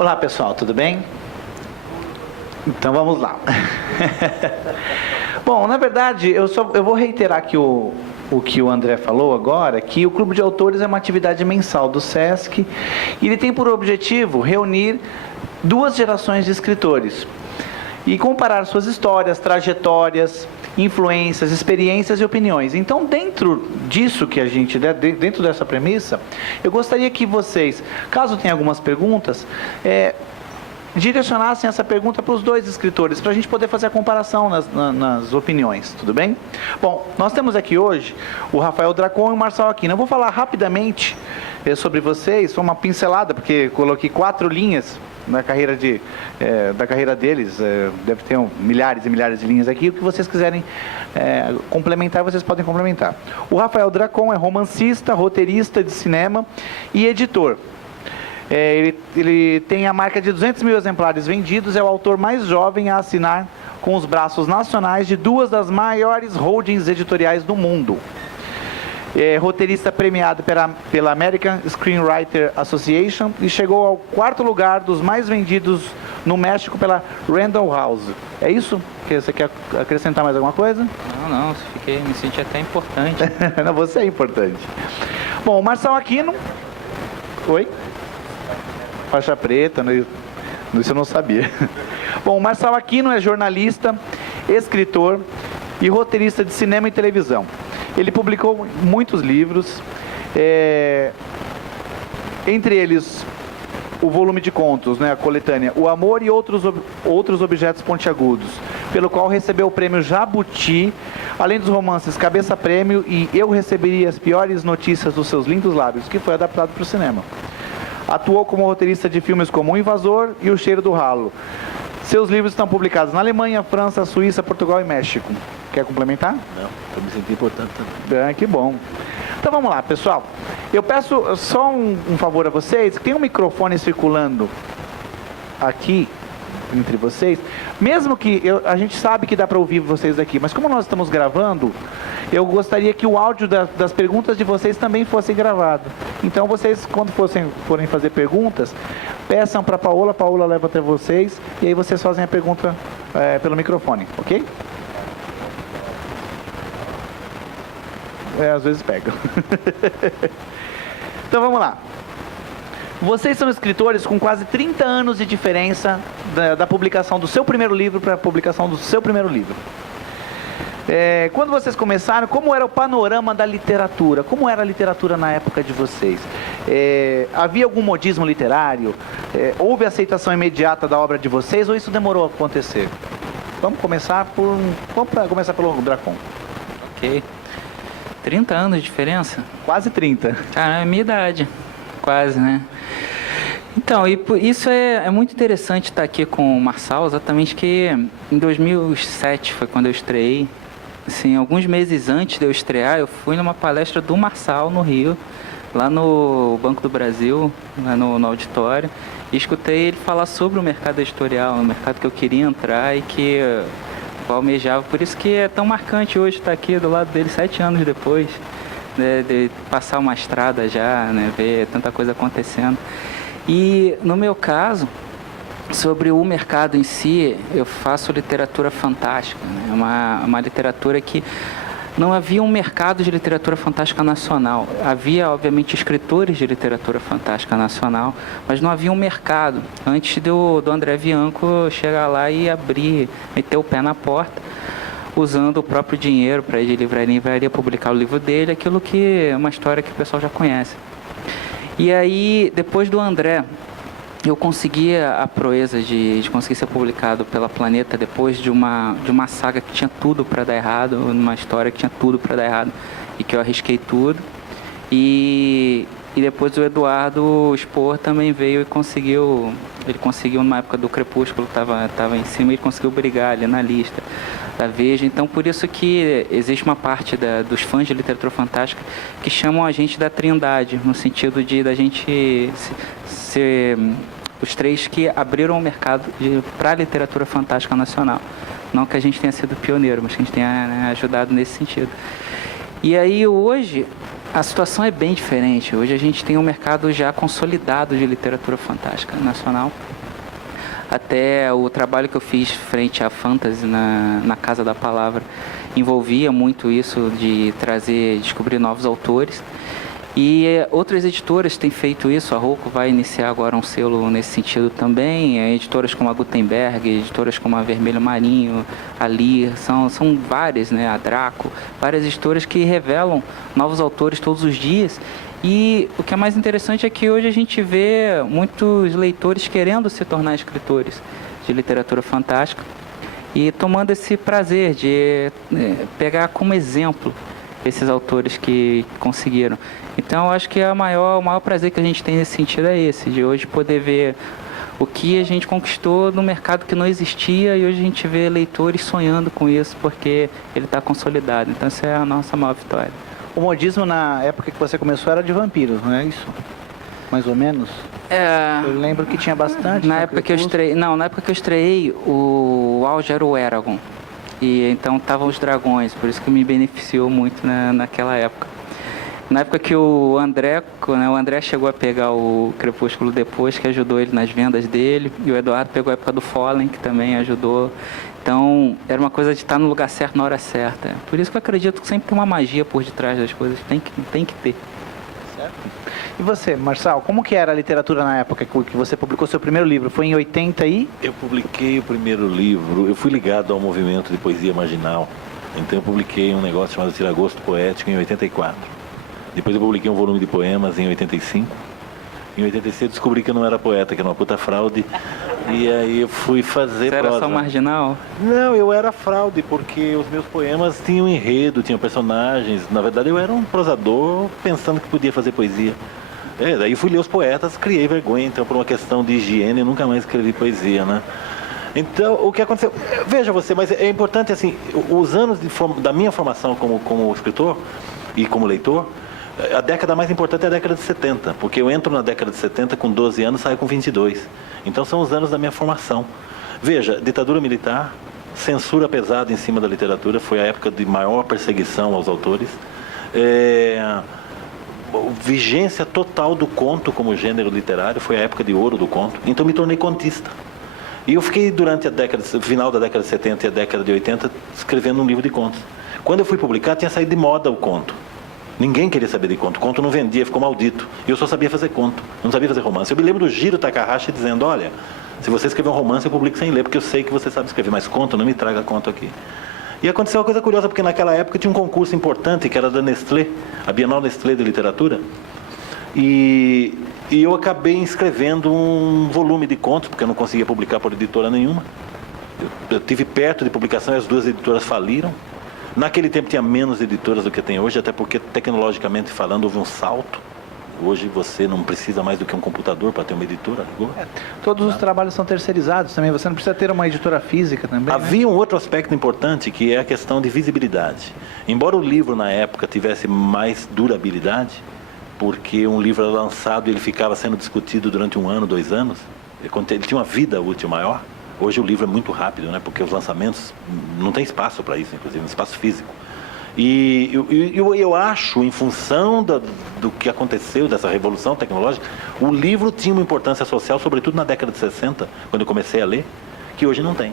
Olá pessoal, tudo bem? Então vamos lá. Bom, na verdade, eu vou reiterar aqui o que o André falou agora, que o Clube de Autores é uma atividade mensal do SESC e ele tem por objetivo reunir duas gerações de escritores e comparar suas histórias, trajetórias, influências, experiências e opiniões. Então, dentro disso que a gente, dentro dessa premissa, eu gostaria que vocês, caso tenham algumas perguntas, direcionassem essa pergunta para os dois escritores, para a gente poder fazer a comparação nas opiniões, tudo bem? Bom, nós temos aqui hoje o Rafael Dracon e o Marçal Aquino. Eu vou falar rapidamente sobre vocês, foi uma pincelada, porque coloquei 4 linhas na carreira da carreira deles, deve ter milhares e milhares de linhas aqui. O que vocês quiserem complementar, vocês podem complementar. O Rafael Dracon é romancista, roteirista de cinema e editor. Ele tem a marca de 200 mil exemplares vendidos, é o autor mais jovem a assinar com os braços nacionais de 2 das maiores holdings editoriais do mundo. É roteirista premiado pela American Screenwriter Association e chegou ao 4º lugar dos mais vendidos no México pela Random House. É isso? Você quer acrescentar mais alguma coisa? Não, me senti até importante. Não, você é importante. Bom, o Marçal Aquino... Oi? Faixa preta, isso eu não sabia. Bom, o Marçal Aquino é jornalista, escritor e roteirista de cinema e televisão. Ele publicou muitos livros, entre eles o volume de contos, a coletânea O Amor e Outros Objetos Pontiagudos, pelo qual recebeu o prêmio Jabuti, além dos romances Cabeça Prêmio e Eu Receberia as Piores Notícias dos Seus Lindos Lábios, que foi adaptado para o cinema. Atuou como roteirista de filmes como O Invasor e O Cheiro do Ralo. Seus livros estão publicados na Alemanha, França, Suíça, Portugal e México. Quer complementar? Não, eu me senti importante também. Que bom. Então vamos lá, pessoal. Eu peço só um favor a vocês. Tem um microfone circulando aqui entre vocês. Mesmo que a gente sabe que dá para ouvir vocês aqui, mas como nós estamos gravando, eu gostaria que o áudio das perguntas de vocês também fosse gravado. Então vocês, quando forem fazer perguntas, peçam para a Paola leva até vocês, e aí vocês fazem a pergunta pelo microfone, ok? Às vezes pegam. Então vamos lá. Vocês são escritores com quase 30 anos de diferença da publicação do seu primeiro livro para a publicação do seu primeiro livro. Quando vocês começaram, como era o panorama da literatura? Como era a literatura na época de vocês? Havia algum modismo literário? Houve aceitação imediata da obra de vocês ou isso demorou a acontecer? Vamos começar pelo Dracon. Ok. 30 anos de diferença? Quase 30. Cara, é minha idade. Quase, né? Então, isso é muito interessante estar aqui com o Marçal, exatamente que em 2007 foi quando eu estreiei. Assim, alguns meses antes de eu estrear, eu fui numa palestra do Marçal no Rio, lá no Banco do Brasil, lá no auditório, e escutei ele falar sobre o mercado editorial, o mercado que eu queria entrar e que eu almejava. Por isso que é tão marcante hoje estar aqui do lado dele 7 anos depois, né, de passar uma estrada já, né, ver tanta coisa acontecendo. E no meu caso, sobre o mercado em si, eu faço literatura fantástica, né? Uma literatura que não havia um mercado de literatura fantástica nacional. Havia, obviamente, escritores de literatura fantástica nacional, mas não havia um mercado. Antes do André Bianco chegar lá e abrir, meter o pé na porta, usando o próprio dinheiro para ir de livraria em livraria publicar o livro dele, aquilo que é uma história que o pessoal já conhece. E aí, depois do André, eu consegui a proeza de conseguir ser publicado pela Planeta depois de uma saga que tinha tudo para dar errado, numa história que tinha tudo para dar errado e que eu arrisquei tudo. E depois o Eduardo Spor também veio e conseguiu numa época do Crepúsculo, estava em cima, ele conseguiu brigar ali na lista da Veja. Então, por isso que existe uma parte dos fãs de literatura fantástica que chamam a gente da Trindade, no sentido de da gente ser os 3 que abriram o mercado para a literatura fantástica nacional. Não que a gente tenha sido pioneiro, mas que a gente tenha, né, ajudado nesse sentido. E aí hoje A situação é bem diferente. Hoje a gente tem um mercado já consolidado de literatura fantástica nacional. Até o trabalho que eu fiz frente à Fantasy na Casa da Palavra envolvia muito isso de descobrir novos autores. E outras editoras têm feito isso. A Rocco vai iniciar agora um selo nesse sentido também. Editoras como a Gutenberg, editoras como a Vermelho Marinho, a Lir, são várias, né? A Draco, várias editoras que revelam novos autores todos os dias. E o que é mais interessante é que hoje a gente vê muitos leitores querendo se tornar escritores de literatura fantástica e tomando esse prazer de pegar como exemplo esses autores que conseguiram. Então, eu acho que o maior prazer que a gente tem nesse sentido é esse, de hoje poder ver o que a gente conquistou no mercado que não existia e hoje a gente vê leitores sonhando com isso porque ele está consolidado. Então, essa é a nossa maior vitória. O modismo na época que você começou era de vampiros, não é isso? Mais ou menos? Eu lembro que tinha bastante. Na época que eu estreiei, o auge era o Eragon. E então estavam os dragões, por isso que me beneficiou muito naquela época. Na época que o André chegou a pegar o Crepúsculo depois, que ajudou ele nas vendas dele, e o Eduardo pegou a época do Fallen, que também ajudou. Então, era uma coisa de estar no lugar certo na hora certa. Por isso que eu acredito que sempre tem uma magia por detrás das coisas, tem que ter. Certo. E você, Marçal, como que era a literatura na época que você publicou seu primeiro livro? Foi em 80 e... Eu publiquei o primeiro livro, eu fui ligado ao movimento de poesia marginal. Então eu publiquei um negócio chamado Tiragosto Poético em 84. Depois eu publiquei um volume de poemas em 85. Em 86 eu descobri que eu não era poeta, que era uma puta fraude. E aí eu fui fazer prosa. Você era só marginal? Não, eu era fraude, porque os meus poemas tinham enredo, tinham personagens. Na verdade eu era um prosador pensando que podia fazer poesia. Daí eu fui ler os poetas, criei vergonha, então por uma questão de higiene eu nunca mais escrevi poesia, né? Então, o que aconteceu? Veja você, mas é importante assim, os anos da minha formação como escritor e como leitor, a década mais importante é a década de 70, porque eu entro na década de 70 com 12 anos e saio com 22. Então são os anos da minha formação. Veja, ditadura militar, censura pesada em cima da literatura, foi a época de maior perseguição aos autores. Vigência total do conto como gênero literário, foi a época de ouro do conto. Então me tornei contista. E eu fiquei durante o final da década de 70 e a década de 80 escrevendo um livro de contos. Quando eu fui publicar, tinha saído de moda o conto. Ninguém queria saber de conto. O conto não vendia, ficou maldito. E eu só sabia fazer conto, não sabia fazer romance. Eu me lembro do Jiro Takahashi dizendo, olha, se você escrever um romance, eu publico sem ler, porque eu sei que você sabe escrever, mas conto, não me traga conto aqui. E aconteceu uma coisa curiosa, porque naquela época tinha um concurso importante, que era da Nestlé, a Bienal Nestlé de Literatura, e eu acabei escrevendo um volume de contos, porque eu não conseguia publicar por editora nenhuma. Eu tive perto de publicação e as duas editoras faliram. Naquele tempo tinha menos editoras do que tem hoje, até porque tecnologicamente falando houve um salto. Hoje você não precisa mais do que um computador para ter uma editora. Todos os trabalhos são terceirizados também, você não precisa ter uma editora física também. Havia um outro aspecto importante, que é a questão de visibilidade. Embora o livro na época tivesse mais durabilidade, porque um livro era lançado e ele ficava sendo discutido durante 1 ano, 2 anos, ele tinha uma vida útil maior. Hoje o livro é muito rápido, né? Porque os lançamentos não tem espaço para isso, inclusive, espaço físico. E eu acho, em função do que aconteceu, dessa revolução tecnológica, o livro tinha uma importância social, sobretudo na década de 60, quando eu comecei a ler, que hoje não tem.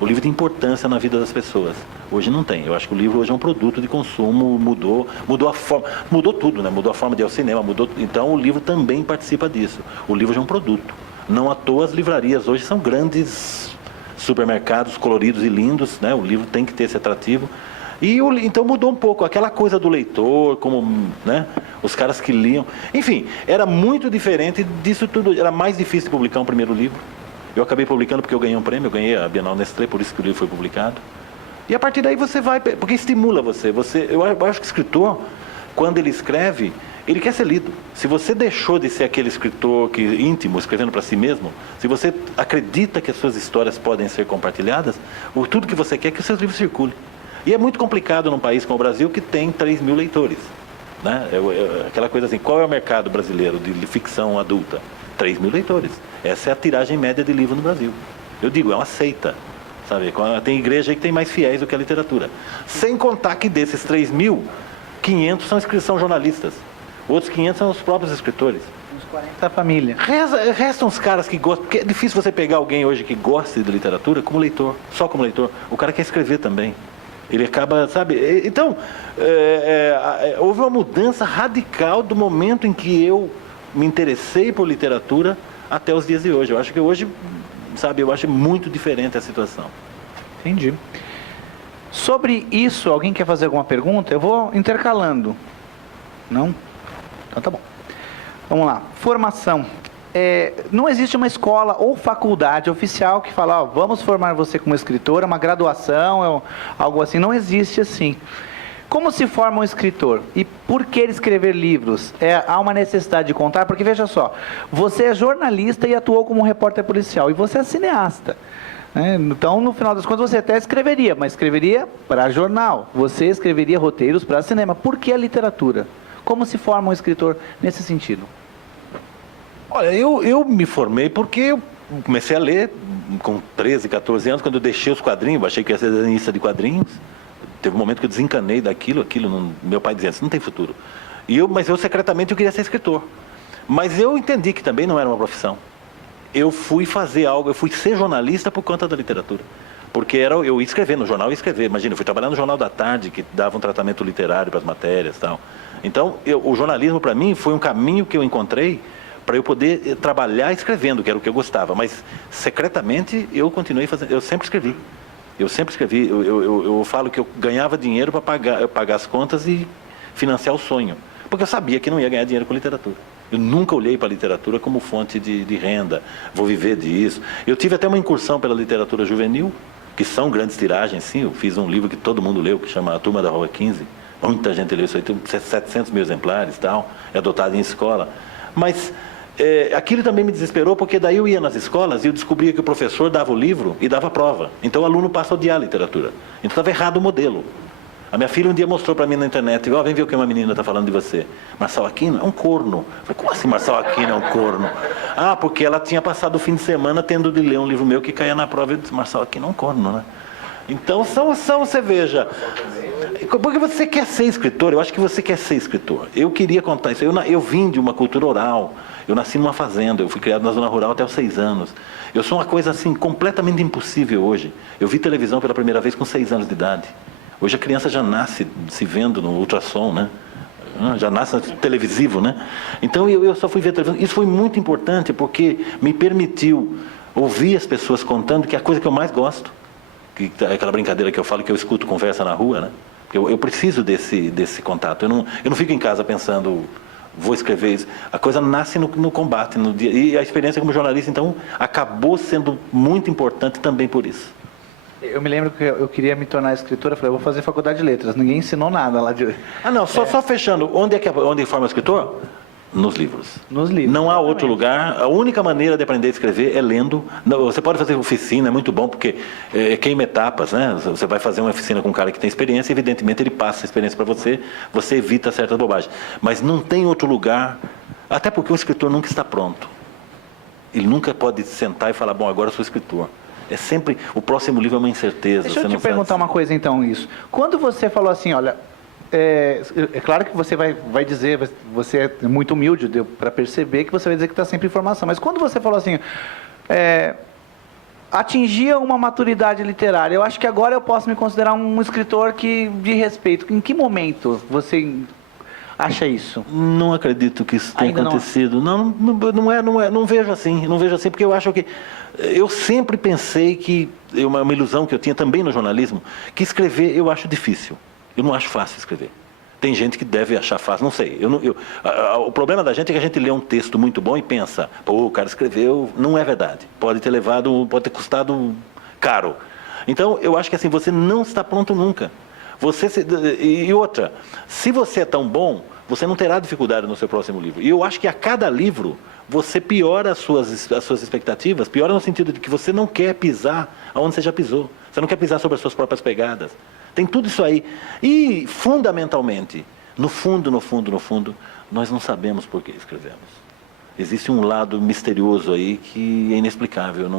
O livro tem importância na vida das pessoas. Hoje não tem. Eu acho que o livro hoje é um produto de consumo, mudou a forma, mudou tudo, né? Mudou a forma de ir ao cinema, então o livro também participa disso. O livro já é um produto. Não à toa as livrarias hoje são grandes supermercados coloridos e lindos, né? O livro tem que ter esse atrativo. Então mudou um pouco aquela coisa do leitor, como, né? Os caras que liam. Enfim, era muito diferente disso tudo. Era mais difícil publicar um primeiro livro. Eu acabei publicando porque eu ganhei um prêmio, eu ganhei a Bienal Nestlé, por isso que o livro foi publicado. E a partir daí você vai, porque estimula você. Eu acho que o escritor, quando ele escreve, ele quer ser lido. Se você deixou de ser aquele escritor íntimo, escrevendo para si mesmo, se você acredita que as suas histórias podem ser compartilhadas, tudo que você quer é que os seus livros circulem. E é muito complicado num país como o Brasil, que tem 3 mil leitores. Né? Aquela coisa assim, qual é o mercado brasileiro de ficção adulta? 3 mil leitores. Essa é a tiragem média de livro no Brasil. Eu digo, é uma seita. Sabe? Tem igreja aí que tem mais fiéis do que a literatura. Sem contar que desses 3 mil, 500 são jornalistas. Outros 500 são os próprios escritores. Uns 40 da família. Restam os caras que gostam, porque é difícil você pegar alguém hoje que goste de literatura como leitor, só como leitor. O cara quer escrever também. Ele acaba, sabe? Então, houve uma mudança radical do momento em que eu me interessei por literatura até os dias de hoje. Eu acho que hoje, sabe, eu acho muito diferente a situação. Entendi. Sobre isso, alguém quer fazer alguma pergunta? Eu vou intercalando. Não? Então tá bom. Vamos lá. Formação. Não existe uma escola ou faculdade oficial que fala, ó, vamos formar você como escritor, é uma graduação, algo assim. Não existe assim. Como se forma um escritor? E por que escrever livros? Há uma necessidade de contar? Porque veja só, você é jornalista e atuou como repórter policial, e você é cineasta. Então, no final das contas, você até escreveria, mas escreveria para jornal. Você escreveria roteiros para cinema. Por que a literatura? Como se forma um escritor nesse sentido? Olha, eu me formei porque eu comecei a ler com 13, 14 anos, quando eu deixei os quadrinhos, eu achei que ia ser desenhista de quadrinhos. Teve um momento que eu desencanei daquilo, meu pai dizia, isso não tem futuro. Mas eu secretamente eu queria ser escritor. Mas eu entendi que também não era uma profissão. Eu fui fazer algo, eu fui ser jornalista por conta da literatura. Porque eu ia escrever no jornal, imagina, eu fui trabalhar no Jornal da Tarde, que dava um tratamento literário para as matérias e tal. Então, o jornalismo para mim foi um caminho que eu encontrei para eu poder trabalhar escrevendo, que era o que eu gostava. Mas, secretamente, eu continuei fazendo, eu sempre escrevi. Eu falo que eu ganhava dinheiro para pagar as contas e financiar o sonho. Porque eu sabia que não ia ganhar dinheiro com literatura. Eu nunca olhei para a literatura como fonte de renda, vou viver disso. Eu tive até uma incursão pela literatura juvenil, que são grandes tiragens, sim. Eu fiz um livro que todo mundo leu, que chama A Turma da Rua 15. Muita gente leu isso aí, tem 700 mil exemplares e tal, é adotado em escola. Mas aquilo também me desesperou, porque daí eu ia nas escolas e eu descobria que o professor dava o livro e dava prova. Então o aluno passa a odiar a literatura. Então estava errado o modelo. A minha filha um dia mostrou para mim na internet, vem ver o que uma menina está falando de você. Marçal Aquino é um corno. Eu falei, como assim Marçal Aquino é um corno? Ah, porque ela tinha passado o fim de semana tendo de ler um livro meu que caía na prova. Eu disse, Marçal Aquino é um corno, né? Então, você veja, porque você quer ser escritor, eu acho que você quer ser escritor. Eu queria contar isso, eu vim de uma cultura oral, eu nasci numa fazenda, eu fui criado na zona rural até os 6 anos. Eu sou uma coisa assim, completamente impossível hoje. Eu vi televisão pela primeira vez com 6 anos de idade. Hoje a criança já nasce se vendo no ultrassom, né? Já nasce televisivo, né? Então eu só fui ver televisão. Isso foi muito importante porque me permitiu ouvir as pessoas contando, que é a coisa que eu mais gosto. Que é aquela brincadeira que eu falo que eu escuto conversa na rua, né? Eu preciso desse contato. Eu não fico em casa pensando, vou escrever isso. A coisa nasce no combate, no dia. E a experiência como jornalista, então, acabou sendo muito importante também por isso. Eu me lembro que eu queria me tornar escritora, eu falei, eu vou fazer faculdade de letras. Ninguém ensinou nada lá de... Não, só fechando. Onde forma escritor? Nos livros. Nos livros. Não há outro lugar. A única maneira de aprender a escrever é lendo. Você pode fazer oficina, é muito bom, porque queima etapas, né? Você vai fazer uma oficina com um cara que tem experiência, evidentemente ele passa a experiência para você, você evita certas bobagens. Mas não tem outro lugar, até porque o escritor nunca está pronto. Ele nunca pode sentar e falar, bom, agora eu sou escritor. É sempre, o próximo livro é uma incerteza. Deixa eu te perguntar uma coisa então, isso. Quando você falou assim, olha, é claro que você vai dizer, você é muito humilde, deu para perceber que você vai dizer que está sempre em formação, mas quando você falou assim, atingia uma maturidade literária, eu acho que agora eu posso me considerar um escritor de respeito. Em que momento você acha isso? Não acredito que isso tenha acontecido. Não vejo assim. Não vejo assim, porque eu acho que... Eu sempre pensei que... Uma ilusão que eu tinha também no jornalismo, que escrever eu acho difícil. Eu não acho fácil escrever. Tem gente que deve achar fácil, não sei. O problema da gente é que a gente lê um texto muito bom e pensa, pô, o cara escreveu, não é verdade. Pode ter custado caro. Então, eu acho que assim, você não está pronto nunca. E outra, se você é tão bom, você não terá dificuldade no seu próximo livro. E eu acho que a cada livro, você piora as suas expectativas, piora no sentido de que você não quer pisar onde você já pisou. Você não quer pisar sobre as suas próprias pegadas. Tem tudo isso aí. E, fundamentalmente, no fundo, nós não sabemos por que escrevemos. Existe um lado misterioso aí que é inexplicável.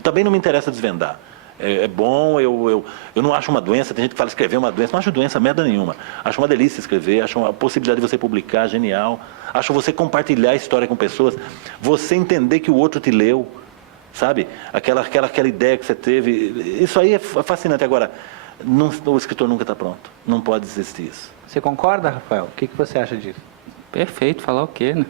Também não me interessa desvendar. é bom, eu não acho uma doença, tem gente que fala escrever uma doença, não acho doença merda nenhuma. Acho uma delícia escrever, acho uma possibilidade de você publicar genial, acho você compartilhar a história com pessoas, você entender que o outro te leu, sabe? Aquela ideia que você teve, isso aí é fascinante. Agora, o escritor nunca está pronto, não pode existir isso. Você concorda, Rafael? O que você acha disso? Perfeito, falar o quê, né?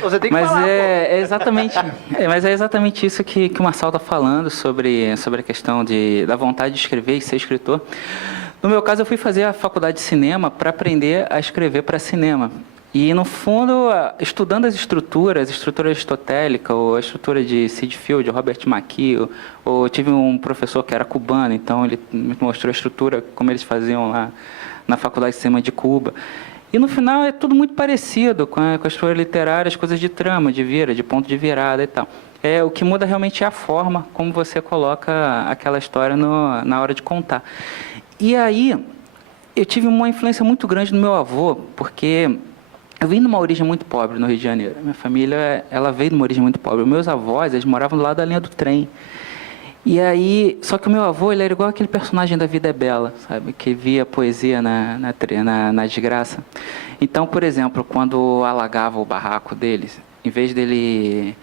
Você tem que Mas falar, é exatamente isso que o Marçal está falando sobre a questão da vontade de escrever e ser escritor. No meu caso, eu fui fazer a faculdade de cinema para aprender a escrever para cinema. E, no fundo, estudando as estruturas, a estrutura aristotélica, ou a estrutura de Sid Field, Robert McKee, ou tive um professor que era cubano, então ele me mostrou a estrutura, como eles faziam lá na faculdade de cinema de Cuba. E no final é tudo muito parecido com a estrutura literária, as coisas de trama, de ponto de virada e tal. O que muda realmente é a forma como você coloca aquela história na hora de contar. E aí, eu tive uma influência muito grande do meu avô, porque eu vim de uma origem muito pobre no Rio de Janeiro. Minha família, ela veio de uma origem muito pobre. Meus avós, eles moravam do lado da linha do trem. E aí, só que o meu avô, ele era igual aquele personagem da Vida é Bela, sabe? Que via poesia na desgraça. Então, por exemplo, quando alagava o barraco deles, em vez dele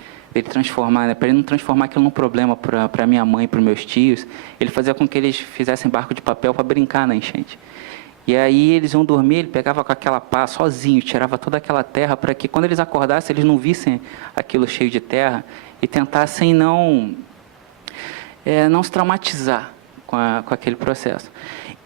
transformar, né, para ele não transformar aquilo num problema para minha mãe e para os meus tios, ele fazia com que eles fizessem barco de papel para brincar na enchente. E aí eles iam dormir, ele pegava com aquela pá sozinho, tirava toda aquela terra para que quando eles acordassem, eles não vissem aquilo cheio de terra e tentassem não se traumatizar com aquele processo.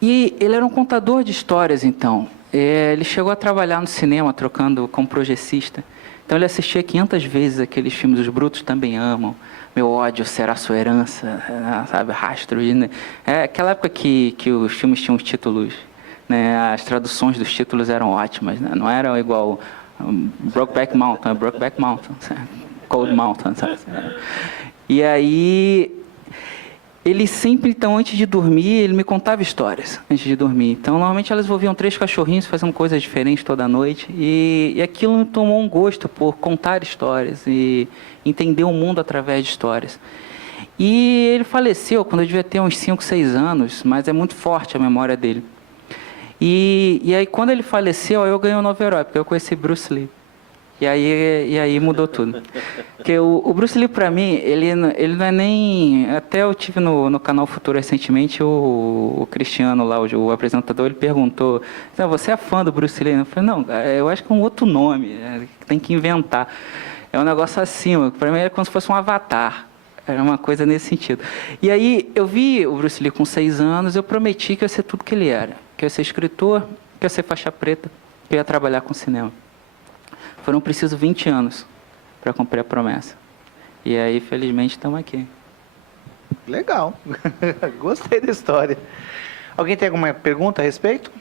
E ele era um contador de histórias, então. Ele chegou a trabalhar no cinema, trocando como projetista. Então, ele assistia 500 vezes aqueles filmes, Os Brutos Também Amam, Meu Ódio Será Sua Herança, sabe, Rastro. Aquela época que os filmes tinham os títulos, né, as traduções dos títulos eram ótimas, né, não eram igual Brokeback Mountain, Cold Mountain, sabe? E aí, ele sempre, então, antes de dormir, ele me contava histórias antes de dormir. Então, normalmente elas envolviam 3 cachorrinhos fazendo coisas diferentes toda noite. E aquilo me tomou um gosto por contar histórias e entender o mundo através de histórias. E ele faleceu quando eu devia ter uns 5, 6 anos, mas é muito forte a memória dele. E aí, quando ele faleceu, eu ganhei um novo herói, porque eu conheci Bruce Lee. E aí mudou tudo. Porque o Bruce Lee, para mim, ele não é nem... Até eu tive no canal Futuro recentemente, o Cristiano lá, o apresentador, ele perguntou, você é fã do Bruce Lee? Eu falei, não, eu acho que é um outro nome, tem que inventar. É um negócio acima, para mim é como se fosse um avatar. Era uma coisa nesse sentido. E aí, eu vi o Bruce Lee com 6 anos, eu prometi que eu ia ser tudo que ele era. Que eu ia ser escritor, que eu ia ser faixa preta, que eu ia trabalhar com cinema. Foram precisos 20 anos para cumprir a promessa. E aí, felizmente, estamos aqui. Legal. Gostei da história. Alguém tem alguma pergunta a respeito?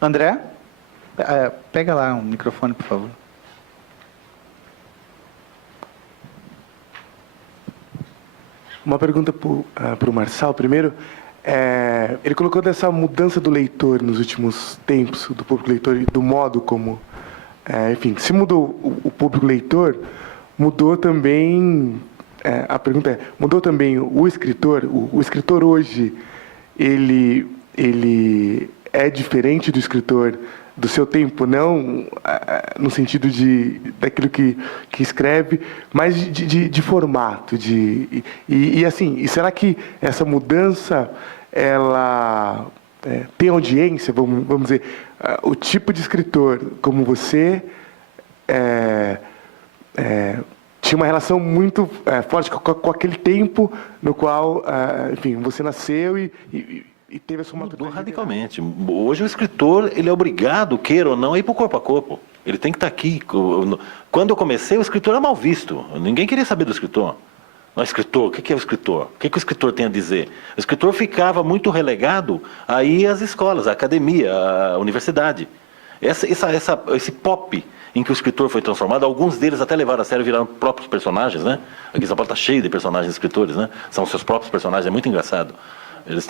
André? Pega lá um microfone, por favor. Uma pergunta para o Marçal, primeiro. Ele colocou dessa mudança do leitor nos últimos tempos, do público leitor e do modo como... enfim, se mudou o público leitor, mudou também... a pergunta é, mudou também o escritor? O escritor hoje, ele é diferente do escritor do seu tempo, não no sentido daquilo que escreve, mas de formato. E será que essa mudança, ela tem audiência, vamos dizer, o tipo de escritor como você tinha uma relação muito forte com aquele tempo no qual, enfim, você nasceu e teve a sua maturidade. Mudou radicalmente. Hoje o escritor, ele é obrigado, queira ou não, a ir para o corpo a corpo. Ele tem que estar aqui. Quando eu comecei, o escritor era mal visto. Ninguém queria saber do escritor. Não, escritor, o que é o escritor? O que o escritor tem a dizer? O escritor ficava muito relegado a ir às escolas, à academia, à universidade. Esse pop em que o escritor foi transformado, alguns deles até levaram a sério e viraram próprios personagens, né? Aqui em São Paulo está cheio de personagens escritores, né? São seus próprios personagens, é muito engraçado. Eles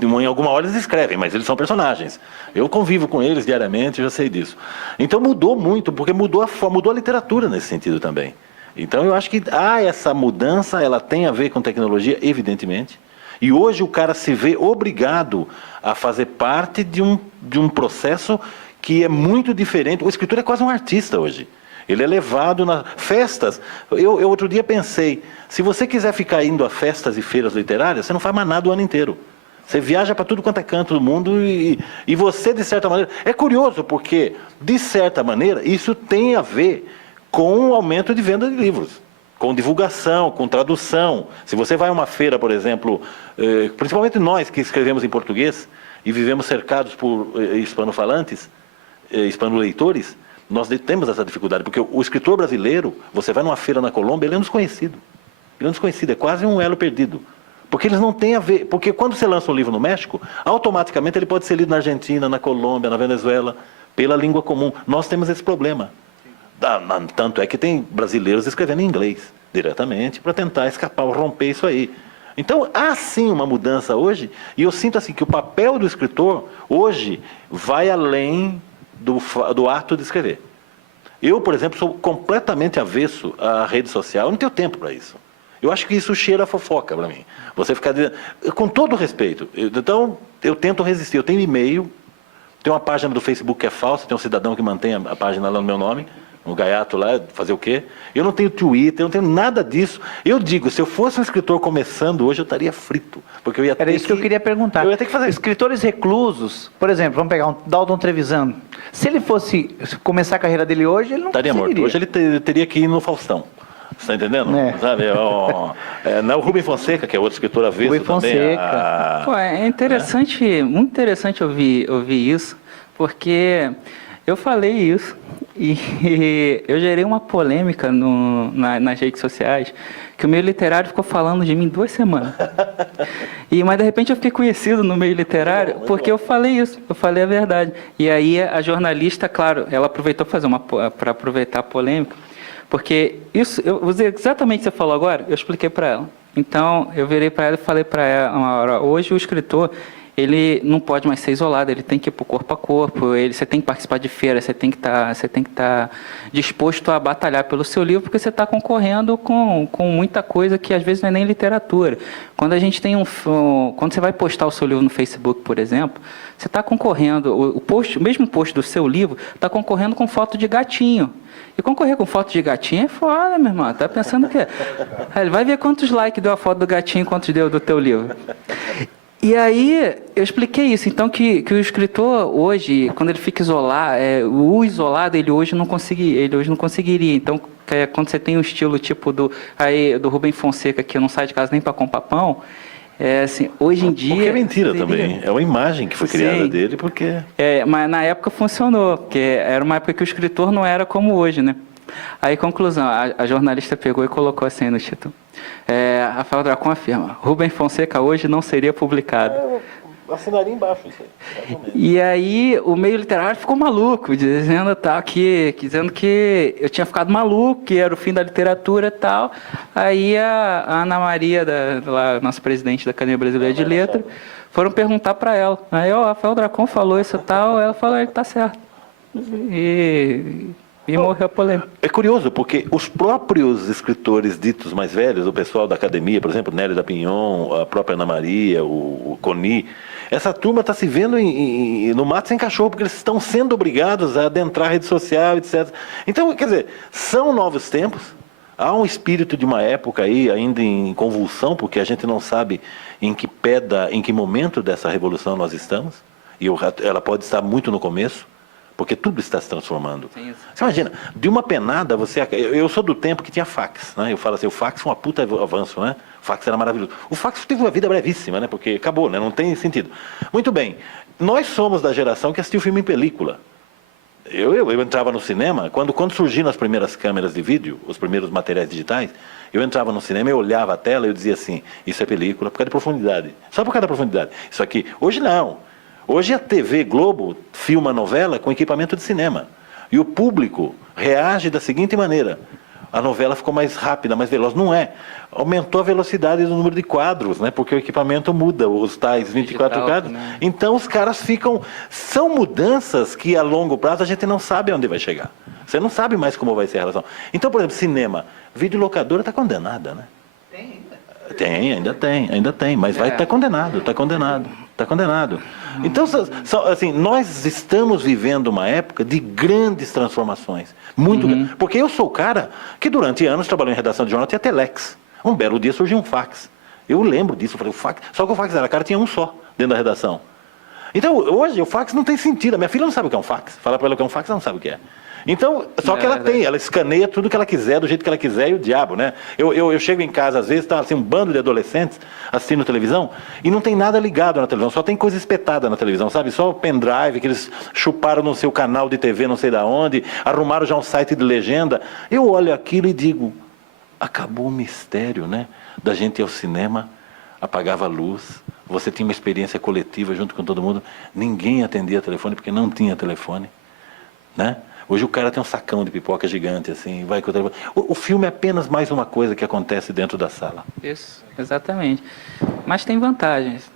em alguma hora eles escrevem, mas eles são personagens. Eu convivo com eles diariamente, já sei disso. Então mudou muito, porque mudou a literatura nesse sentido também. Então, eu acho que essa mudança, ela tem a ver com tecnologia, evidentemente. E hoje o cara se vê obrigado a fazer parte de um processo que é muito diferente. O escritor é quase um artista hoje. Ele é levado nas festas. Eu outro dia pensei, se você quiser ficar indo a festas e feiras literárias, você não faz mais nada o ano inteiro. Você viaja para tudo quanto é canto do mundo e você, de certa maneira... É curioso, porque, de certa maneira, isso tem a ver com o aumento de venda de livros, com divulgação, com tradução. Se você vai a uma feira, por exemplo, principalmente nós que escrevemos em português e vivemos cercados por hispanofalantes, hispanoleitores, nós temos essa dificuldade, porque o escritor brasileiro, você vai numa feira na Colômbia, ele é um desconhecido. Ele é um desconhecido, é quase um elo perdido. Porque eles não têm a ver... Porque quando você lança um livro no México, automaticamente ele pode ser lido na Argentina, na Colômbia, na Venezuela, pela língua comum. Nós temos esse problema. Tanto é que tem brasileiros escrevendo em inglês, diretamente, para tentar escapar, romper isso aí. Então, há sim uma mudança hoje, e eu sinto assim que o papel do escritor, hoje, vai além do ato de escrever. Eu, por exemplo, sou completamente avesso à rede social, eu não tenho tempo para isso. Eu acho que isso cheira a fofoca para mim. Você ficar... Com todo respeito. Então, eu tento resistir. Eu tenho e-mail, tem uma página do Facebook que é falsa, tem um cidadão que mantém a página lá no meu nome, um gaiato lá, fazer o quê? Eu não tenho Twitter, eu não tenho nada disso. Eu digo, se eu fosse um escritor começando hoje, eu estaria frito. Porque eu ia ter Era isso que eu queria perguntar. Eu ia ter que fazer. Escritores reclusos, por exemplo, vamos pegar um Dalton Trevisan. Se ele fosse começar a carreira dele hoje, ele não estaria morto. Hoje ele teria que ir no Faustão. Você está entendendo? É. Sabe? Não, o Rubem Fonseca, que é outro escritor avesso Rubem também. Fonseca. Pô, é interessante, muito interessante ouvir isso, porque eu falei isso e eu gerei uma polêmica nas redes sociais, que o meio literário ficou falando de mim 2 semanas. Mas de repente eu fiquei conhecido no meio literário porque eu falei isso, eu falei a verdade. E aí a jornalista, claro, ela aproveitou para aproveitar a polêmica, porque isso, eu usei exatamente o que você falou agora, eu expliquei para ela. Então, eu virei para ela e falei para ela uma hora, hoje o escritor, ele não pode mais ser isolado, ele tem que ir para o corpo a corpo, você tem que participar de feira, você tem que estar disposto a batalhar pelo seu livro, porque você está concorrendo com muita coisa que às vezes não é nem literatura. Quando a gente tem quando você vai postar o seu livro no Facebook, por exemplo, você está concorrendo, o mesmo post do seu livro está concorrendo com foto de gatinho. E concorrer com foto de gatinho é foda, meu irmão. Tá pensando o quê? Ele vai ver quantos likes deu a foto do gatinho e quantos deu do teu livro. E aí, eu expliquei isso. Então, que o escritor, hoje, quando ele fica isolado, o isolado, ele hoje não conseguiria. Então, quando você tem um estilo tipo do Rubem Fonseca, que não sai de casa nem para comprar pão, assim, hoje em dia... Porque é mentira também. É uma imagem que foi criada dele, porque... mas na época funcionou, porque era uma época que o escritor não era como hoje, né? Aí, conclusão, a jornalista pegou e colocou assim no título. Rafael Dracon afirma, Rubem Fonseca hoje não seria publicado. Eu assinaria embaixo isso aí. E aí o meio literário ficou maluco, dizendo que eu tinha ficado maluco, que era o fim da literatura e tal. Aí a Ana Maria, nossa presidente da Academia Brasileira de Letras, foram perguntar para ela. Aí o Rafael Dracon falou isso e tal, ela falou, ele está certo. E morreu a polêmica. É curioso, porque os próprios escritores ditos mais velhos, o pessoal da academia, por exemplo, Nélio da Pinhon, a própria Ana Maria, o Coni, essa turma está se vendo no mato sem cachorro, porque eles estão sendo obrigados a adentrar a rede social, etc. Então, quer dizer, são novos tempos, há um espírito de uma época aí ainda em convulsão, porque a gente não sabe em que momento dessa revolução nós estamos, e ela pode estar muito no começo, porque tudo está se transformando. Sim. Você imagina, de uma penada, eu sou do tempo que tinha fax, né? Eu falo assim, o fax foi uma puta avanço, né? O fax era maravilhoso. O fax teve uma vida brevíssima, né? Porque acabou, né? Não tem sentido. Muito bem, nós somos da geração que assistiu filme em película. Eu entrava no cinema, quando surgiram as primeiras câmeras de vídeo, os primeiros materiais digitais, eu entrava no cinema, eu olhava a tela e eu dizia assim, isso é película por causa de profundidade. Só por causa da profundidade. Isso aqui, hoje não. Hoje a TV Globo filma a novela com equipamento de cinema. E o público reage da seguinte maneira. A novela ficou mais rápida, mais veloz. Não é. Aumentou a velocidade do número de quadros, né? Porque o equipamento muda, os tais 24 Digital, quadros. né? Então os caras ficam... São mudanças que a longo prazo a gente não sabe onde vai chegar. Você não sabe mais como vai ser a relação. Então, por exemplo, cinema. Videolocadora está condenada, né? Ainda tem, mas vai estar condenado. Então, assim, nós estamos vivendo uma época de grandes transformações. Muito grandes. Porque eu sou o cara que durante anos trabalhou em redação de jornal, tinha telex. Um belo dia surgiu um fax. Eu lembro disso, eu falei, o fax, só que o fax era cara, tinha um só dentro da redação. Então, hoje o fax não tem sentido. A minha filha não sabe o que é um fax. Fala para ela o que é um fax, ela não sabe o que é. Então, só que ela escaneia tudo que ela quiser, do jeito que ela quiser, e o diabo, né? Eu chego em casa, às vezes, tá assim, um bando de adolescentes assistindo televisão, e não tem nada ligado na televisão, só tem coisa espetada na televisão, sabe? Só o pendrive que eles chuparam no seu canal de TV, não sei da onde, arrumaram já um site de legenda. Eu olho aquilo e digo, acabou o mistério, né? Da gente ir ao cinema, apagava a luz, você tinha uma experiência coletiva junto com todo mundo, ninguém atendia telefone porque não tinha telefone, né? Hoje o cara tem um sacão de pipoca gigante, assim, vai com o telefone. O filme é apenas mais uma coisa que acontece dentro da sala. Isso, exatamente. Mas tem vantagens.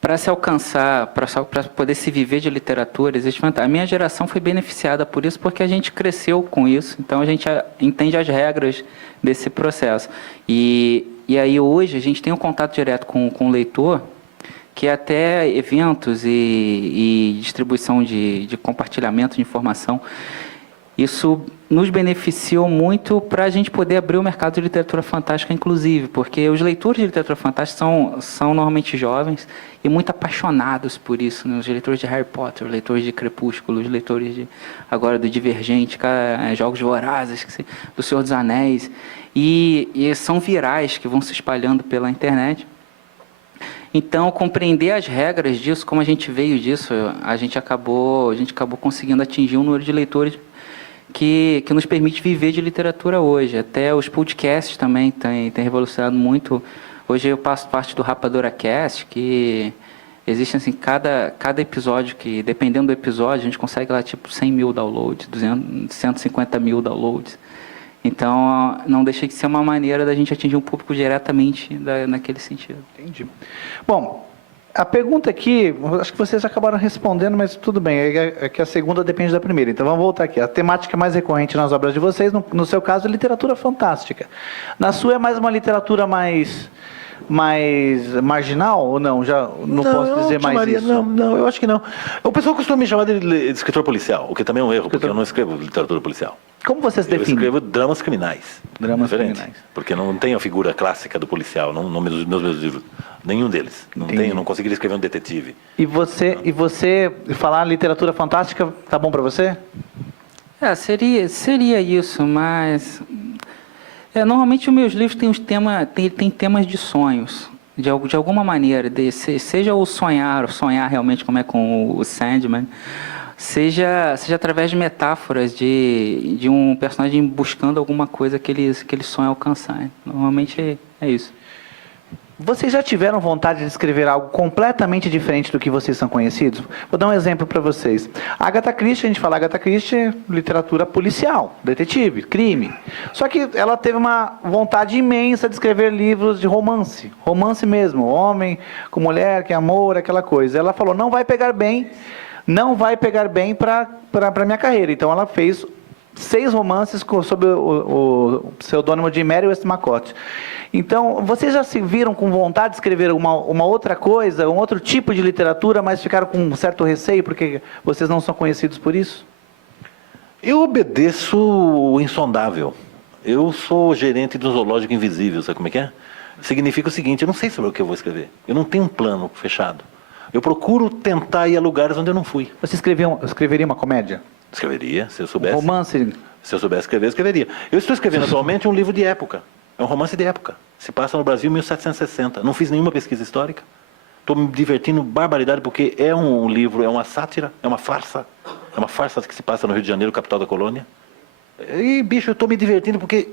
Para se alcançar, para poder se viver de literatura, existe vantagem. A minha geração foi beneficiada por isso porque a gente cresceu com isso, então a gente entende as regras desse processo. E aí hoje a gente tem um contato direto com o leitor, que até eventos e distribuição de compartilhamento de informação, isso nos beneficiou muito para a gente poder abrir o mercado de literatura fantástica, inclusive, porque os leitores de literatura fantástica são normalmente jovens e muito apaixonados por isso, né? Os leitores de Harry Potter, os leitores de Crepúsculo, os leitores agora do Divergente, Jogos Vorazes, do Senhor dos Anéis, e são virais que vão se espalhando pela internet. Então, compreender as regras disso, como a gente veio disso, a gente acabou conseguindo atingir um número de leitores que nos permite viver de literatura hoje. Até os podcasts também têm revolucionado muito. Hoje eu faço parte do Rapadura Cast, que existe assim, cada episódio, que dependendo do episódio, a gente consegue lá tipo 100 mil downloads, 200, 150 mil downloads. Então, não deixa de ser uma maneira da gente atingir um público diretamente naquele sentido. Entendi. Bom, a pergunta aqui, acho que vocês acabaram respondendo, mas tudo bem, é que a segunda depende da primeira. Então, vamos voltar aqui. A temática mais recorrente nas obras de vocês, no seu caso, é literatura fantástica. Na sua, é mais uma literatura mais marginal ou não? Já não posso dizer mais isso. Não, eu acho que não. O pessoal costuma me chamar de escritor policial, o que também é um erro, porque eu não escrevo literatura policial. Como vocês definem? Eu escrevo dramas criminais. Dramas diferente, criminais. porque não tem a figura clássica do policial, nos meus livros. Nenhum deles. Não conseguiria escrever um detetive. E você falar literatura fantástica, tá bom para você? Seria isso, mas... normalmente os meus livros têm temas de sonhos, de alguma maneira, seja o sonhar realmente, como é com o Sandman, seja através de metáforas de um personagem buscando alguma coisa que ele sonha alcançar. Normalmente é isso. Vocês já tiveram vontade de escrever algo completamente diferente do que vocês são conhecidos? Vou dar um exemplo para vocês. Agatha Christie, a gente fala Agatha Christie, literatura policial, detetive, crime. Só que ela teve uma vontade imensa de escrever livros de romance. Romance mesmo, homem com mulher, que é amor, aquela coisa. Ela falou, não vai pegar bem para a minha carreira. Então ela fez 6 romances sob o pseudônimo de Mary Westmacott. Então, vocês já se viram com vontade de escrever uma outra coisa, um outro tipo de literatura, mas ficaram com um certo receio porque vocês não são conhecidos por isso? Eu obedeço o insondável. Eu sou gerente do Zoológico Invisível, sabe como é que é? Significa o seguinte, eu não sei sobre o que eu vou escrever. Eu não tenho um plano fechado. Eu procuro tentar ir a lugares onde eu não fui. Você escreveria uma comédia? Escreveria, se eu soubesse. Um romance? Se eu soubesse escrever, eu escreveria. Eu estou escrevendo atualmente um livro de época. É um romance de época. Se passa no Brasil em 1760. Não fiz nenhuma pesquisa histórica. Estou me divertindo barbaridade porque é um livro, é uma sátira, é uma farsa. É uma farsa que se passa no Rio de Janeiro, capital da colônia. E, bicho, eu estou me divertindo porque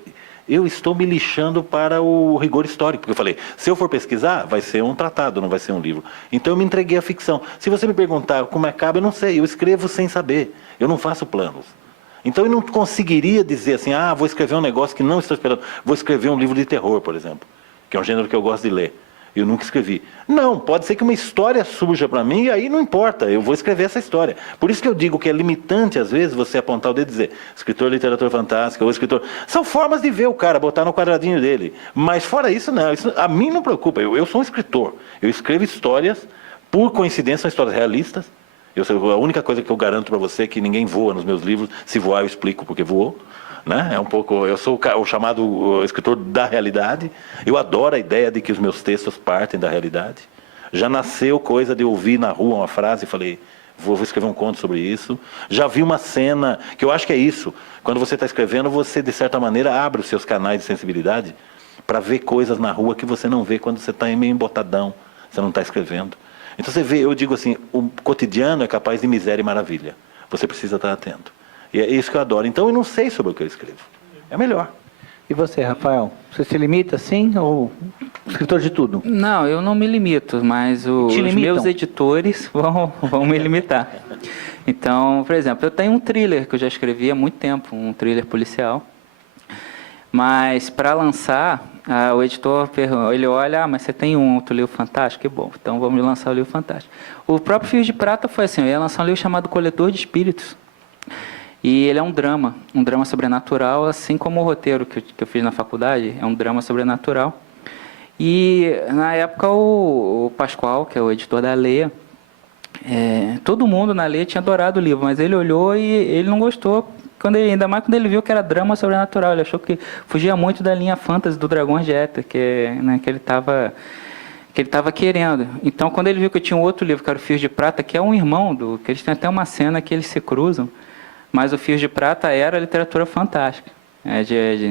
eu estou me lixando para o rigor histórico. Porque eu falei, se eu for pesquisar, vai ser um tratado, não vai ser um livro. Então eu me entreguei à ficção. Se você me perguntar como acaba, eu não sei. Eu escrevo sem saber. Eu não faço planos. Então eu não conseguiria dizer assim, vou escrever um negócio que não estou esperando. Vou escrever um livro de terror, por exemplo, que é um gênero que eu gosto de ler. Eu nunca escrevi. Não, pode ser que uma história surja para mim e aí não importa, eu vou escrever essa história. Por isso que eu digo que é limitante, às vezes, você apontar o dedo e dizer escritor de literatura fantástica ou escritor... São formas de ver o cara, botar no quadradinho dele. Mas fora isso, não. Isso, a mim não preocupa. Eu sou um escritor. Eu escrevo histórias, por coincidência, são histórias realistas. A única coisa que eu garanto para você é que ninguém voa nos meus livros. Se voar, eu explico porque voou. Né? É um pouco, eu sou o chamado escritor da realidade. Eu adoro a ideia de que os meus textos partem da realidade. Já nasceu coisa de ouvir na rua uma frase e falei, vou escrever um conto sobre isso. Já vi uma cena, que eu acho que é isso. Quando você está escrevendo, você, de certa maneira, abre os seus canais de sensibilidade para ver coisas na rua que você não vê quando você está meio embotadão, você não está escrevendo. Então você vê, eu digo assim, o cotidiano é capaz de miséria e maravilha. Você precisa estar atento. E é isso que eu adoro. Então eu não sei sobre o que eu escrevo. É melhor. E você, Rafael? Você se limita assim ou escritor de tudo? Não, eu não me limito, mas os meus editores vão me limitar. Então, por exemplo, eu tenho um thriller que eu já escrevi há muito tempo, um thriller policial. Mas para lançar, o editor ele olha, mas você tem um outro livro fantástico? Que bom, então vamos lançar o livro fantástico. O próprio Fios de Prata foi assim, eu ia lançar um livro chamado Coletor de Espíritos. E ele é um drama sobrenatural, assim como o roteiro que eu fiz na faculdade, é um drama sobrenatural. E, na época, o Pascoal, que é o editor da Leia, todo mundo na Leia tinha adorado o livro, mas ele olhou e ele não gostou, ainda mais quando ele viu que era drama sobrenatural. Ele achou que fugia muito da linha fantasy do Dragões de Éter, que ele estava querendo. Então, quando ele viu que eu tinha um outro livro, que era o Fios de Prata, que é um irmão que eles têm até uma cena que eles se cruzam, mas o Fios de Prata era literatura fantástica.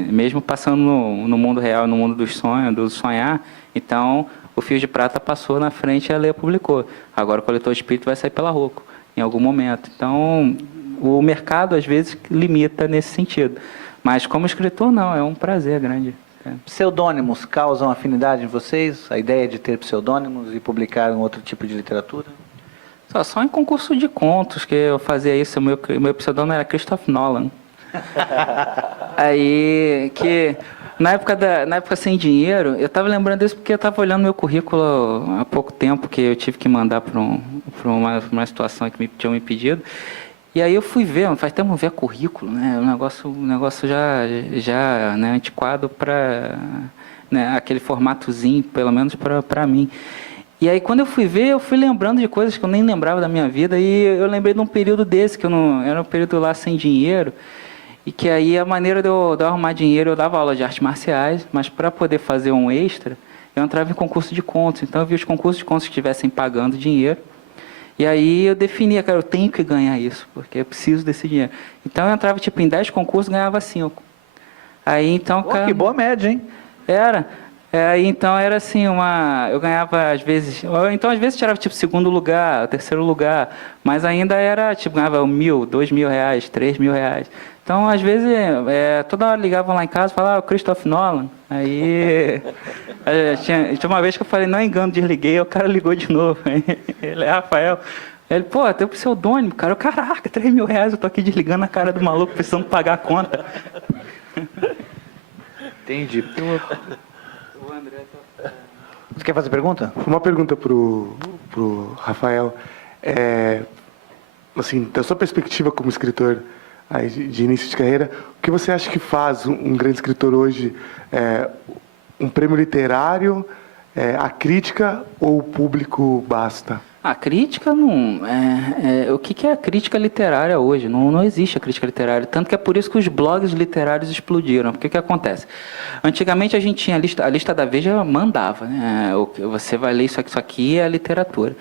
Mesmo passando no mundo real, no mundo dos sonhos, do sonhar, então o Fios de Prata passou na frente e a Leia publicou. Agora o Coletor de Espírito vai sair pela Rocco, em algum momento. Então, o mercado, às vezes, limita nesse sentido. Mas, como escritor, não, é um prazer grande. Pseudônimos causam afinidade em vocês? A ideia de ter pseudônimos e publicar um outro tipo de literatura? Só em concurso de contos que eu fazia isso. Meu pseudônimo era Christopher Nolan. Aí, que na época sem dinheiro, eu estava lembrando disso porque eu estava olhando meu currículo há pouco tempo, que eu tive que mandar para uma situação que tinham me pedido. E aí eu fui ver, faz tempo ver currículo, né? Um negócio já né, antiquado para né, aquele formatozinho, pelo menos para mim. E aí, quando eu fui ver, eu fui lembrando de coisas que eu nem lembrava da minha vida. E eu lembrei de um período desse, que era um período lá sem dinheiro. E que aí a maneira de eu arrumar dinheiro, eu dava aula de artes marciais, mas para poder fazer um extra, eu entrava em concurso de contos. Então, eu via os concursos de contos que estivessem pagando dinheiro. E aí eu definia, cara, eu tenho que ganhar isso, porque eu preciso desse dinheiro. Então, eu entrava em 10 concursos e ganhava 5. Aí, então... Que boa média, hein? Era... então era assim, eu ganhava às vezes, então às vezes tirava tipo segundo lugar, terceiro lugar, mas ainda era tipo, ganhava R$1.000, R$2.000, R$3.000. Então às vezes, toda hora ligavam lá em casa e falavam, Christopher Nolan. Aí, tinha uma vez que eu falei, não engano, desliguei, o cara ligou de novo. Ele, Rafael, ele, pô, tem o pseudônimo, cara, caraca, R$3.000, eu tô aqui desligando a cara do maluco, precisando pagar a conta. Entendi. Você quer fazer pergunta? Uma pergunta pro Rafael. Assim, da sua perspectiva como escritor aí de início de carreira, o que você acha que faz um grande escritor hoje? Um prêmio literário, a crítica ou o público basta? A crítica não... o que é a crítica literária hoje? Não existe a crítica literária. Tanto que é por isso que os blogs literários explodiram. Porque o que acontece? Antigamente a gente tinha a lista da Veja mandava. Né? Você vai ler isso aqui é a literatura.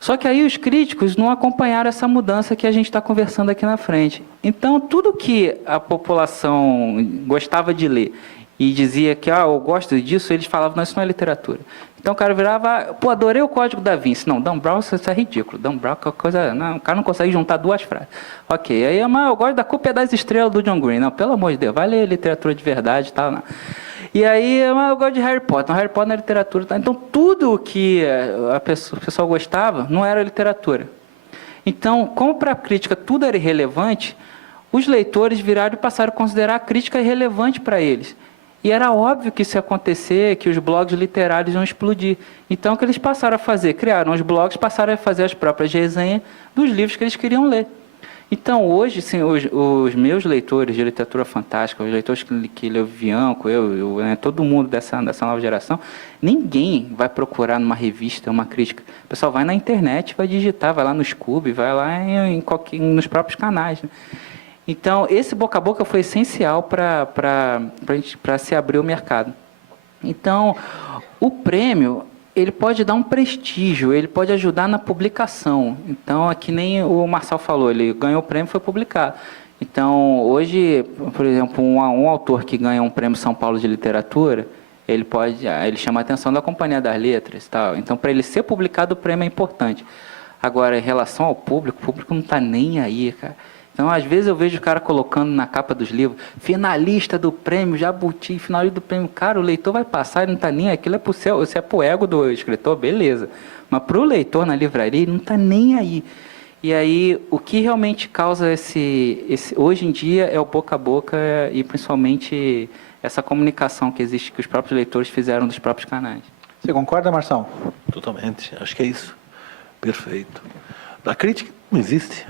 Só que aí os críticos não acompanharam essa mudança que a gente está conversando aqui na frente. Então, tudo que a população gostava de ler e dizia que eu gosto disso, eles falavam, não, isso não é literatura. Então o cara virava, pô, adorei o Código da Vinci. Não, Dan Brown, isso é ridículo. Dan Brown, coisa, não, o cara não consegue juntar duas frases. Ok, aí eu gosto da Culpa das Estrelas do John Green. Não, pelo amor de Deus, vai ler literatura de verdade e tal. Não. E aí eu gosto de Harry Potter. Então, Harry Potter não é literatura. Tá? Então o que o pessoal gostava não era literatura. Então, como para a crítica tudo era irrelevante, os leitores viraram e passaram a considerar a crítica irrelevante para eles. E era óbvio que isso ia acontecer, que os blogs literários iam explodir. Então, o que eles passaram a fazer? Criaram os blogs, passaram a fazer as próprias resenhas dos livros que eles queriam ler. Então, hoje, sim, os meus leitores de literatura fantástica, os leitores que leu Bianco, todo mundo dessa nova geração, ninguém vai procurar numa revista uma crítica. O pessoal vai na internet, vai digitar, vai lá no Scoob, vai lá nos próprios canais, né? Então, esse boca a boca foi essencial para se abrir o mercado. Então, o prêmio, ele pode dar um prestígio, ele pode ajudar na publicação. Então, é que nem o Marçal falou, ele ganhou o prêmio e foi publicado. Então, hoje, por exemplo, um autor que ganha um prêmio São Paulo de literatura, ele chama a atenção da Companhia das Letras e tal. Então, para ele ser publicado, o prêmio é importante. Agora, em relação ao público, o público não está nem aí, cara. Então, às vezes eu vejo o cara colocando na capa dos livros, finalista do prêmio Jabuti, finalista do prêmio. Cara, o leitor vai passar, ele não está nem aí. Aquilo é pro céu, se é pro ego do escritor, beleza. Mas para o leitor na livraria, ele não está nem aí. E aí, o que realmente causa hoje em dia é o boca a boca e principalmente essa comunicação que existe, que os próprios leitores fizeram dos próprios canais. Você concorda, Marção? Totalmente, acho que é isso. Perfeito. A crítica não existe.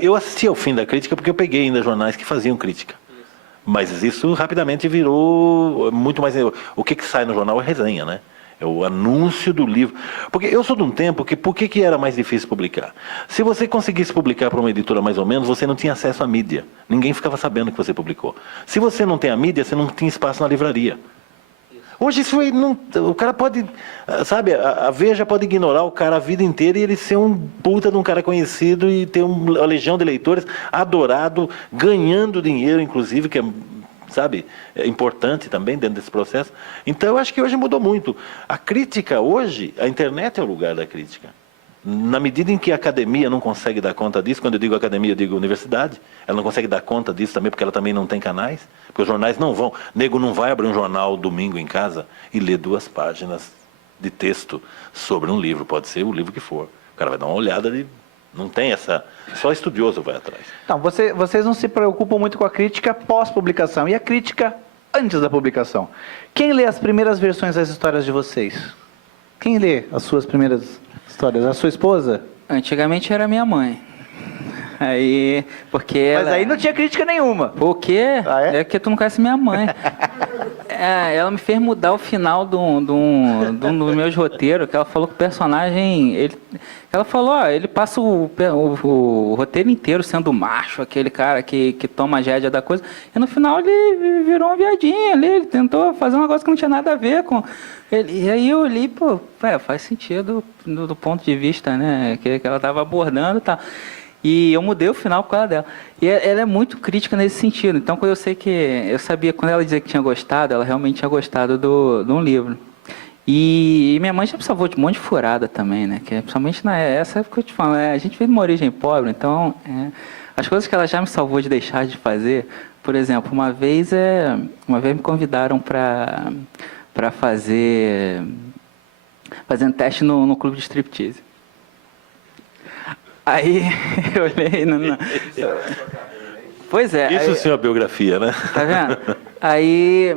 Eu assisti ao fim da crítica porque eu peguei ainda jornais que faziam crítica. Mas isso rapidamente virou muito mais... O que sai no jornal é resenha, né? É o anúncio do livro. Porque eu sou de um tempo que... Por que era mais difícil publicar? Se você conseguisse publicar para uma editora mais ou menos, você não tinha acesso à mídia. Ninguém ficava sabendo que você publicou. Se você não tem a mídia, você não tinha espaço na livraria. Hoje isso aí não, o cara pode, sabe, a Veja pode ignorar o cara a vida inteira e ele ser um puta de um cara conhecido e ter uma legião de leitores, adorado, ganhando dinheiro, inclusive, que é, sabe, é importante também dentro desse processo. Então eu acho que hoje mudou muito. A crítica hoje, a internet é o lugar da crítica. Na medida em que a academia não consegue dar conta disso, quando eu digo academia, eu digo universidade, ela não consegue dar conta disso também, porque ela também não tem canais, porque os jornais não vão, nego não vai abrir um jornal domingo em casa e ler 2 páginas de texto sobre um livro, pode ser o livro que for. O cara vai dar uma olhada e não tem essa... Só estudioso vai atrás. Então, vocês não se preocupam muito com a crítica pós-publicação, e a crítica antes da publicação. Quem lê as primeiras versões das histórias de vocês? Quem lê as suas primeiras histórias? A sua esposa? Antigamente era minha mãe. Aí, porque Mas aí não tinha crítica nenhuma. Por quê? Ah, é? É que tu não conhece minha mãe. Ela me fez mudar o final dos meus roteiros, que ela falou que o personagem... Ela falou, ele passa o roteiro inteiro sendo macho, aquele cara que toma a rédea da coisa, e no final ele virou um viadinho ali, ele tentou fazer um negócio que não tinha nada a ver com... E aí eu li, faz sentido do ponto de vista, né, que ela estava abordando e tal. E eu mudei o final por causa dela. E ela é muito crítica nesse sentido. Então, quando eu sabia, quando ela dizia que tinha gostado, ela realmente tinha gostado de um livro. E minha mãe já me salvou de um monte de furada também, né? Que, principalmente nessa época que eu te falo, a gente veio de uma origem pobre, então as coisas que ela já me salvou de deixar de fazer, por exemplo, uma vez me convidaram para fazendo teste no clube de striptease. Aí eu olhei... Pois é. Isso sim é uma biografia, né? Tá vendo? Aí...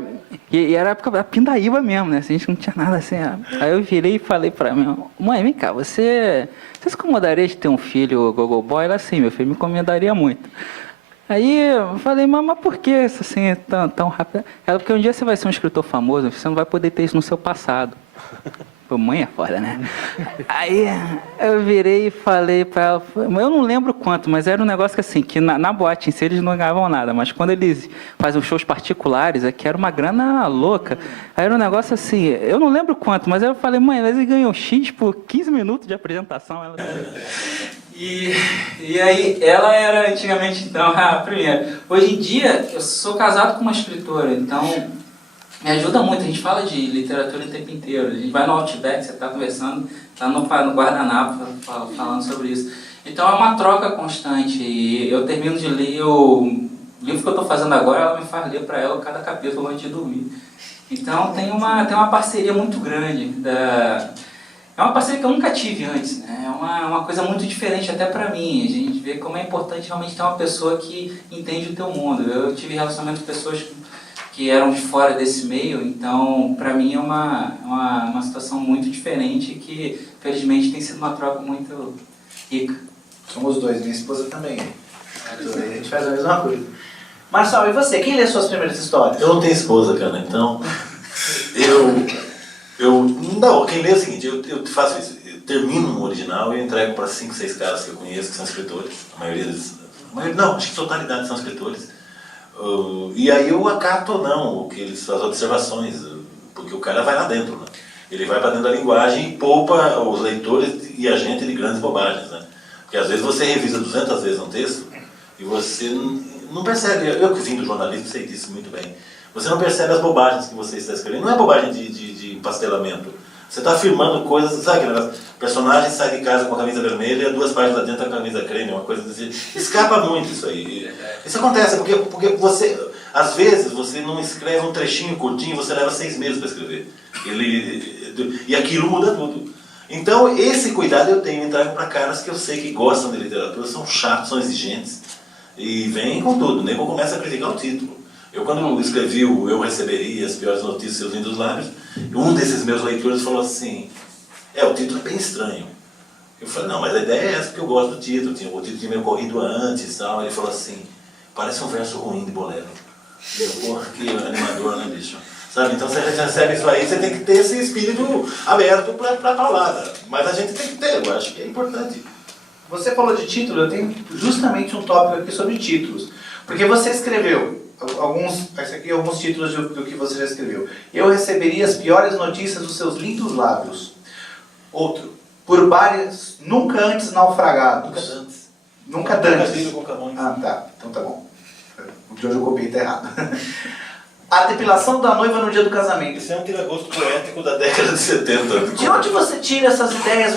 E era a época da pindaíba mesmo, né? A gente não tinha nada assim. Aí eu virei e falei pra minha mãe, vem cá, você se incomodaria de ter um filho gogo boy? Ela, assim, meu filho me incomodaria muito. Aí eu falei, mas por que isso assim, tão rápido? Ela, porque um dia você vai ser um escritor famoso, você não vai poder ter isso no seu passado. Pô, mãe é foda, né? Aí eu virei e falei pra ela, eu não lembro quanto, mas era um negócio que assim, que na boate em si eles não ganhavam nada, mas quando eles fazem shows particulares, aqui era uma grana louca. Aí era um negócio assim, eu não lembro quanto, mas eu falei, mãe, mas eles ganham X por 15 minutos de apresentação. E aí, ela era antigamente, então, a primeira. Hoje em dia, eu sou casado com uma escritora, então... Me ajuda muito, a gente fala de literatura o tempo inteiro. A gente vai no Outback, você está conversando, está no guardanapo falando sobre isso. Então é uma troca constante. E eu termino de ler o livro que eu estou fazendo agora, ela me faz ler para ela cada capítulo antes de dormir. Então tem uma parceria muito grande. É uma parceria que eu nunca tive antes, né? É uma coisa muito diferente até para mim. A gente vê como é importante realmente ter uma pessoa que entende o teu mundo. Eu tive relacionamento com pessoas que eram de fora desse meio, então para mim é uma situação muito diferente que felizmente tem sido uma troca muito rica. Somos dois, minha esposa também. A gente faz a mesma coisa. Marçal, e você? Quem lê suas primeiras histórias? Eu não tenho esposa, cara, então não, quem lê é o seguinte, eu faço isso, eu termino um original e entrego para 5, 6 caras que eu conheço, que são escritores, a maioria deles, não, acho que totalidade são escritores, e aí eu acato ou não as observações, porque o cara vai lá dentro, né? Ele vai para dentro da linguagem e poupa os leitores e a gente de grandes bobagens, né? Porque às vezes você revisa 200 vezes um texto e você não percebe, eu que vim do jornalismo sei disso muito bem, você não percebe as bobagens que você está escrevendo, não é bobagem de empastelamento, você está afirmando coisas, sabe aquele negócio, o personagem sai de casa com a camisa vermelha e 2 páginas dentro a camisa creme, uma coisa assim, escapa muito isso aí, isso acontece porque você, às vezes você não escreve um trechinho curtinho, você leva 6 meses para escrever, e aquilo muda tudo. Então esse cuidado eu tenho, entrego para caras que eu sei que gostam de literatura, são chatos, são exigentes, e vem com tudo, o nego começa a criticar o título. Eu quando escrevi o Eu Receberia as Piores Notícias Seus Lindos Lábios, um desses meus leitores falou assim, o título é bem estranho. Eu falei, não, mas a ideia é essa, porque eu gosto do título, o título tinha me ocorrido antes e tal. Ele falou assim, parece um verso ruim de bolero. E eu, porra, que animador, né, bicho? Sabe? Então você recebe isso aí, você tem que ter esse espírito aberto para a palavra. Mas a gente tem que ter, eu acho que é importante. Você falou de título, eu tenho justamente um tópico aqui sobre títulos. Porque você escreveu alguns títulos do que você já escreveu. Eu receberia as piores notícias dos seus lindos lábios. Outro. Por bares nunca antes naufragados. Nunca dantes. Nunca dantes. Nunca com Camões. Ah, tá. Então tá bom. O de hoje eu copiei, tá errado. A depilação da noiva no dia do casamento. Isso é um tiragosto poético da década de 70. De onde você tira essas ideias?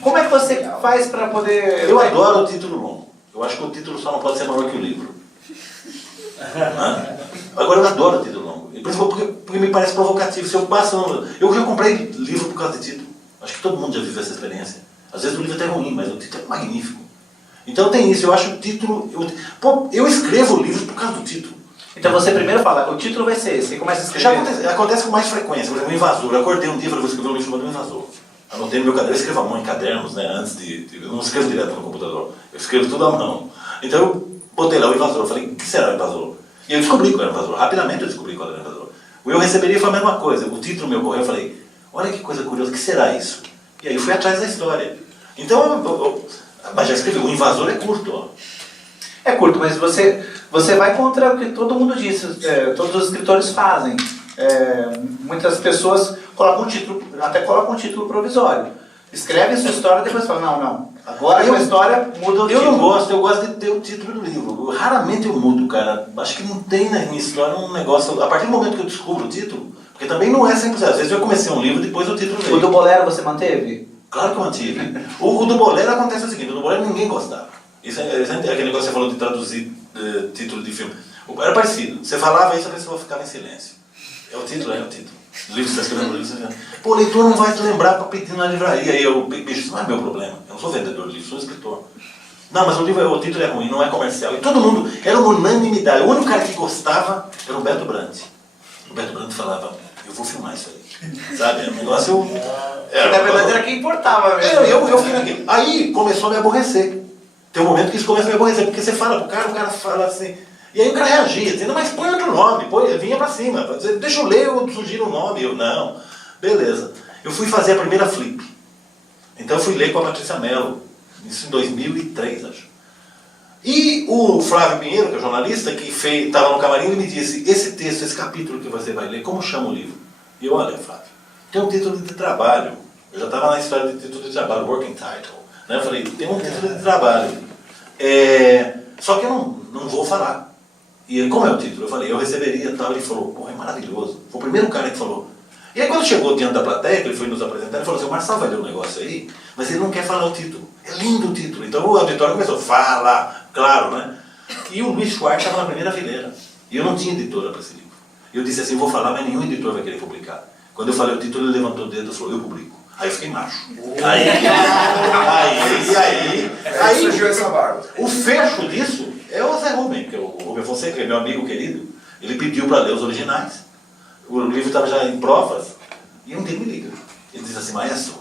Como é que você faz para poder... Eu adoro o título longo. Eu acho que o título só não pode ser maior que o livro. Agora eu adoro o título longo. Principalmente porque me parece provocativo. Se eu passo... Eu já comprei livro por causa de título. Acho que todo mundo já viveu essa experiência. Às vezes o livro é até ruim, mas o título é magnífico. Então tem isso. Eu acho o título... Eu escrevo o livro por causa do título. Então você primeiro fala, o título vai ser esse, e começa a escrever. Já acontece com mais frequência. Por exemplo, o Invasor. Eu acordei um dia e falei, vou escrever um livro chamado O Invasor. Anotei no meu caderno, eu escrevo à mão em cadernos, né, antes eu não escrevo direto no computador, eu escrevo tudo à mão. Então eu botei lá O Invasor, eu falei, o que será O Invasor? E eu descobri qual era O Invasor, rapidamente eu descobri qual era O Invasor. O Eu Receberia foi a mesma coisa, o título me ocorreu, eu falei, olha que coisa curiosa, o que será isso? E aí eu fui atrás da história. Então, mas já escrevi, O Invasor é curto, ó. É curto, mas você vai contra o que todo mundo diz, todos os escritores fazem. Muitas pessoas colocam um título provisório. Escrevem sua história e depois falam, não, agora a história muda o título. Eu não gosto, eu gosto de ter o título do livro. Raramente eu mudo, cara. Acho que não tem na minha história um negócio... A partir do momento que eu descubro o título, porque também não é 100%. Às vezes eu comecei um livro, depois o título veio. O do Bolero você manteve? Claro que eu mantive. O do Bolero acontece o seguinte, o do Bolero ninguém gostava. Isso é aquele negócio que você falou de traduzir título de filme. Era parecido. Você falava isso, a pessoa ficava em silêncio. É o título. O livro que você está escrevendo, o livro você... Pô, o leitor não vai te lembrar para pedir na livraria. Aí eu, bicho, isso não é meu problema. Eu não sou vendedor de livro, sou escritor. Não, mas o título é ruim, não é comercial. E todo mundo, era uma unanimidade. O único cara que gostava era o Beto Brandt. O Beto Brandt falava, eu vou filmar isso aí. Sabe? O negócio... Na verdade era quem importava mesmo. Eu fiquei naquilo. Aí começou a me aborrecer. Tem um momento que isso começa a me aborrecer, porque você fala pro cara, o cara fala assim... E aí o cara reagia, dizendo, mas põe outro nome, vinha pra cima. Deixa eu ler, eu sugiro o nome. Eu, não. Beleza. Eu fui fazer a primeira flip. Então eu fui ler com a Patrícia Mello. Isso em 2003, acho. E o Flávio Pinheiro, que é jornalista, que estava no camarim, ele me disse, esse texto, esse capítulo que você vai ler, como chama o livro? E eu, olha, Flávio, tem um título de trabalho. Eu já estava na história de título de trabalho, working title. Né? Eu falei, tem um título de trabalho. Só que eu não vou falar. E ele, como é o título? Eu falei, Eu Receberia tal. Ele falou, porra, é maravilhoso. Foi o primeiro cara que falou. E aí quando chegou diante da plateia, que ele foi nos apresentar, ele falou assim, o Marçal vai ler um negócio aí, mas ele não quer falar o título. É lindo o título. Então o auditório começou, fala, claro, né? E o Luiz Schwartz estava na primeira fileira. E eu não tinha editora para esse livro. Eu disse assim, vou falar, mas nenhum editor vai querer publicar. Quando eu falei o título, ele levantou o dedo e falou, eu publico. Aí eu fiquei macho. Aí surgiu essa barba. O fecho disso é o Zé Rubem, que é o Rubem Fonseca, que é meu amigo querido. Ele pediu para ler os originais. O livro estava já em provas. E um dia me liga. Ele diz assim, maestro,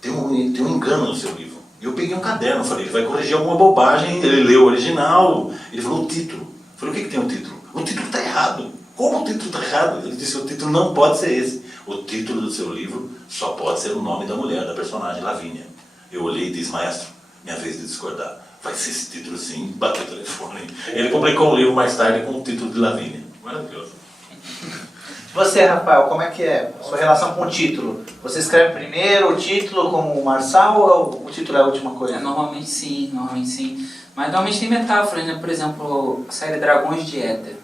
tem um engano no seu livro. E eu peguei um caderno, falei, ele vai corrigir alguma bobagem. Ele leu o original. Ele falou, o título. Eu falei, o que tem o título? O título está errado. Como o título está errado? Ele disse, o título não pode ser esse. O título do seu livro só pode ser o nome da mulher, da personagem, Lavínia. Eu olhei e disse, maestro, minha vez de discordar. Vai ser esse título sim, bateu o telefone. Ele publicou um livro mais tarde com o título de Lavínia. Maravilhoso. Você, Rafael, como é que é a sua relação com o título? Você escreve primeiro o título como o Marçal ou o título é a última coisa? Normalmente sim. Mas normalmente tem metáforas, né? Por exemplo, a série Dragões de Éter.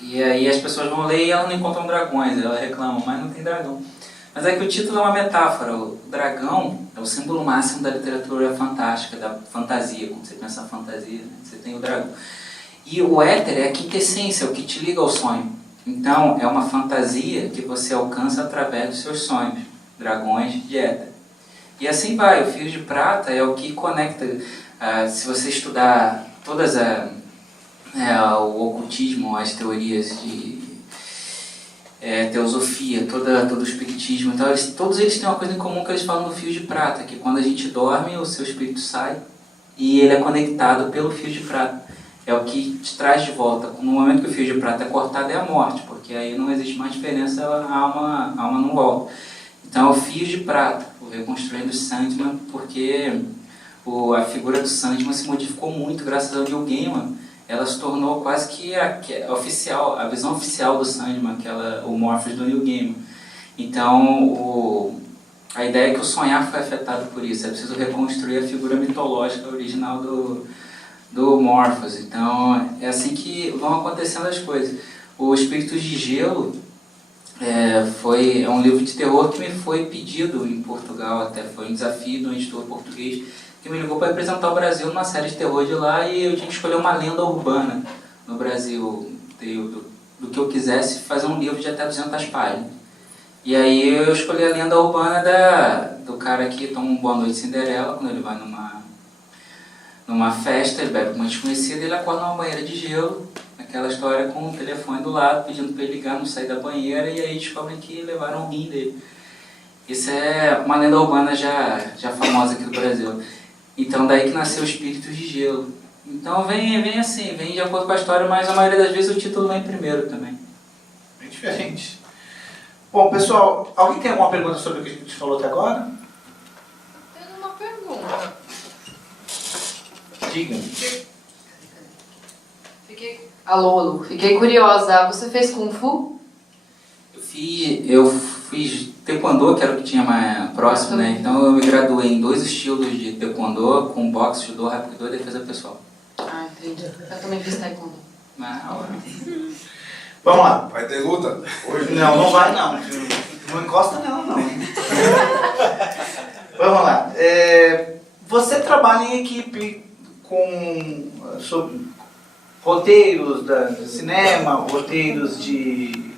E aí as pessoas vão ler e elas não encontram dragões, elas reclamam, mas não tem dragão. Mas é que o título é uma metáfora. O dragão é o símbolo máximo da literatura fantástica, da fantasia. Quando você pensa em fantasia, né? Você tem o dragão. E o éter é a quintessência, é o que te liga ao sonho. Então, é uma fantasia que você alcança através dos seus sonhos. Dragões de éter. E assim vai. O fio de prata é o que conecta. Se você estudar todas o ocultismo, as teorias de teosofia, todo o espiritismo, então todos eles têm uma coisa em comum que eles falam do fio de prata, que quando a gente dorme, o seu espírito sai e ele é conectado pelo fio de prata. É o que te traz de volta. No momento que o fio de prata é cortado, é a morte, porque aí não existe mais diferença, a alma não volta. Então é o fio de prata, o reconstruindo o Sandman, porque a figura do Sandman se modificou muito graças ao Neil Gaiman. Ela se tornou quase que a visão oficial do Sandman, o Morpheus do Neil Gaiman. Então, a ideia é que o sonhar foi afetado por isso. É preciso reconstruir a figura mitológica original do Morpheus. Então, é assim que vão acontecendo as coisas. O Espíritos de Gelo é um livro de terror que me foi pedido em Portugal, até foi um desafio do editor português, que me ligou para representar o Brasil numa série de terror de lá e eu tinha que escolher uma lenda urbana no Brasil, do que eu quisesse fazer um livro de até 200 páginas. E aí eu escolhi a lenda urbana do cara que toma um Boa Noite Cinderela, quando ele vai numa festa, ele bebe com uma desconhecida e ele acorda numa banheira de gelo, aquela história com o telefone do lado, pedindo para ele ligar, não sair da banheira, e aí descobrem que levaram o rim dele. Isso é uma lenda urbana já famosa aqui no Brasil. Então daí que nasceu Espíritos de Gelo. Então vem assim, vem de acordo com a história, mas a maioria das vezes o título vem primeiro também. Bem diferente. Bom, pessoal, alguém tem alguma pergunta sobre o que a gente falou até agora? Tenho uma pergunta. Diga. Alô, fiquei curiosa. Você fez Kung Fu? Eu fiz Taekwondo, que era o que tinha mais próximo, né? Então eu me graduei em 2 estilos de Taekwondo, com boxe, judô, rapkido e defesa pessoal. Ah, entendi. Eu também fiz Taekwondo. Vamos lá. Vai ter luta hoje? Não vai não. Não encosta nela não. Vamos lá. Você trabalha em equipe sobre roteiros de cinema, roteiros de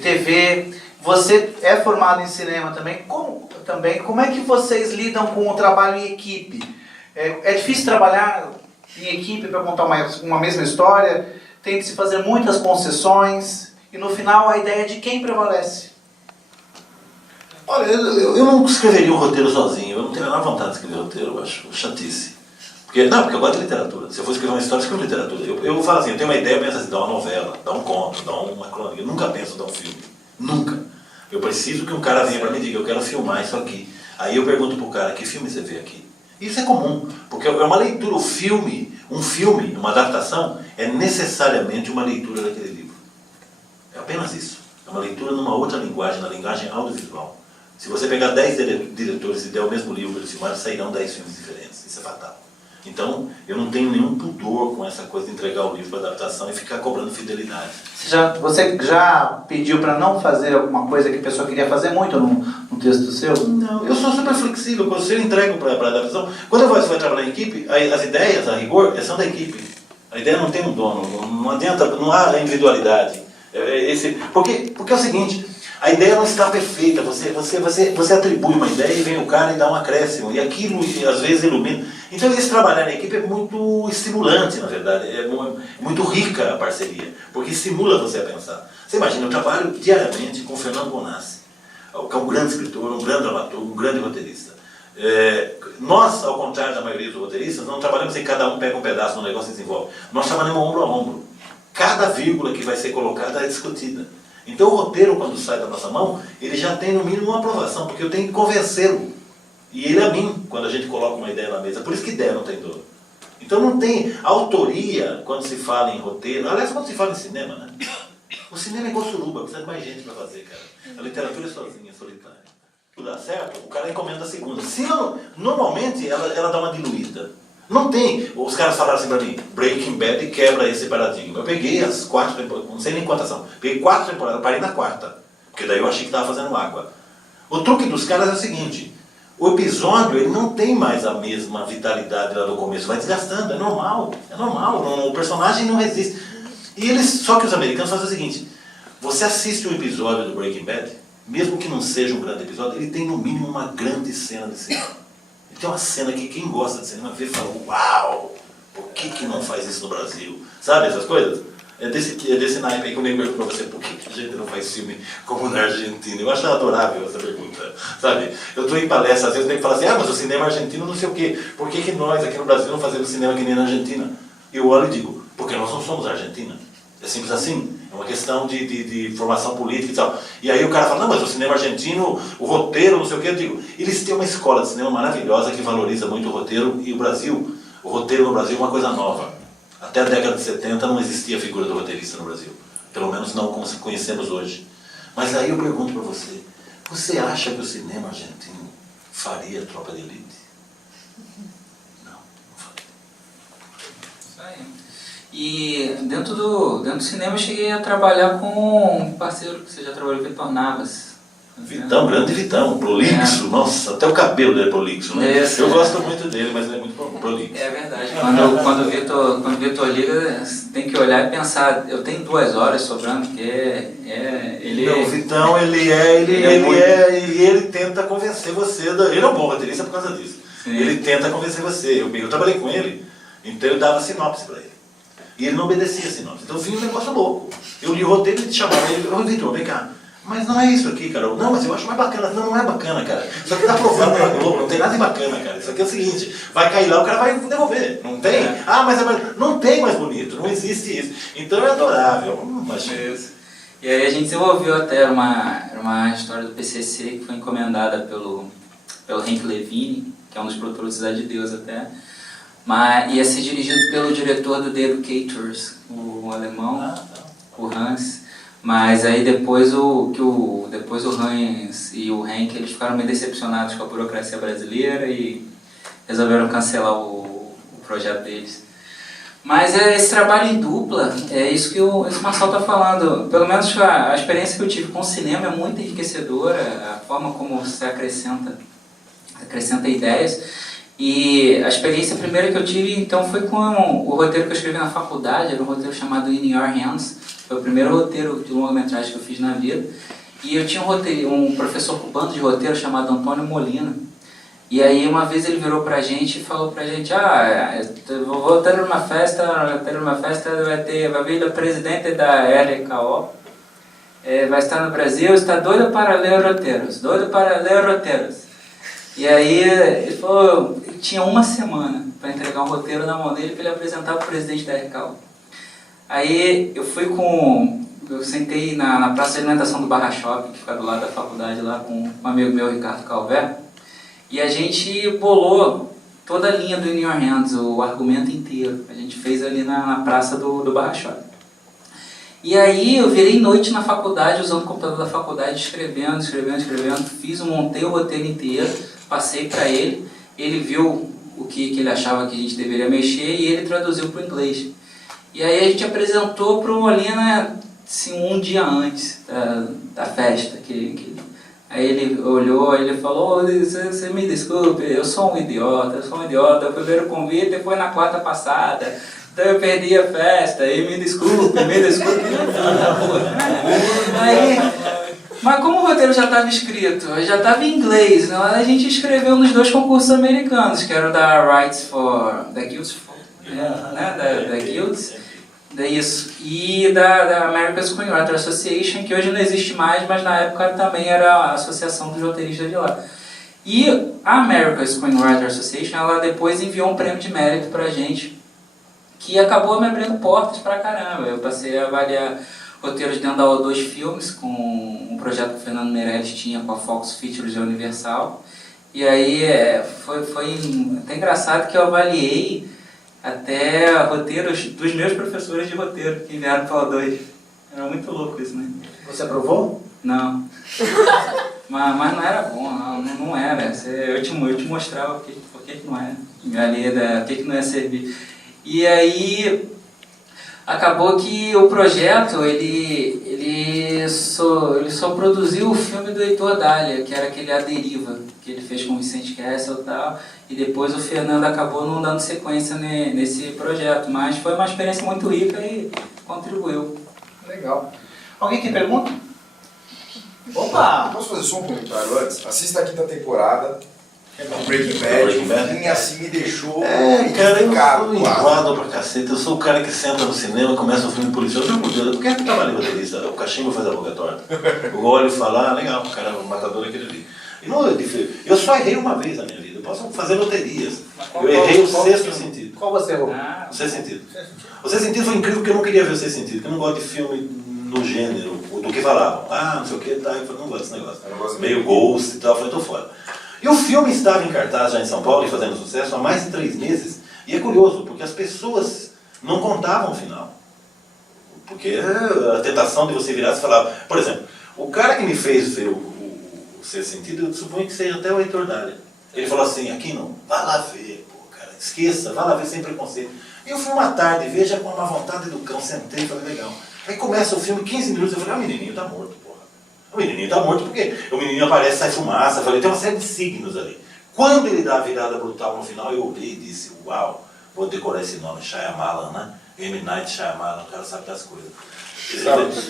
TV. Você é formado em cinema também. Como é que vocês lidam com o trabalho em equipe? É difícil trabalhar em equipe para contar uma mesma história? Tem de se fazer muitas concessões e no final a ideia de quem prevalece? Olha, eu não escreveria um roteiro sozinho, eu não tenho a menor vontade de escrever roteiro, eu acho chatice. Porque eu gosto de literatura. Se eu for escrever uma história, eu escrevo literatura. Eu falo assim, eu tenho uma ideia, eu penso assim, dá uma novela, dá um conto, dá uma crônica. Eu nunca penso em dar um filme. Nunca. Eu preciso que um cara venha para mim e diga, eu quero filmar isso aqui. Aí eu pergunto pro cara, que filme você vê aqui? Isso é comum, porque é uma leitura. Um filme, uma adaptação, é necessariamente uma leitura daquele livro. É apenas isso. É uma leitura numa outra linguagem, na linguagem audiovisual. Se você pegar 10 diretores e der o mesmo livro para eles filmarem, sairão 10 filmes diferentes. Isso é fatal. Então, eu não tenho nenhum pudor com essa coisa de entregar o livro para adaptação e ficar cobrando fidelidade. Você já pediu para não fazer alguma coisa que a pessoa queria fazer muito no texto seu? Não, eu sou super flexível. Quando eu entrego para a adaptação, quando você vai trabalhar em equipe, as ideias, a rigor, são da equipe. A ideia não tem um dono, não adianta, não há individualidade. Porque é o seguinte, A ideia não está perfeita, você atribui uma ideia e vem o cara e dá um acréscimo, e aquilo às vezes ilumina. Então esse trabalhar na equipe é muito estimulante, na verdade, é muito rica a parceria, porque estimula você a pensar. Você imagina, eu trabalho diariamente com o Fernando Bonassi, que é um grande escritor, um grande dramaturgo, um grande roteirista. Nós, ao contrário da maioria dos roteiristas, não trabalhamos em cada um pega um pedaço do negócio e desenvolve. Nós trabalhamos ombro a ombro. Cada vírgula que vai ser colocada é discutida. Então o roteiro, quando sai da nossa mão, ele já tem no mínimo uma aprovação, porque eu tenho que convencê-lo. E ele a mim, quando a gente coloca uma ideia na mesa. Por isso que ideia não tem dor. Então não tem autoria quando se fala em roteiro. Aliás, quando se fala em cinema, né? O cinema é igual suruba, precisa de mais gente para fazer, cara. A literatura é sozinha, é solitária. Tudo dá certo, o cara encomenda a segunda. Se não, normalmente ela dá uma diluída. Não tem. Os caras falaram assim pra mim, Breaking Bad quebra esse paradigma. Eu peguei as 4 temporadas, não sei nem quantas são. Peguei 4 temporadas, parei na 4ª. Porque daí eu achei que estava fazendo água. O truque dos caras é o seguinte, o episódio ele não tem mais a mesma vitalidade lá do começo, vai desgastando, é normal, o personagem não resiste. Só que os americanos fazem o seguinte, você assiste um episódio do Breaking Bad, mesmo que não seja um grande episódio, ele tem no mínimo uma grande cena de cinema. Tem uma cena que quem gosta de cinema vê e fala, uau, por que não faz isso no Brasil? Sabe essas coisas? É desse naipe aí que eu nem pergunto pra você, por que a gente não faz filme como na Argentina? Eu acho adorável essa pergunta, sabe? Eu estou em palestra, às vezes eu tenho que falar assim, mas o cinema argentino não sei o quê. Por que nós aqui no Brasil não fazemos cinema que nem na Argentina? E eu olho e digo, porque nós não somos Argentina. É simples assim. É uma questão de formação política e tal. E aí o cara fala, não, mas o cinema argentino, o roteiro, não sei o quê. Eu digo, eles têm uma escola de cinema maravilhosa que valoriza muito o roteiro. E o roteiro no Brasil é uma coisa nova. Até a década de 70 não existia a figura do roteirista no Brasil. Pelo menos não como conhecemos hoje. Mas aí eu pergunto para você, você acha que o cinema argentino faria Tropa de Elite? Não faria. Isso aí. E dentro do cinema eu cheguei a trabalhar com um parceiro que você já trabalhou, Vitor Navas. Vitão, grande Vitão, prolixo, nossa, até o cabelo dele é prolixo, né? Eu gosto muito dele, mas ele é muito prolixo. É verdade, quando o Vitor liga, tem que olhar e pensar, eu tenho 2 horas sobrando, porque ele... Não, o Vitão, ele tenta convencer você, ele é um bom roteirista por causa disso. Sim. Ele tenta convencer você, eu trabalhei com ele, então eu dava sinopse para ele. E ele não obedecia a sinopse, então vinha um negócio louco. Eu li o roteiro e chamava ele, ô Vitor, vem cá. Mas não é isso aqui, cara. Não, mas eu acho mais bacana. Não é bacana, cara. Isso aqui tá provando na Globo, não tem nada de bacana, cara. Isso aqui é o seguinte, vai cair lá, o cara vai devolver. Não tem? Ah, mas não tem mais bonito, não existe isso. Então é adorável. Isso. E aí a gente desenvolveu até uma história do PCC que foi encomendada pelo Hank Levine, que é um dos produtores da Cidade de Deus até. Mas ia ser dirigido pelo diretor do The Educators, o alemão, o Hans. Mas aí depois o Hans e o Hank eles ficaram meio decepcionados com a burocracia brasileira e resolveram cancelar o projeto deles. Mas esse trabalho em dupla, é isso que esse Marçal está falando. Pelo menos a experiência que eu tive com o cinema é muito enriquecedora, a forma como você acrescenta ideias. E a experiência primeira que eu tive então foi com o roteiro que eu escrevi na faculdade, era um roteiro chamado In Your Hands. Foi o primeiro roteiro de longa-metragem que eu fiz na vida. E eu tinha um professor cubano de roteiro chamado Antônio Molina. E aí uma vez ele virou pra gente e falou pra gente, eu vou ter uma festa, vai vir o presidente da RKO, vai estar no Brasil, está doido para ler roteiros. E aí ele falou, tinha uma semana para entregar um roteiro na mão dele para ele apresentar para o presidente da RKO. Aí eu sentei na praça de alimentação do Barra Shopping, que fica do lado da faculdade, lá com um amigo meu, Ricardo Calvé, e a gente bolou toda a linha do In Your Hands, o argumento inteiro. A gente fez ali na praça do Barra Shopping. E aí eu virei noite na faculdade, usando o computador da faculdade, escrevendo, montei o roteiro inteiro, passei para ele, ele viu o que ele achava que a gente deveria mexer e ele traduziu para o inglês. E aí a gente apresentou para o Molina assim, um dia antes da festa. Aí ele olhou e ele falou, você me desculpe, eu sou um idiota, o primeiro convite foi na quarta passada, então eu perdi a festa, e me desculpe. Mas como o roteiro já estava escrito, já estava em inglês, né? A gente escreveu nos 2 concursos americanos, que era o da Rights for... da Guilds for... né? Da Guilds, isso. E da American Screenwriter Association, que hoje não existe mais, mas na época também era a associação dos roteiristas de lá. E a American Screenwriter Association, ela depois enviou um prêmio de mérito pra gente, que acabou me abrindo portas pra caramba. Eu passei a avaliar roteiros dentro da O2 Filmes, com um projeto que o Fernando Meirelles tinha com a Fox Features e a Universal. E aí foi até engraçado que eu avaliei até roteiros dos meus professores de roteiro que vieram para o O2. Era muito louco isso, né? Você aprovou? Não. mas não era bom, não era. Eu te mostrava por que não era. O que não ia servir. E aí acabou que o projeto ele só produziu o filme do Heitor Dália, que era aquele A Deriva, que ele fez com o Vicente Kessel e tal, e depois o Fernando acabou não dando sequência nesse projeto, mas foi uma experiência muito rica e contribuiu. Legal. Alguém tem pergunta? Opa! Posso fazer só um comentário antes? Assista a 5ª temporada do Breaking Bad. Breaking Bad. O fim assim me deixou Cara, eu sou claro. enjoado pra caceta. Eu sou o cara que senta no cinema, começa um filme policial. Meu Deus, por que eu trabalho roteirista? O cachimbo faz a boca torta. Eu olho e falo, legal, o cara, o matador é aquele ali. E não, eu só errei uma vez na minha vida. Eu posso fazer loterias. Eu errei o Sexto Sentido. Qual você errou? O Sexto Sentido. O Sexto Sentido foi incrível porque eu não queria ver o Sexto Sentido, porque eu não gosto de filme no gênero, do que falavam. Não sei o que, tá. Eu falei, não gosto desse negócio. Meio Ghost e tal, eu falei, tô fora. E o filme estava em cartaz já em São Paulo e fazendo sucesso há mais de 3 meses. E é curioso, porque as pessoas não contavam o final. Porque a tentação de você virar e falar... Por exemplo, o cara que me fez ver o Sexto Sentido, eu suponho que seja até o Heitor Dália. Ele falou assim, aqui não, vá lá ver, pô, cara, esqueça, vá lá ver sem preconceito. E eu fui uma tarde, veja com uma vontade do cão, sentei e falei, legal. Aí começa o filme, 15 minutos, eu falei, o menininho tá morto, porra. O menininho tá morto porque o menininho aparece, sai fumaça, eu falei, tem uma série de signos ali. Quando ele dá a virada brutal no final, eu ouvi e disse, uau, vou decorar esse nome, Shyamalan, né? M. Night Shyamalan, o cara sabe das coisas.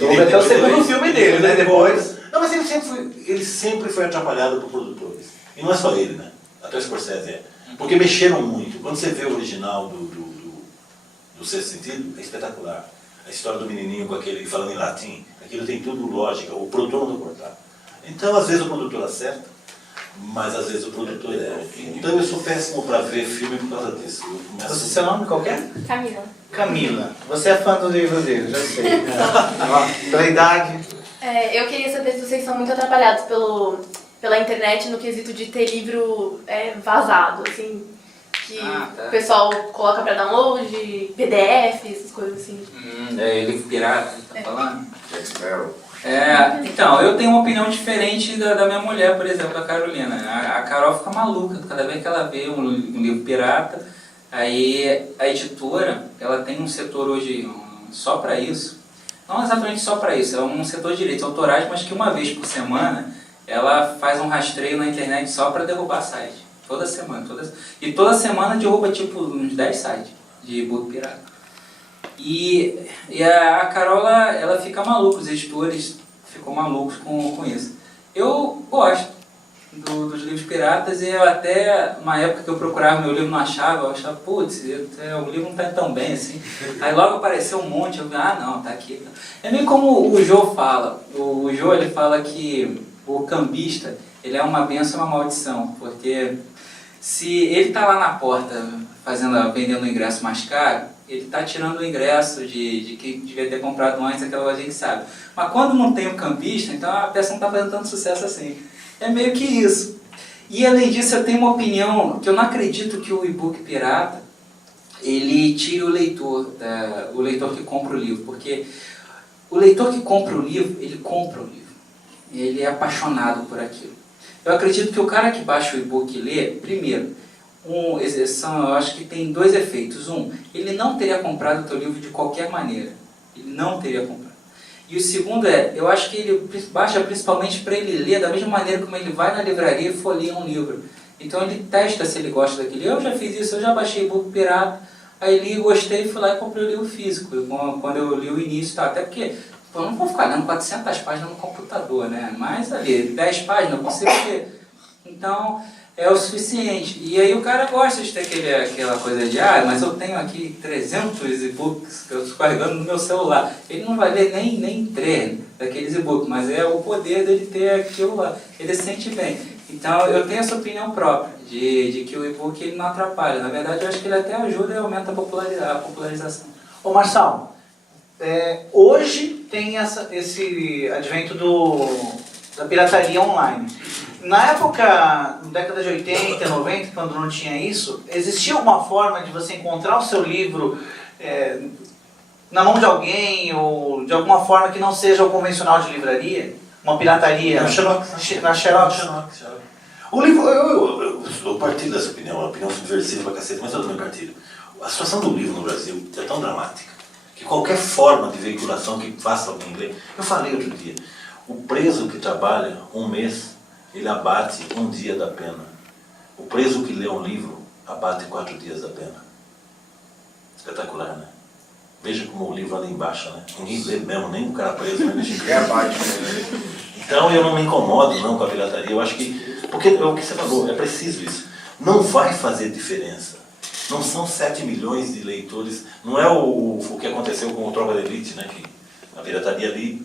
Houve até o segundo filme dele, né? Depois. Não, mas ele sempre foi atrapalhado por produtores. E não é só ele, né? Até o Scorsese é. Porque mexeram muito. Quando você vê o original do Sexto Sentido, é espetacular. A história do menininho com aquele falando em latim, aquilo tem tudo lógica, o produtor não cortar. Então, às vezes o produtor acerta, mas às vezes o produtor erra. Então eu sou péssimo para ver filme por causa disso. Seu nome qual que é? Camila. Camila. Você é fã do livro dele, já sei. Pela idade. Eu queria saber se vocês são muito atrapalhados pela internet no quesito de ter livro vazado, assim, que tá. o pessoal coloca pra download, PDF, essas coisas assim. Livro pirata, tá falando? Jack Sparrow. Então, eu tenho uma opinião diferente da minha mulher, por exemplo, da Carolina. A Carol fica maluca cada vez que ela vê um livro pirata. Aí a editora, ela tem um setor hoje só para isso. Não exatamente só para isso, é um setor de direitos autorais, mas que uma vez por semana ela faz um rastreio na internet só para derrubar site. Toda semana. E toda semana derruba tipo uns 10 sites de e-book pirata. E a Carol, ela fica maluca, os editores ficam malucos com isso. Eu gosto dos livros piratas e eu até, uma época que eu procurava meu livro não achava, eu achava, putz, o livro não está tão bem assim. Aí logo apareceu um monte, eu vi, não, tá aqui. É meio como o Jô fala. O Jô, ele fala que o cambista, ele é uma bênção e uma maldição, porque se ele está lá na porta vendendo o ingresso mais caro, ele está tirando o ingresso de que devia ter comprado antes, aquela lojinha que sabe. Mas quando não tem o cambista, então a peça não está fazendo tanto sucesso assim. É meio que isso. E além disso, eu tenho uma opinião que eu não acredito que o e-book pirata, ele tire o leitor que compra o livro. Porque o leitor que compra o livro, ele compra o livro. Ele é apaixonado por aquilo. Eu acredito que o cara que baixa o e-book e lê, primeiro, eu acho que tem 2 efeitos. Ele não teria comprado o teu livro de qualquer maneira. Ele não teria comprado. E o segundo eu acho que ele baixa principalmente para ele ler da mesma maneira como ele vai na livraria e folheia um livro. Então ele testa se ele gosta daquele. Eu já fiz isso, eu já baixei e-book pirata, aí li, gostei, fui lá e comprei o livro físico. Quando eu li o início, até porque Pô, eu não vou ficar lendo 400 páginas no computador, né? Mas ali, 10 páginas eu consigo ler. Então, é o suficiente. E aí o cara gosta de ter aquela coisa de, mas eu tenho aqui 300 e-books que eu estou carregando no meu celular. Ele não vai ler nem 3 daqueles e-books, mas é o poder dele ter aquilo lá. Ele se sente bem. Então, eu tenho essa opinião própria, de que o e-book ele não atrapalha. Na verdade, eu acho que ele até ajuda e aumenta a popularização. Ô Marçal, hoje tem esse advento da pirataria online. Na época, na década de 80, 90, quando não tinha isso, existia alguma forma de você encontrar o seu livro na mão de alguém ou de alguma forma que não seja o convencional de livraria? Uma pirataria? Na Xerox. Na Xerox. O livro, eu partilho dessa opinião, uma opinião subversiva pra cacete, mas eu também partilho. A situação do livro no Brasil é tão dramática que qualquer forma de veiculação que faça alguém ler... Eu falei outro dia, o preso que trabalha um mês, ele abate um dia da pena. O preso que lê um livro abate 4 dias da pena. Espetacular, né? Veja como o livro anda embaixo, né? Ninguém lê mesmo, nem o cara preso, né? Então eu não me incomodo não com a pirataria, eu acho que... Porque é o que você falou, é preciso isso. Não vai fazer diferença. Não são 7 milhões de leitores, não é o que aconteceu com o Tropa de Elite, né? Que a pirataria ali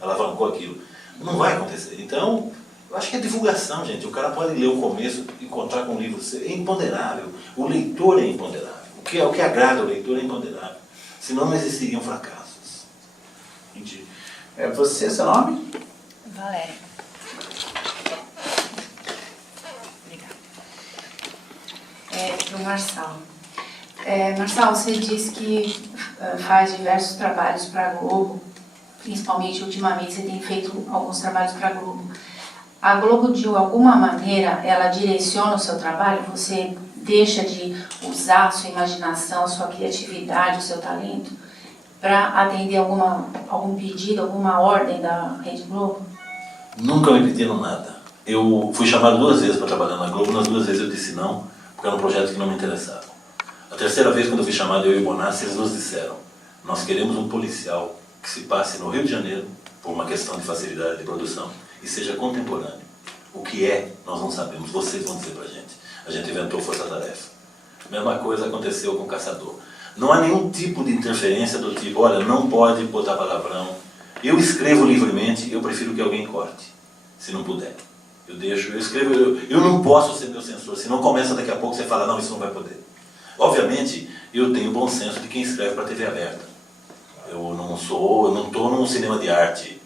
alavancou aquilo. Não vai acontecer. Então, eu acho que é divulgação, gente. O cara pode ler o começo, encontrar com um livro, é imponderável. O leitor é imponderável. O que agrada ao leitor é imponderável. Senão não existiriam fracassos. Entendi. Você, seu nome? Valéria. Obrigada. Para o Marçal. Marçal, você disse que faz diversos trabalhos para a Globo, principalmente ultimamente você tem feito alguns trabalhos para a Globo. A Globo, de alguma maneira, ela direciona o seu trabalho? Você deixa de usar a sua imaginação, a sua criatividade, o seu talento para atender algum pedido, alguma ordem da Rede Globo? Nunca me pediram nada. Eu fui chamado 2 vezes para trabalhar na Globo, nas 2 vezes eu disse não, porque era um projeto que não me interessava. A terceira vez, quando eu fui chamado, eu e o Bonassi, eles nos disseram: nós queremos um policial que se passe no Rio de Janeiro, por uma questão de facilidade de produção, e seja contemporâneo. O que é, nós não sabemos, vocês vão dizer pra gente. A gente inventou força-tarefa. Mesma coisa aconteceu com o Caçador. Não há nenhum tipo de interferência do tipo, olha, não pode botar palavrão. Eu escrevo livremente, eu prefiro que alguém corte, se não puder. Eu escrevo, eu não posso ser meu censor, senão começa daqui a pouco você fala, não, isso não vai poder. Obviamente, eu tenho bom senso de quem escreve para TV aberta. Eu não estou num cinema de arte.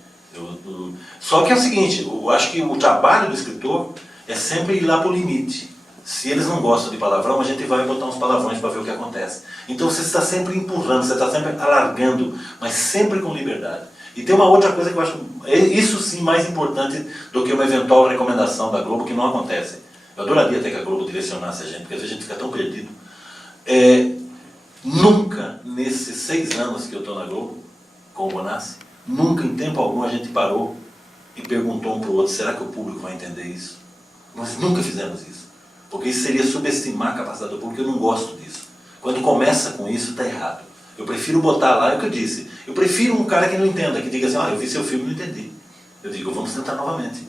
Só que é o seguinte, eu acho que o trabalho do escritor é sempre ir lá para o limite. Se eles não gostam de palavrão, a gente vai botar uns palavrões para ver o que acontece. Então você está sempre empurrando, você está sempre alargando, mas sempre com liberdade. E tem uma outra coisa que eu acho, isso sim, mais importante do que uma eventual recomendação da Globo, que não acontece. Eu adoraria até que a Globo direcionasse a gente, porque às vezes a gente fica tão perdido. Nunca, nesses 6 anos que eu estou na Globo, com o Bonassi, nunca em tempo algum a gente parou e perguntou um para o outro, será que o público vai entender isso? Nós nunca fizemos isso. Porque isso seria subestimar a capacidade do público, eu não gosto disso. Quando começa com isso, está errado. Eu prefiro botar lá, é o que eu disse, eu prefiro um cara que não entenda, que diga assim, eu vi seu filme e não entendi. Eu digo, vamos tentar novamente.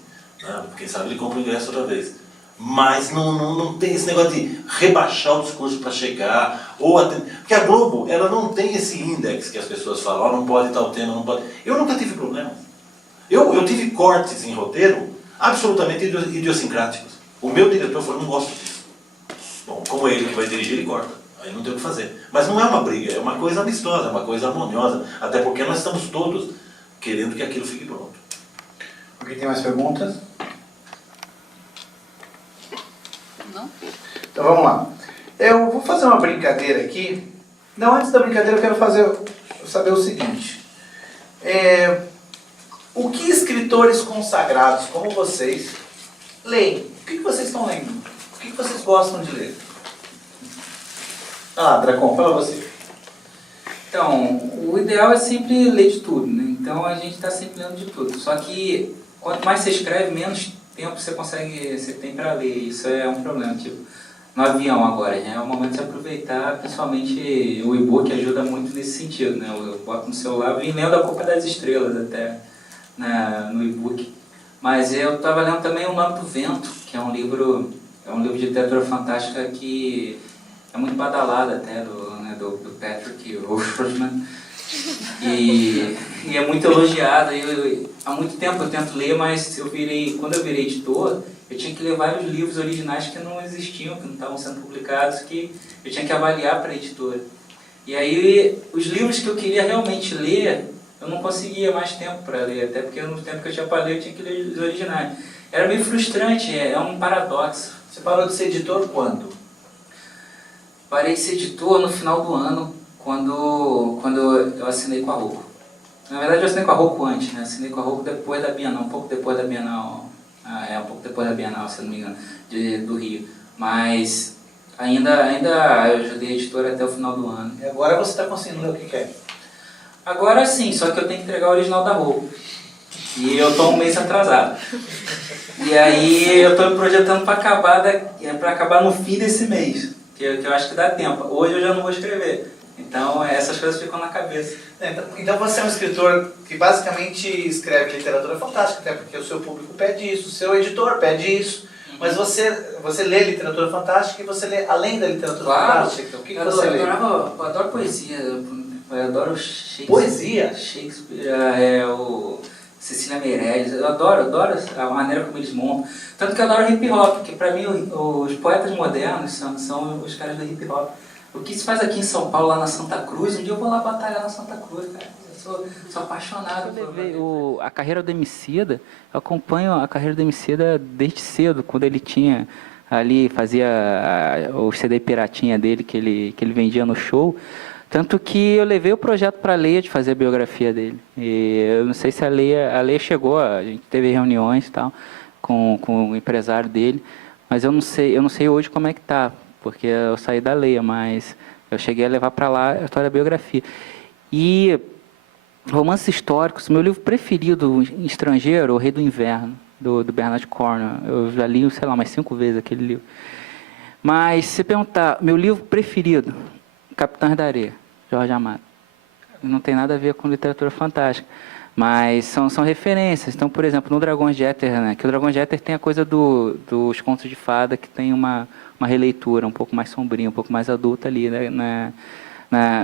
Quem sabe ele compra o ingresso outra vez. Mas não tem esse negócio de rebaixar o discurso para chegar, porque a Globo, ela não tem esse índex que as pessoas falam, não pode tal tema, não pode... Eu nunca tive problema. Eu tive cortes em roteiro absolutamente idiosincráticos. O meu diretor falou, não gosto disso. Bom, como é ele que vai dirigir, ele corta. Aí não tem o que fazer. Mas não é uma briga, é uma coisa amistosa, é uma coisa harmoniosa. Até porque nós estamos todos querendo que aquilo fique pronto. Alguém tem mais perguntas? Não? Então vamos lá. Eu vou fazer uma brincadeira aqui. Não, antes da brincadeira eu quero saber o seguinte. O que escritores consagrados como vocês leem? O que vocês estão lendo? O que vocês gostam de ler? Dracon, fala você. Então, o ideal é sempre ler de tudo, né? Então a gente está sempre lendo de tudo. Só que quanto mais você escreve, menos tempo você tem para ler. Isso é um problema. Tipo, no avião agora, né? É o momento de aproveitar, principalmente o e-book ajuda muito nesse sentido, né? Eu boto no celular, vim lendo A Culpa das Estrelas até no e-book. Mas eu estava lendo também O Nome do Vento, que é um livro de literatura fantástica que é muito badalado até, do Patrick Rothman. E é muito elogiado. Há muito tempo eu tento ler, mas quando eu virei editor, eu tinha que ler vários livros originais que não existiam, que não estavam sendo publicados, que eu tinha que avaliar para a editora. E aí, os livros que eu queria realmente ler, eu não conseguia mais tempo para ler, até porque no tempo que eu tinha para ler, eu tinha que ler os originais. Era meio frustrante, é um paradoxo. Você parou de ser editor quando? Parei de ser editor no final do ano, quando eu assinei com a Rocco. Na verdade, eu assinei com a Rocco antes, né? Assinei com a Rocco depois da Bienal, um pouco depois da Bienal, um pouco depois da Bienal, se eu não me engano, do Rio. Mas ainda eu ajudei a editora até o final do ano. E agora você está conseguindo ler o que quer? Agora sim, só que eu tenho que entregar o original da Rocco. E eu estou um mês atrasado. E aí eu estou me projetando para acabar no fim desse mês, que eu acho que dá tempo. Hoje eu já não vou escrever. Então essas coisas ficam na cabeça. Então você é um escritor que basicamente escreve literatura fantástica, até porque o seu público pede isso, o seu editor pede isso. Mas você lê literatura fantástica e você lê além da literatura fantástica. O que você lê? Eu adoro poesia, eu adoro Shakespeare. Poesia? Shakespeare, o Cecília Meirelles, eu adoro a maneira como eles montam. Tanto que eu adoro hip hop, porque para mim os poetas modernos são os caras do hip hop. O que se faz aqui em São Paulo, lá na Santa Cruz, um dia eu vou lá batalhar na Santa Cruz, cara. Eu sou apaixonado por a carreira do Emicida. Eu acompanho a carreira do Emicida desde cedo, quando ele tinha ali, fazia o CD piratinha dele que ele vendia no show. Tanto que eu levei o projeto para a Leia de fazer a biografia dele. E eu não sei se a Leia chegou, a gente teve reuniões e tal com o empresário dele, mas eu não sei hoje como é que tá, porque eu saí da Leia, mas eu cheguei a levar para lá a história da biografia. E romances históricos, meu livro preferido em estrangeiro, O Rei do Inverno, do Bernard Cornwell. Eu já li, sei lá, umas 5 vezes aquele livro. Mas se perguntar, meu livro preferido, Capitães da Areia, Jorge Amado. Não tem nada a ver com literatura fantástica, mas são referências. Então, por exemplo, no Dragões de Éter, né, que o Dragões de Éter tem a coisa dos contos de fada, que tem uma releitura um pouco mais sombria, um pouco mais adulta ali, né,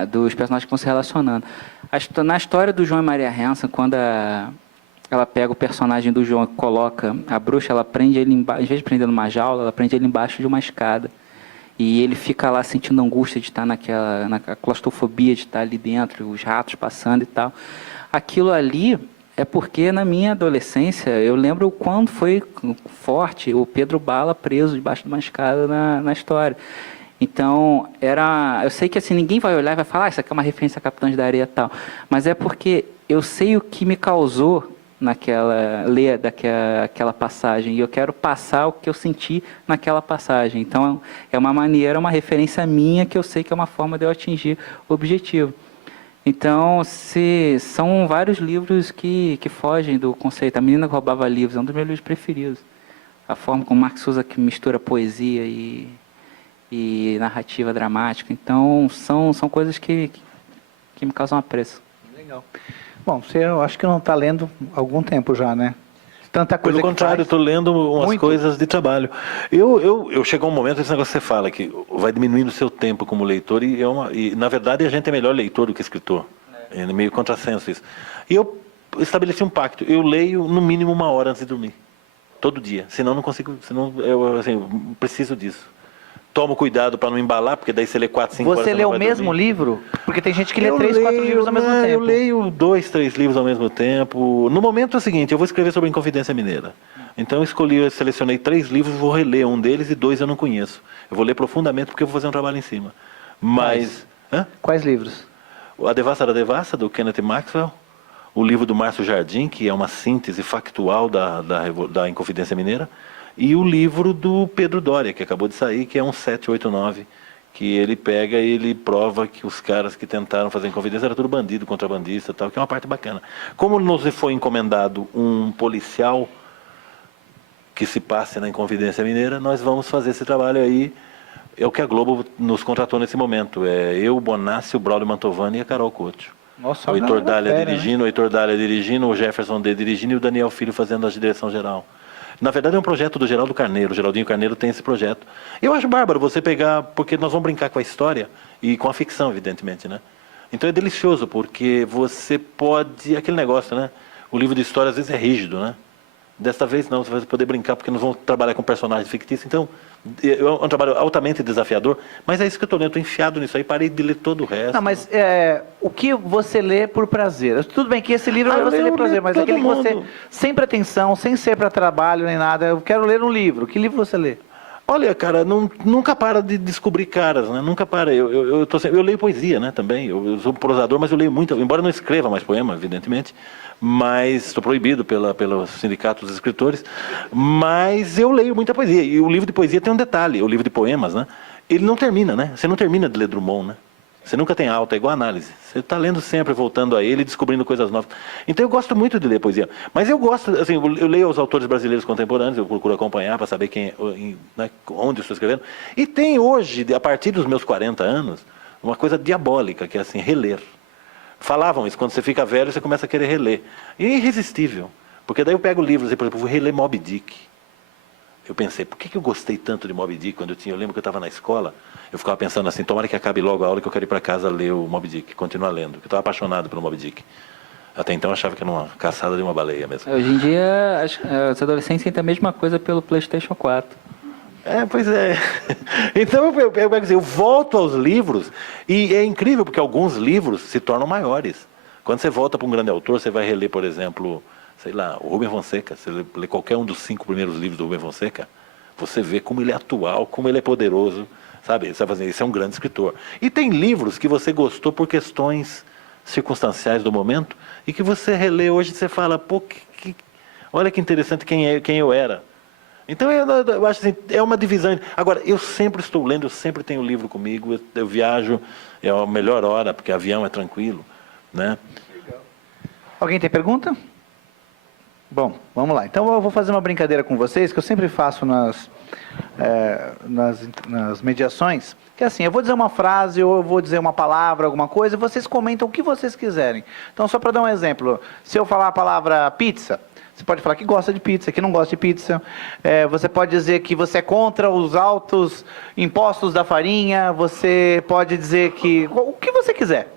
dos personagens que vão se relacionando. Na história do João e Maria Hansen, quando ela pega o personagem do João e coloca a bruxa, ela prende ele embaixo, em vez de prender numa jaula, ela prende ele embaixo de uma escada. E ele fica lá sentindo angústia de estar na claustrofobia de estar ali dentro, os ratos passando e tal. Aquilo ali é porque na minha adolescência eu lembro o quanto foi forte o Pedro Bala preso debaixo de uma escada na história. Então, eu sei que assim, ninguém vai olhar e vai falar, isso aqui é uma referência a Capitães da Areia e tal. Mas é porque eu sei o que me causou ler daquela passagem. E eu quero passar o que eu senti naquela passagem. Então, é uma maneira, uma referência minha que eu sei que é uma forma de eu atingir o objetivo. Então, são vários livros que fogem do conceito. A Menina que Roubava Livros é um dos meus livros preferidos. A forma como Marx usa que mistura poesia e narrativa dramática. Então, são coisas que me causam apreço. Legal. Bom, eu acho que não está lendo há algum tempo já, né? Tanta coisa. Pelo contrário, eu estou lendo umas coisas de trabalho. Eu chegou um momento, esse negócio que você fala, que vai diminuindo o seu tempo como leitor, e na verdade a gente é melhor leitor do que escritor. É meio contrassenso isso. E eu estabeleci um pacto, eu leio no mínimo 1 hora antes de dormir. Todo dia. Senão não consigo, eu preciso disso. Tomo cuidado para não embalar, porque daí você lê 4, 5 horas. Você lê o mesmo livro? Porque tem gente que lê 3, 4 livros ao mesmo tempo. Eu leio 2, 3 livros ao mesmo tempo. No momento é o seguinte, eu vou escrever sobre a Inconfidência Mineira. Então eu selecionei 3 livros, vou reler um deles e 2 eu não conheço. Eu vou ler profundamente porque eu vou fazer um trabalho em cima. Mas... Quais livros? A Devassa da Devassa, do Kenneth Maxwell. O livro do Márcio Jardim, que é uma síntese factual da Inconfidência Mineira. E o livro do Pedro Doria, que acabou de sair, que é um 789, que ele pega e ele prova que os caras que tentaram fazer Inconfidência era tudo bandido, contrabandista e tal, que é uma parte bacana. Como nos foi encomendado um policial que se passe na Inconfidência Mineira, nós vamos fazer esse trabalho aí é o que a Globo nos contratou nesse momento. É eu, o Bonassi, o Braulio Mantovani e a Carol Couto. Nossa, O Heitor Dália fera, né? dirigindo, o Jefferson D dirigindo e o Daniel Filho fazendo a direção geral. Na verdade é um projeto do Geraldo Carneiro, o Geraldinho Carneiro tem esse projeto. Eu acho bárbaro você pegar, porque nós vamos brincar com a história e com a ficção, evidentemente, né? Então é delicioso, porque você pode, aquele negócio, né? O livro de história às vezes é rígido, né? Desta vez não, você vai poder brincar, porque nós vamos trabalhar com personagens fictícios. Então, é um trabalho altamente desafiador, mas é isso que eu estou lendo, estou enfiado nisso aí, parei de ler todo o resto. Não, mas o que você lê por prazer? Tudo bem que esse livro Ah, não é eu você lê leio por prazer, mas todo aquele que você, mundo. sem pretensão, sem ser para trabalho nem nada, eu quero ler um livro. Que livro você lê? Olha, cara, nunca para de descobrir caras, né? Nunca para. Eu leio poesia, né, também. Eu sou prosador, mas eu leio muito, embora não escreva mais poema, evidentemente, mas estou proibido pelo sindicato dos escritores, mas eu leio muita poesia. E o livro de poesia tem um detalhe, o livro de poemas, né? Ele não termina, né? Você não termina de ler Drummond, né? Você nunca tem alta, é igual a análise. Você está lendo sempre, voltando a ele, descobrindo coisas novas. Então eu gosto muito de ler poesia. Mas eu gosto, assim, eu leio os autores brasileiros contemporâneos, eu procuro acompanhar para saber né, onde eu estou escrevendo. E tem hoje, a partir dos meus 40 anos, uma coisa diabólica, que é assim, reler. Falavam isso, quando você fica velho, você começa a querer reler. E é irresistível. Porque daí eu pego livros, por exemplo, vou reler Moby Dick. Eu pensei, por que eu gostei tanto de Moby Dick quando eu lembro que eu estava na escola, eu ficava pensando assim, tomara que acabe logo a aula que eu quero ir para casa ler o Moby Dick, continuar lendo, porque eu estava apaixonado pelo Moby Dick. Até então eu achava que era uma caçada de uma baleia mesmo. Hoje em dia, os adolescentes sentem a mesma coisa pelo PlayStation 4. Pois é. Então eu volto aos livros e é incrível porque alguns livros se tornam maiores. Quando você volta para um grande autor, você vai reler, por exemplo, sei lá, o Rubem Fonseca. Você lê qualquer um dos 5 primeiros livros do Rubem Fonseca, você vê como ele é atual, como ele é poderoso, sabe? Você vai fazer, esse é um grande escritor. E tem livros que você gostou por questões circunstanciais do momento e que você relê hoje e você fala, pô, olha que interessante quem eu era. Então eu acho assim, é uma divisão. Agora, eu sempre estou lendo, eu sempre tenho livro comigo, eu viajo, é a melhor hora, porque avião é tranquilo, né? Alguém tem pergunta? Bom, vamos lá. Então eu vou fazer uma brincadeira com vocês, que eu sempre faço nas mediações, que é assim, eu vou dizer uma frase ou eu vou dizer uma palavra, alguma coisa, e vocês comentam o que vocês quiserem. Então, só para dar um exemplo, se eu falar a palavra pizza, você pode falar que gosta de pizza, que não gosta de pizza. Você pode dizer que você é contra os altos impostos da farinha. Você pode dizer que... o que você quiser.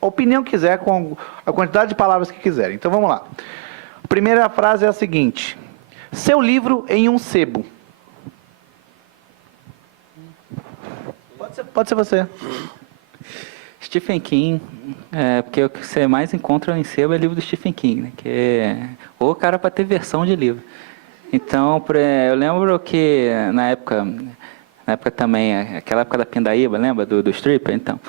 A opinião que quiser, com a quantidade de palavras que quiser. Então, vamos lá. A primeira frase é a seguinte. Seu livro em um sebo. Pode ser você. Stephen King, porque o que você mais encontra em sebo é livro do Stephen King, né? Que é o cara para ter versão de livro. Então, eu lembro que na época também, aquela época da Pindaíba, lembra do stripper? Então,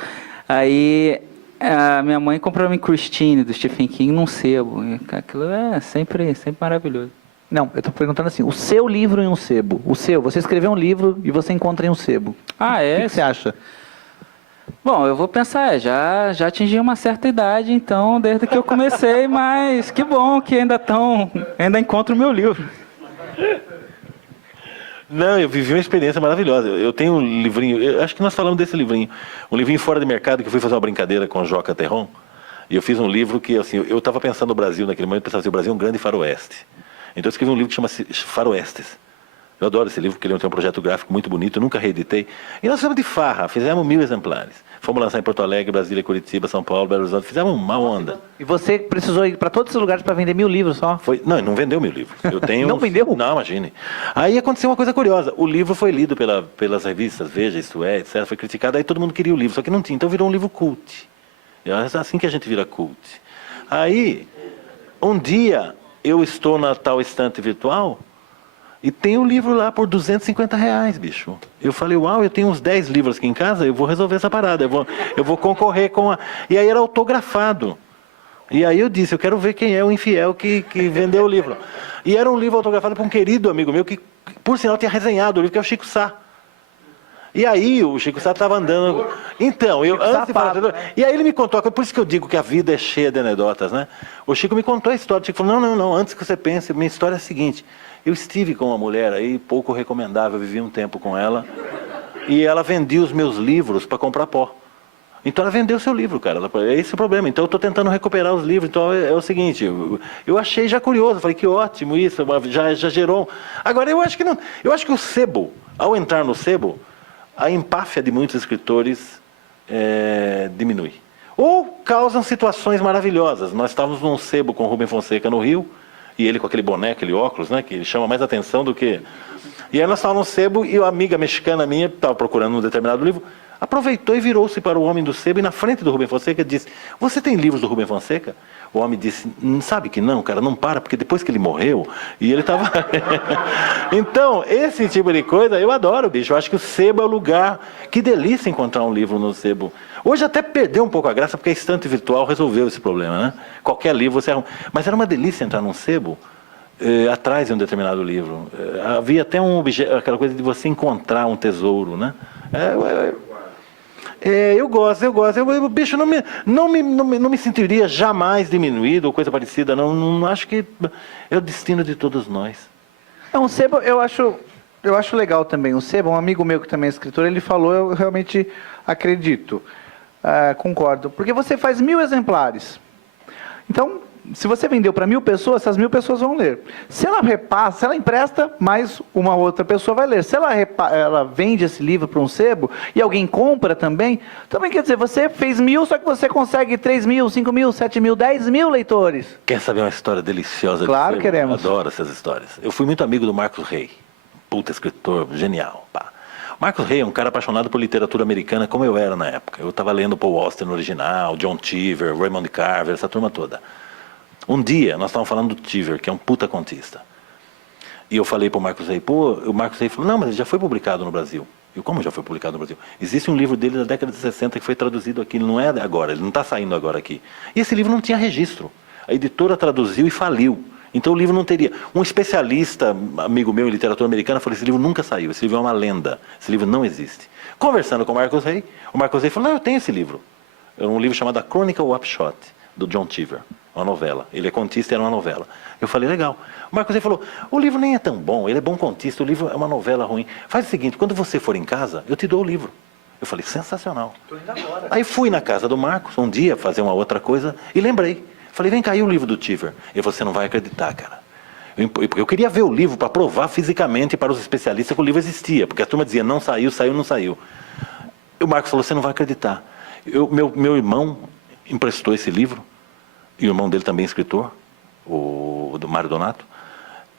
aí a minha mãe comprou para mim Christine do Stephen King num sebo. E aquilo é sempre maravilhoso. Não, eu estou perguntando assim, o seu livro em um sebo. O seu, você escreveu um livro e você encontra em um sebo. Ah, é? O que você acha? Bom, eu vou pensar, já atingi uma certa idade, então, desde que eu comecei, mas que bom que ainda encontro o meu livro. Não, eu vivi uma experiência maravilhosa. Eu tenho um livrinho, acho que nós falamos desse livrinho, um livrinho fora de mercado, que eu fui fazer uma brincadeira com o Joca Terron, e eu fiz um livro que, assim, eu estava pensando no Brasil naquele momento, pensava assim, o Brasil é um grande faroeste. Então eu escrevi um livro que chama-se Faroestes. Eu adoro esse livro, porque ele tem um projeto gráfico muito bonito, eu nunca reeditei. E nós fizemos de farra, fizemos 1000 exemplares. Fomos lançar em Porto Alegre, Brasília, Curitiba, São Paulo, Belo Horizonte, fizemos uma onda. E você precisou ir para todos esses lugares para vender 1000 livros só? Não, não vendeu 1000 livros. Eu tenho Não vendeu? Não, imagine. Aí aconteceu uma coisa curiosa, o livro foi lido pelas revistas, Veja, Isto É, etc., foi criticado, aí todo mundo queria o livro, só que não tinha, então virou um livro cult. É assim que a gente vira cult. Aí, um dia, eu estou na tal estante virtual, e tem o livro lá por R$250, bicho. Eu falei, uau, eu tenho uns 10 livros aqui em casa, eu vou resolver essa parada, eu vou concorrer com a... E aí era autografado. E aí eu disse, eu quero ver quem é o infiel que vendeu o livro. E era um livro autografado por um querido amigo meu, que por sinal tinha resenhado o livro, que é o Chico Sá. E aí o Chico Sá estava andando... Então, antes de falar... E aí ele me contou, por isso que eu digo que a vida é cheia de anedotas, né? O Chico me contou a história, o Chico falou, não, antes que você pense, minha história é a seguinte... Eu estive com uma mulher aí, pouco recomendável, vivi um tempo com ela. e ela vendia os meus livros para comprar pó. Então ela vendeu seu livro, cara. É esse o problema. Então eu estou tentando recuperar os livros. Então é o seguinte, eu achei já curioso, falei que ótimo isso, já gerou. Agora eu acho que não. Eu acho que o sebo, ao entrar no sebo, a empáfia de muitos escritores diminui. Ou causam situações maravilhosas. Nós estávamos num sebo com o Rubem Fonseca no Rio, e ele com aquele boné, aquele óculos, né, que chama mais atenção do que... E aí nós estávamos no sebo e uma amiga mexicana minha, estava procurando um determinado livro, aproveitou e virou-se para o homem do sebo e na frente do Rubem Fonseca disse: você tem livros do Rubem Fonseca? O homem disse: sabe que não, cara, não para, porque depois que ele morreu, e ele estava... Então, esse tipo de coisa eu adoro, bicho. Eu acho que o sebo é o lugar. Que delícia encontrar um livro no sebo. Hoje até perdeu um pouco a graça, porque a estante virtual resolveu esse problema, né? Qualquer livro você arruma. Mas era uma delícia entrar num sebo atrás de um determinado livro. Havia até aquela coisa de você encontrar um tesouro, né? Eu gosto. Bicho, não me sentiria jamais diminuído ou coisa parecida. Não acho que é o destino de todos nós. Um sebo, eu acho legal também. O sebo, um amigo meu que também é escritor, ele falou, eu realmente acredito. Concordo. Porque você faz 1000 exemplares. Então, se você vendeu para 1000 pessoas, essas 1000 pessoas vão ler. Se ela repassa, se ela empresta, mais uma outra pessoa vai ler. Se ela vende esse livro para um sebo e alguém compra também quer dizer, você fez 1000, só que você consegue 3.000, 5.000, 7.000, 10.000 leitores. Quer saber uma história deliciosa? Claro, de queremos. Adoro essas histórias. Eu fui muito amigo do Marcos Rey. Puta escritor, genial. Pá. Marcos Rey é um cara apaixonado por literatura americana, como eu era na época. Eu estava lendo Paul Auster no original, John Cheever, Raymond Carver, essa turma toda. Um dia, nós estávamos falando do Cheever, que é um puta contista. E eu falei para o Marcos Rey, o Marcos Rey falou: não, mas ele já foi publicado no Brasil. Eu, como já foi publicado no Brasil? Existe um livro dele da década de 60 que foi traduzido aqui, ele não é agora, ele não está saindo agora aqui. E esse livro não tinha registro. A editora traduziu e faliu. Então o livro não teria. Um especialista, amigo meu em literatura americana, falou: esse livro nunca saiu, esse livro é uma lenda, esse livro não existe. Conversando com o Marcos Rey falou: não, eu tenho esse livro. É um livro chamado A Chronicle Upshot, do John Cheever, uma novela. Ele é contista e era uma novela. Eu falei: legal. O Marcos Rey falou: o livro nem é tão bom, ele é bom contista, o livro é uma novela ruim. Faz o seguinte, quando você for em casa, eu te dou o livro. Eu falei: sensacional. Aí fui na casa do Marcos, um dia, fazer uma outra coisa, e lembrei. Falei: vem cá, e o livro do Cheever? Ele falou: você não vai acreditar, cara. Porque eu queria ver o livro para provar fisicamente para os especialistas que o livro existia. Porque a turma dizia: não saiu, não saiu. E o Marcos falou: você não vai acreditar. Meu irmão emprestou esse livro, e o irmão dele também é escritor, o do Mário Donato,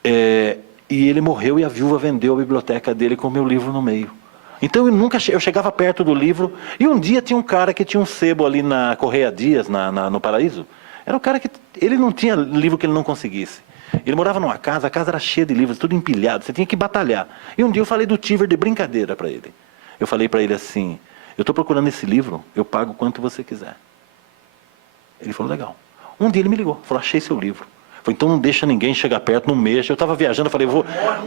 e ele morreu e a viúva vendeu a biblioteca dele com o meu livro no meio. Então eu chegava perto do livro, e um dia tinha um cara que tinha um sebo ali na Correia Dias, no Paraíso. Era um cara que ele não tinha livro que ele não conseguisse. Ele morava numa casa, a casa era cheia de livros, tudo empilhado, você tinha que batalhar. E um dia eu falei do Cheever de brincadeira para ele. Eu falei para ele assim: eu estou procurando esse livro, eu pago quanto você quiser. Ele falou: legal. Um dia ele me ligou, falou: achei seu livro. Eu falei: então não deixa ninguém chegar perto, não mexa. Eu estava viajando, eu falei: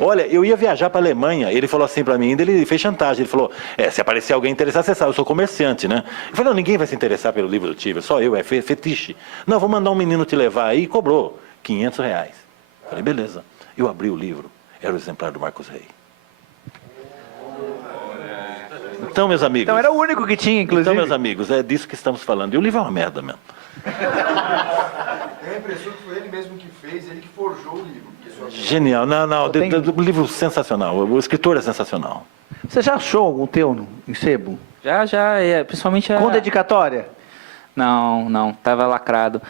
olha, eu ia viajar para a Alemanha. Ele falou assim para mim, ainda ele fez chantagem. Ele falou: se aparecer alguém interessado, você sabe, eu sou comerciante, né? Eu falei: não, ninguém vai se interessar pelo livro do Cheever, só eu, é fetiche. Não, vou mandar um menino te levar aí, e cobrou R$500. Eu falei: beleza. Eu abri o livro, era o exemplar do Marcos Rey. Então, meus amigos... Então era o único que tinha, inclusive. Então, meus amigos, é disso que estamos falando. E o livro é uma merda mesmo. Tem a impressão que foi ele mesmo que fez, ele que forjou o livro. Genial. Não, o livro sensacional. O escritor é sensacional. Você já achou algum teu em sebo? Já, principalmente Com dedicatória? Não, tava lacrado.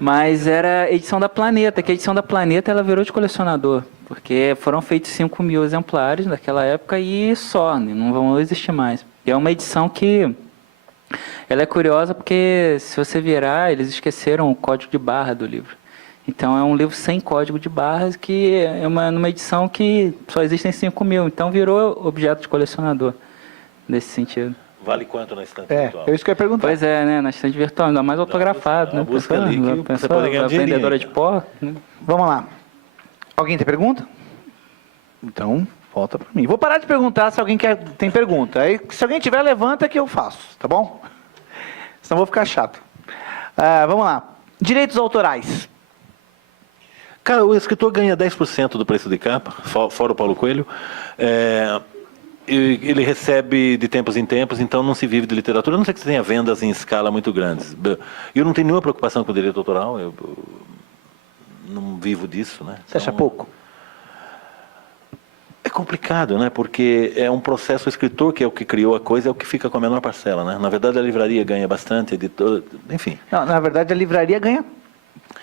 Mas era edição da Planeta, que a edição da Planeta ela virou de colecionador, porque foram feitos 5.000 exemplares naquela época e só, não vão existir mais. E é uma edição que ela é curiosa porque se você virar, eles esqueceram o código de barra do livro. Então é um livro sem código de barras que é numa edição que só existem 5.000, então virou objeto de colecionador nesse sentido. Vale quanto na estante virtual? É isso que eu ia perguntar. Pois é, né? Na estante virtual, ainda mais autografado, né? Busca ali que você pode ganhar dinheirinho. Vendedora de pó. Né? Vamos lá. Alguém tem pergunta? Então, volta para mim. Vou parar de perguntar se alguém tem pergunta. Aí, se alguém tiver, levanta que eu faço, tá bom? Senão vou ficar chato. Vamos lá. Direitos autorais. Cara, o escritor ganha 10% do preço de capa, fora o Paulo Coelho. ele recebe de tempos em tempos, então não se vive de literatura, a não ser que você tenha vendas em escala muito grandes. Eu não tenho nenhuma preocupação com o direito autoral, eu não vivo disso, né? Você acha pouco? É complicado, né? Porque é um processo, o escritor, que é o que criou a coisa, é o que fica com a menor parcela, né? Na verdade, a livraria ganha bastante, a editora, enfim. Não, na verdade, a livraria ganha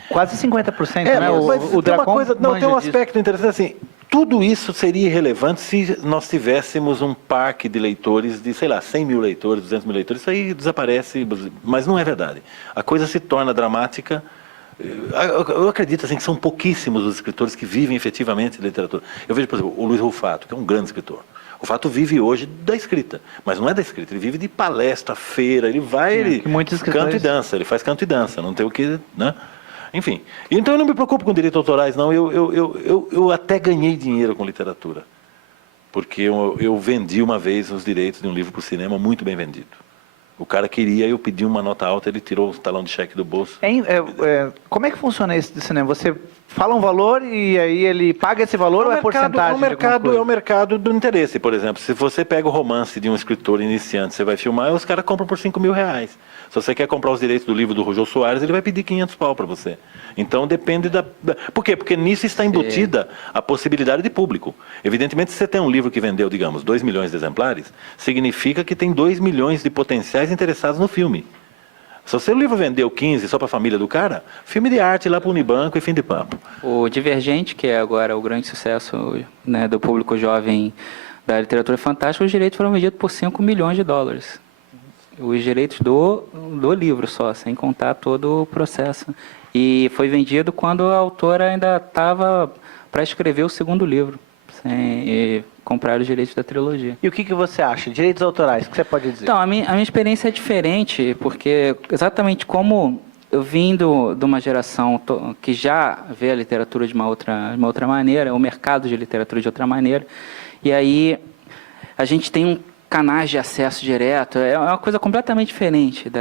quase 50%, né? Mas O tem uma Dracon coisa, não, tem um manja disso. aspecto interessante, assim, tudo isso seria irrelevante se nós tivéssemos um parque de leitores de, sei lá, 100 mil leitores, 200 mil leitores, isso aí desaparece, mas não é verdade. A coisa se torna dramática. Eu acredito assim, que são pouquíssimos os escritores que vivem efetivamente de literatura. Eu vejo, por exemplo, o Luiz Rufato, que é um grande escritor. O Rufato vive hoje da escrita, mas não é da escrita, ele vive de palestra, feira, ele vai, ele canta e dança, ele faz canto e dança, não tem o que, né? Enfim, então eu não me preocupo com direitos autorais, não, eu até ganhei dinheiro com literatura, porque eu vendi uma vez os direitos de um livro para o cinema muito bem vendido. O cara queria, eu pedi uma nota alta, ele tirou o talão de cheque do bolso. Como é que funciona esse de cinema? Você fala um valor e aí ele paga esse valor ou é porcentagem? É o mercado do interesse, por exemplo. Se você pega o romance de um escritor iniciante, você vai filmar, os caras compram por R$5.000. Se você quer comprar os direitos do livro do Roger Soares, ele vai pedir 500 pau para você. Então depende da... Por quê? Porque nisso está embutida a possibilidade de público. Evidentemente, se você tem um livro que vendeu, digamos, 2 milhões de exemplares, significa que tem 2 milhões de potenciais interessados no filme. Se o seu livro vendeu 15 só para a família do cara, filme de arte lá para o Unibanco e fim de papo. O Divergente, que é agora o grande sucesso, né, do público jovem da literatura fantástica, os direitos foram vendidos por US$5 milhões. Os direitos do livro só, sem contar todo o processo. E foi vendido quando a autora ainda estava para escrever o segundo livro, sem comprar os direitos da trilogia. E o que você acha? Direitos autorais, o que você pode dizer? Então, a minha experiência é diferente, porque exatamente como eu vim de uma geração que já vê a literatura de uma outra maneira, o mercado de literatura de outra maneira, e aí a gente tem canais de acesso direto, é uma coisa completamente diferente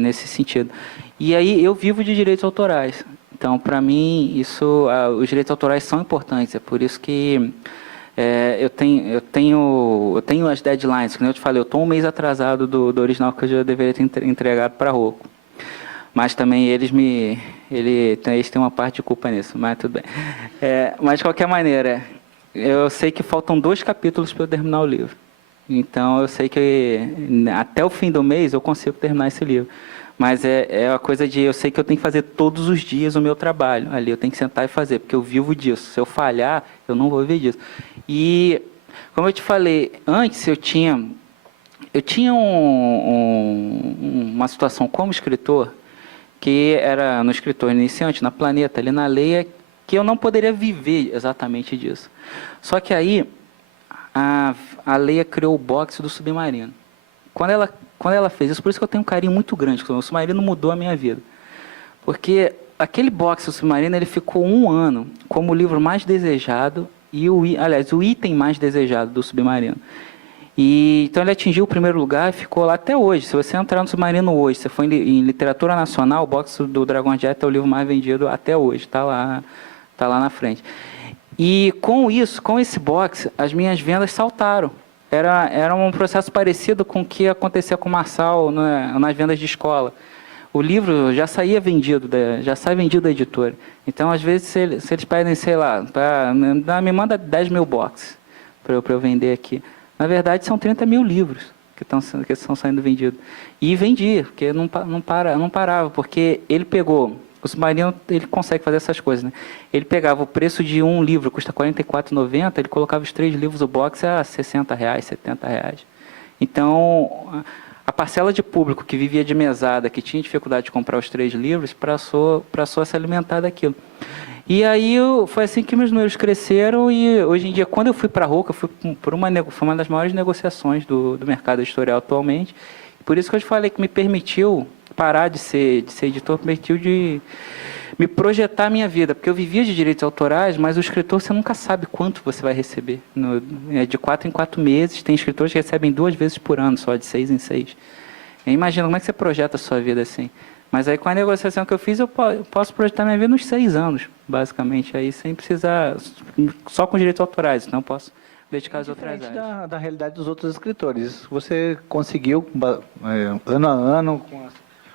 nesse sentido. E aí eu vivo de direitos autorais. Então, para mim, os direitos autorais são importantes, é por isso que eu tenho as deadlines, como eu te falei, eu estou um mês atrasado do original que eu já deveria ter entregado para a Rocco. Mas também eles têm uma parte de culpa nisso, mas tudo bem. Mas, de qualquer maneira, eu sei que faltam 2 capítulos para eu terminar o livro. Então, eu sei que até o fim do mês eu consigo terminar esse livro. Mas é uma coisa eu sei que eu tenho que fazer todos os dias o meu trabalho ali, eu tenho que sentar e fazer, porque eu vivo disso. Se eu falhar, eu não vou viver disso. E, como eu te falei, antes eu tinha uma situação como escritor, que era no escritor iniciante, na Planeta, ali na Leia, que eu não poderia viver exatamente disso. Só que aí, a Leia criou o box do Submarino. Quando ela fez isso, por isso que eu tenho um carinho muito grande, porque o Submarino mudou a minha vida. Porque aquele box do Submarino, ele ficou 1 ano como o livro mais desejado, e o item mais desejado do Submarino. Então ele atingiu o primeiro lugar e ficou lá até hoje. Se você entrar no Submarino hoje, se for em literatura nacional, o box do Dragon Jet é o livro mais vendido até hoje, está lá na frente. E com esse box, as minhas vendas saltaram. Era um processo parecido com o que acontecia com o Marçal nas vendas de escola. O livro já saía vendido, já sai vendido da editora. Então, às vezes, se eles pedem, sei lá, me manda 10 mil boxes para eu vender aqui. Na verdade, são 30 mil livros que estão saindo vendidos. E vendi, porque não parava, porque ele pegou... O Submarino, ele consegue fazer essas coisas, né? Ele pegava o preço de um livro, custa R$ 44,90, ele colocava os 3 livros do box a R$ 60, R$ 70. Então, a parcela de público que vivia de mesada, que tinha dificuldade de comprar os 3 livros, passou a se alimentar daquilo. E aí, foi assim que meus números cresceram, e hoje em dia, quando eu fui para a Rocco, foi uma das maiores negociações do mercado editorial atualmente. Por isso que eu te falei que me permitiu parar de ser editor, permitiu de me projetar a minha vida, porque eu vivia de direitos autorais, mas o escritor você nunca sabe quanto você vai receber. De 4 em 4 meses, tem escritores que recebem 2 vezes por ano, só de 6 em 6. Imagina como é que você projeta a sua vida assim. Mas aí com a negociação que eu fiz, eu posso projetar minha vida nos 6 anos, basicamente, aí sem precisar, só com direitos autorais, então eu posso dedicar às outras Diferente áreas. da realidade dos outros escritores. Você conseguiu, ano a ano,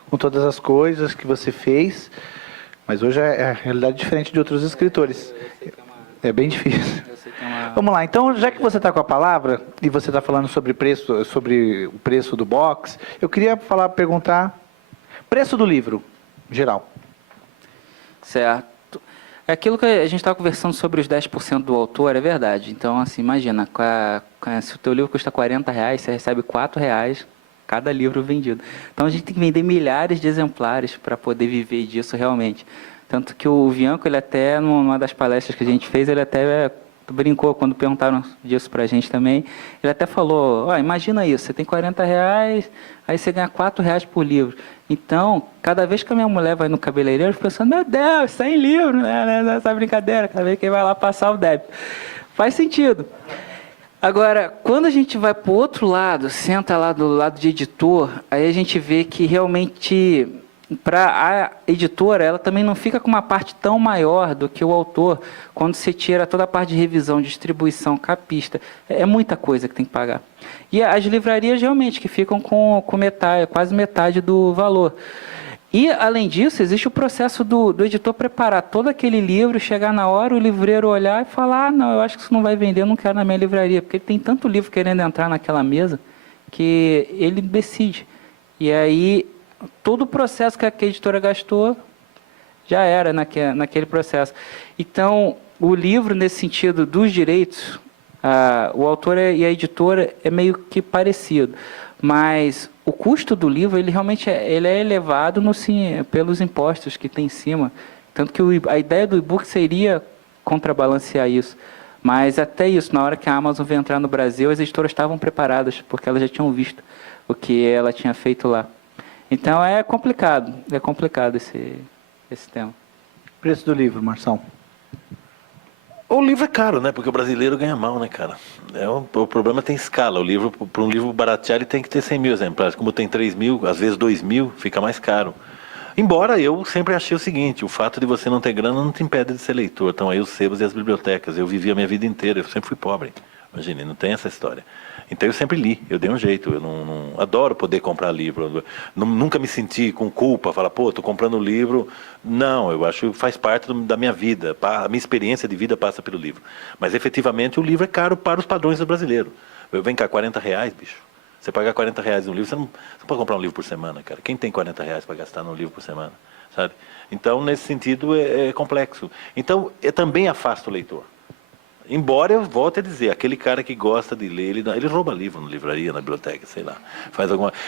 com todas as coisas que você fez, mas hoje é a realidade diferente de outros escritores. É bem difícil. Vamos lá, então, já que você está com a palavra e você está falando sobre o preço do box, eu queria perguntar preço do livro, geral. Certo. É aquilo que a gente estava conversando sobre os 10% do autor, é verdade. Então, assim, imagina, se o teu livro custa R$40, você recebe R$4 cada livro vendido. Então, a gente tem que vender milhares de exemplares para poder viver disso realmente. Tanto que o Vianco, ele até, numa das palestras que a gente fez, ele até brincou quando perguntaram disso pra gente também. Ele até falou, imagina isso, você tem R$40, aí você ganha R$4 por livro. Então, cada vez que a minha mulher vai no cabeleireiro, eu fico pensando, meu Deus, 100 livros, né? Essa brincadeira, cada vez que ele vai lá passar o débito. Faz sentido. Agora, quando a gente vai para o outro lado, senta lá do lado de editor, aí a gente vê que realmente, para a editora, ela também não fica com uma parte tão maior do que o autor, quando você tira toda a parte de revisão, distribuição, capista. É muita coisa que tem que pagar. E as livrarias, realmente, que ficam com metade, quase metade do valor. E, além disso, existe o processo do editor preparar todo aquele livro, chegar na hora, o livreiro olhar e falar, não, eu acho que isso não vai vender, eu não quero na minha livraria, porque ele tem tanto livro querendo entrar naquela mesa, que ele decide. E aí, todo o processo que a editora gastou, já era naquele processo. Então, o livro, nesse sentido dos direitos, o autor e a editora é meio que parecido, mas o custo do livro, ele realmente ele é elevado pelos impostos que tem em cima. Tanto que a ideia do e-book seria contrabalancear isso. Mas até isso, na hora que a Amazon veio entrar no Brasil, as editoras estavam preparadas, porque elas já tinham visto o que ela tinha feito lá. Então é complicado esse tema. Preço do livro, Marção. O livro é caro, né? Porque o brasileiro ganha mal, né, cara? O problema tem escala. O livro, para um livro baratear, ele tem que ter 100 mil exemplares. Como tem 3 mil, às vezes 2 mil, fica mais caro. Embora eu sempre achei o seguinte, o fato de você não ter grana não te impede de ser leitor. Então aí os sebos e as bibliotecas. Eu vivi a minha vida inteira, eu sempre fui pobre. Imagine, não tem essa história. Então eu sempre li, eu dei um jeito, eu não adoro poder comprar livro, nunca me senti com culpa, falar, pô, estou comprando livro. Não, eu acho que faz parte da minha vida, a minha experiência de vida passa pelo livro. Mas efetivamente o livro é caro para os padrões do brasileiro. Vem cá, R$40, bicho. Você pagar R$40 num livro, você não pode comprar um livro por semana, cara. Quem tem R$40 para gastar num livro por semana, sabe? Então, nesse sentido, é complexo. Então, também afasta o leitor. Embora eu volte a dizer, aquele cara que gosta de ler, ele rouba livro na livraria, na biblioteca, sei lá.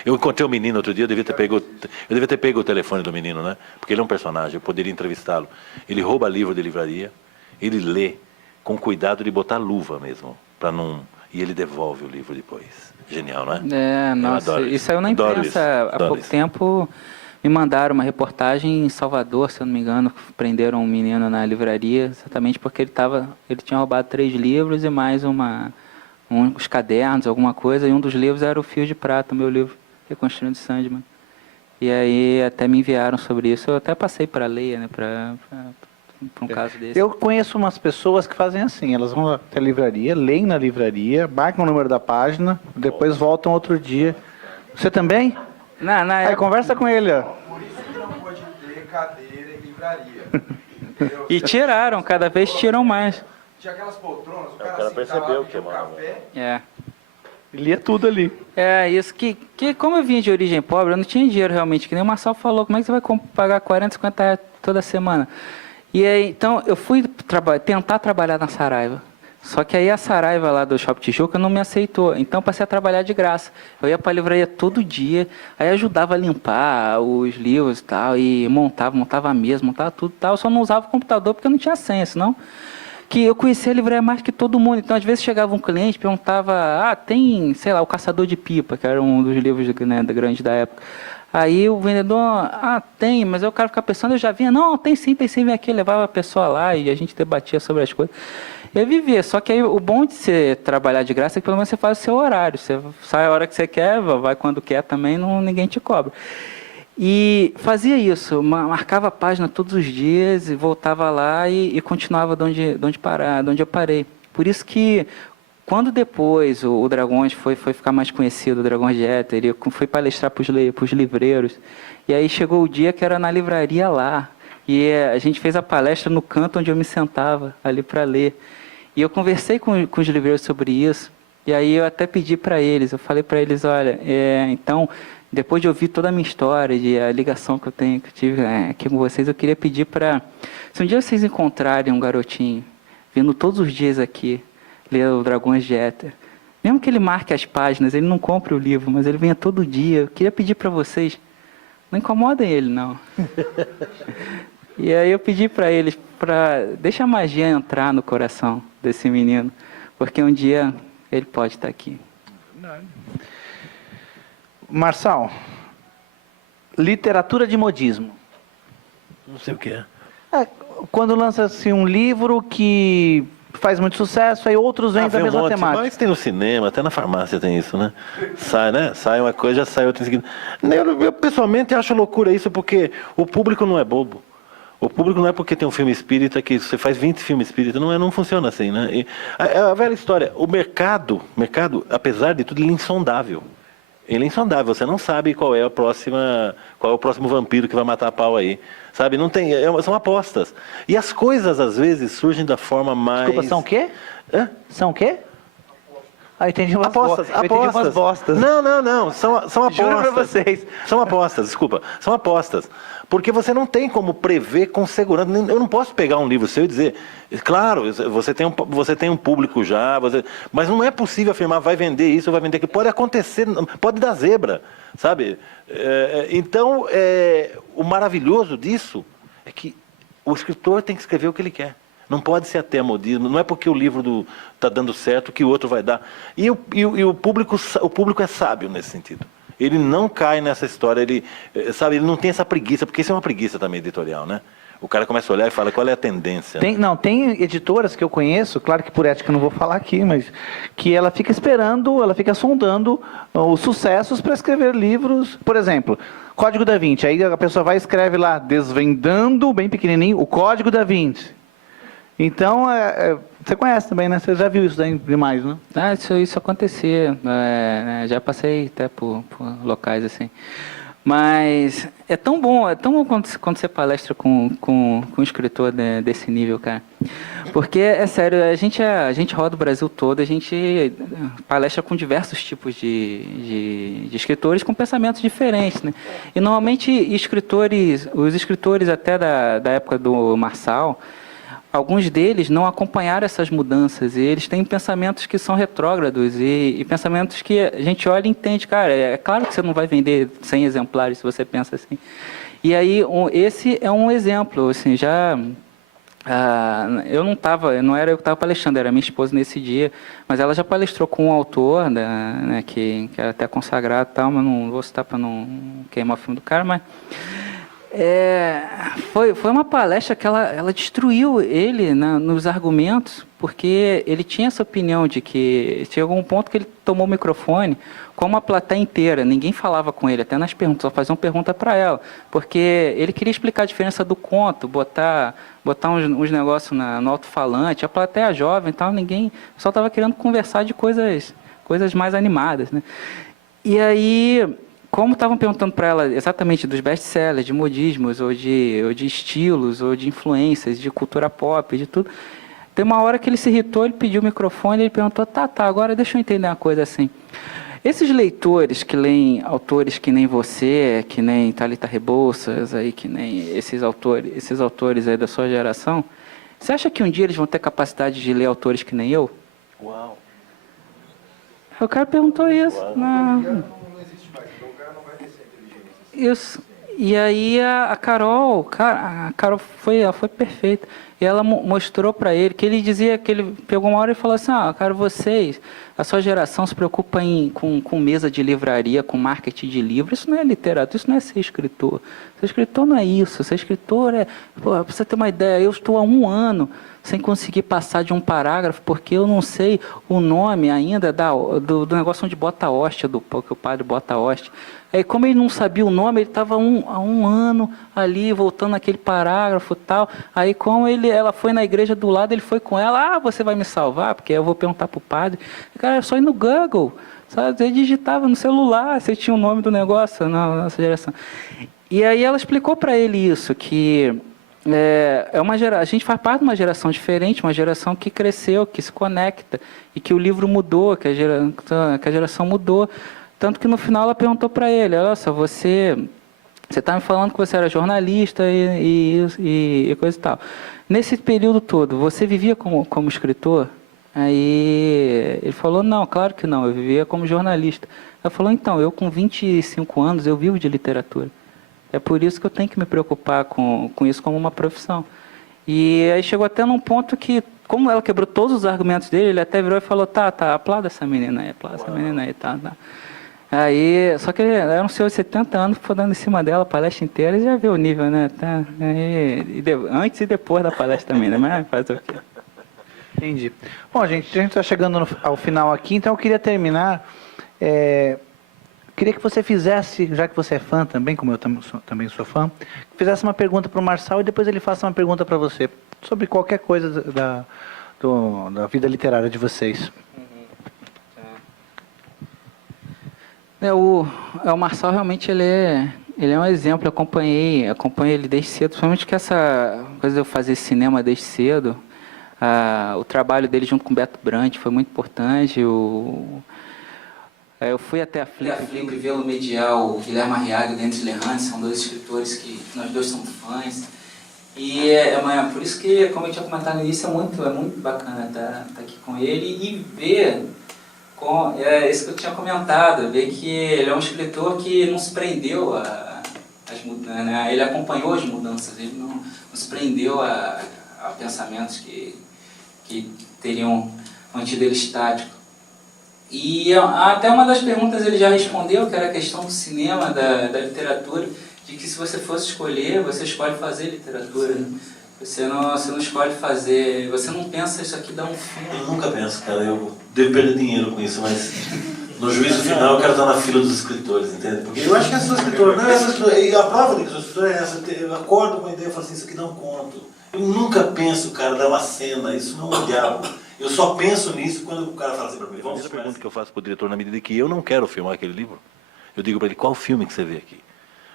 Eu encontrei um menino outro dia, eu devia ter pego o telefone do menino, né? Porque ele é um personagem, eu poderia entrevistá-lo. Ele rouba livro de livraria, ele lê com cuidado de botar luva mesmo, para não... E ele devolve o livro depois. Genial, não é? Nossa, isso saiu na imprensa há pouco tempo. Me mandaram uma reportagem em Salvador, se eu não me engano, prenderam um menino na livraria, exatamente porque ele tinha roubado 3 livros e mais uns cadernos, alguma coisa, e um dos livros era o Fio de Prata, meu livro, Reconstruindo Sandman. E aí até me enviaram sobre isso, eu até passei para a lei, né, para um caso desse. Eu conheço umas pessoas que fazem assim, elas vão até a livraria, leem na livraria, marcam o número da página, depois voltam outro dia. Você também? Aí conversa com ele, ó. Por isso que não pode ter cadeira em livraria. E tiraram, cada vez tiram mais. Tinha aquelas poltronas, o cara percebeu que é um café. Lia tudo ali. Isso que como eu vinha de origem pobre, eu não tinha dinheiro realmente, que nem o Marçal falou, como é que você vai pagar 40, 50 reais toda semana? E aí, então, eu fui tentar trabalhar na Saraiva. Só que aí a Saraiva lá do Shopping Tijuca não me aceitou. Então, passei a trabalhar de graça. Eu ia para a livraria todo dia, aí ajudava a limpar os livros e tal, e montava a mesa, montava tudo e tal. Eu só não usava o computador porque eu não tinha senha, senão... Que eu conhecia a livraria mais que todo mundo. Então, às vezes, chegava um cliente e perguntava, tem, sei lá, o Caçador de Pipa, que era um dos livros grandes da época. Aí o vendedor, tem, mas eu quero ficar pensando, eu já vinha, não, tem sim, vem aqui, levava a pessoa lá e a gente debatia sobre as coisas. Eu vivia, só que aí o bom de você trabalhar de graça é que pelo menos você faz o seu horário, você sai a hora que você quer, vai quando quer também, ninguém te cobra. E fazia isso, marcava a página todos os dias e voltava lá e continuava de onde eu parei. Por isso que quando depois o Dragões foi ficar mais conhecido, o Dragões de Éter, ele foi palestrar para os livreiros, e aí chegou o dia que era na livraria lá, e a gente fez a palestra no canto onde eu me sentava, ali para ler. E eu conversei com os livreiros sobre isso, e aí eu até pedi para eles, eu falei para eles, olha, então, depois de ouvir toda a minha história, de a ligação que eu tive aqui com vocês, eu queria pedir para, se um dia vocês encontrarem um garotinho, vindo todos os dias aqui, ler o Dragões de Éter, mesmo que ele marque as páginas, ele não compre o livro, mas ele venha todo dia, eu queria pedir para vocês, não incomodem ele, não. E aí eu pedi para eles, deixa a magia entrar no coração desse menino, porque um dia ele pode estar aqui. Marçal, literatura de modismo. Não sei o que é. Quando lança-se um livro que faz muito sucesso, aí outros vêm da vem um mesma monte, temática. mas tem no cinema, até na farmácia tem isso, né? Sai uma coisa, já sai outra em seguida. Eu pessoalmente acho loucura isso, porque o público não é bobo. O público não é porque tem um filme espírita que você faz 20 filmes espírita, não funciona assim, né? E a velha história, o mercado, apesar de tudo, ele é insondável. Ele é insondável, você não sabe qual é o próximo vampiro que vai matar a pau aí. Sabe, não tem, são apostas. E as coisas, às vezes, surgem da forma mais... Desculpa, são o quê? Hã? São o quê? Ah, eu entendi umas Apostas. Eu entendi umas bostas. Não, são apostas. Juro pra vocês. São apostas, desculpa. São apostas. Porque você não tem como prever com segurança. Eu não posso pegar um livro seu e dizer, claro, você tem um público já, mas não é possível afirmar, vai vender isso, vai vender aquilo. Pode acontecer, pode dar zebra, sabe? Então, o maravilhoso disso é que o escritor tem que escrever o que ele quer. Não pode ser até modismo, não é porque o livro está dando certo que o outro vai dar. E o público é sábio nesse sentido. Ele não cai nessa história, ele não tem essa preguiça, porque isso é uma preguiça também editorial, né? O cara começa a olhar e fala, qual é a tendência? Tem editoras que eu conheço, claro que por ética eu não vou falar aqui, mas que ela fica esperando, ela fica sondando os sucessos para escrever livros. Por exemplo, Código da Vinci, aí a pessoa vai e escreve lá, desvendando, bem pequenininho, o Código da Vinci. Então, você conhece também, né? Você já viu isso daí demais, né? Isso acontecia. Já passei até por locais assim. Mas é tão bom quando você palestra com um escritor desse nível, cara. Porque, é sério, a gente roda o Brasil todo, a gente palestra com diversos tipos de escritores com pensamentos diferentes, né? E, normalmente, os escritores até da época do Marçal, alguns deles não acompanharam essas mudanças e eles têm pensamentos que são retrógrados e pensamentos que a gente olha e entende, cara, é claro que você não vai vender 100 exemplares se você pensa assim. E aí, esse é um exemplo, assim, não era eu que estava palestrando, era minha esposa nesse dia, mas ela já palestrou com um autor, né, que é até consagrado e tal, mas não vou citar para não queimar o filme do cara, mas... Foi uma palestra que ela destruiu ele nos argumentos, porque ele tinha essa opinião de que chegou um ponto que ele tomou o microfone com uma plateia inteira, ninguém falava com ele, até nas perguntas, só faziam pergunta para ela, porque ele queria explicar a diferença do conto, botar uns negócios no alto-falante, a plateia jovem e tal, só estava querendo conversar de coisas mais animadas, né? E aí... Como estavam perguntando para ela exatamente dos best-sellers, de modismos, ou de estilos, ou de influências, de cultura pop, de tudo, tem uma hora que ele se irritou, ele pediu o microfone, ele perguntou, tá, agora deixa eu entender uma coisa assim. Esses leitores que leem autores que nem você, que nem Thalita Rebouças, aí, que nem esses autores aí da sua geração, você acha que um dia eles vão ter capacidade de ler autores que nem eu? Uau! O cara perguntou isso. Isso. E aí a Carol ela foi perfeita. E ela mostrou para ele que ele dizia que ele pegou uma hora e falou assim, cara, vocês a sua geração se preocupa com mesa de livraria, com marketing de livro. Isso não é literatura, isso não é ser escritor. Ser escritor não é isso. Ser escritor é... Pô, pra você ter uma ideia, eu estou há 1 ano sem conseguir passar de um parágrafo, porque eu não sei o nome ainda do negócio onde bota a hóstia, que o padre bota a hóstia. Aí, como ele não sabia o nome, ele estava há um ano ali, voltando naquele parágrafo e tal. Aí, como ela foi na igreja do lado, ele foi com ela, você vai me salvar? Porque eu vou perguntar para o padre. Cara, é só ir no Google, sabe? Você digitava no celular, você tinha o nome do negócio na nossa geração. E aí ela explicou para ele isso, que a gente faz parte de uma geração diferente, uma geração que cresceu, que se conecta, e que o livro mudou, que a geração mudou. Tanto que no final ela perguntou para ele, olha só, você está me falando que você era jornalista e coisa e tal. Nesse período todo, você vivia como escritor? Aí ele falou, não, claro que não, eu vivia como jornalista. Ela falou, então, eu com 25 anos, eu vivo de literatura. É por isso que eu tenho que me preocupar com isso como uma profissão. E aí chegou até num ponto que, como ela quebrou todos os argumentos dele, ele até virou e falou, tá, aplauda essa menina aí, tá. Aí, só que ele era um senhor de 70 anos, falando em cima dela a palestra inteira, e já viu o nível, né? Tá, antes e depois da palestra também, né? Mas faz o quê? Entendi. Bom, gente, a gente está chegando ao final aqui, então eu queria terminar... Queria que você fizesse, já que você é fã também, como eu também sou fã, fizesse uma pergunta para o Marçal e depois ele faça uma pergunta para você, sobre qualquer coisa da vida literária de vocês. O Marçal realmente ele é um exemplo, eu acompanhei ele desde cedo, principalmente que essa coisa de eu fazer cinema desde cedo, o trabalho dele junto com o Beto Brandt foi muito importante, eu fui até a Flip vê-lo mediar o Guilherme Arriaga e o Denis Lerrante, são 2 escritores que nós 2 somos fãs. E por isso que, como eu tinha comentado no início, é muito bacana estar aqui com ele e ver, isso que eu tinha comentado, ver que ele é um escritor que não se prendeu às mudanças, né? Ele acompanhou as mudanças, ele não se prendeu a pensamentos que teriam mantido ele estático. E até uma das perguntas ele já respondeu, que era a questão do cinema, da literatura, de que se você fosse escolher, você escolhe fazer literatura. Né? Você não escolhe fazer, você não pensa isso aqui dá um filme. Eu nunca penso, cara, eu devo perder dinheiro com isso, mas no juízo final eu quero estar na fila dos escritores, entende? Porque eu acho que eu sou escritor, e a prova de que eu sou escritor é essa, eu acordo com a ideia e falo assim, isso aqui dá um conto. Eu nunca penso, cara, dar uma cena, isso não é o diabo. Eu só penso nisso quando o cara fala assim para mim. A pergunta que eu faço para o diretor, na medida que eu não quero filmar aquele livro, eu digo para ele, qual filme que você vê aqui?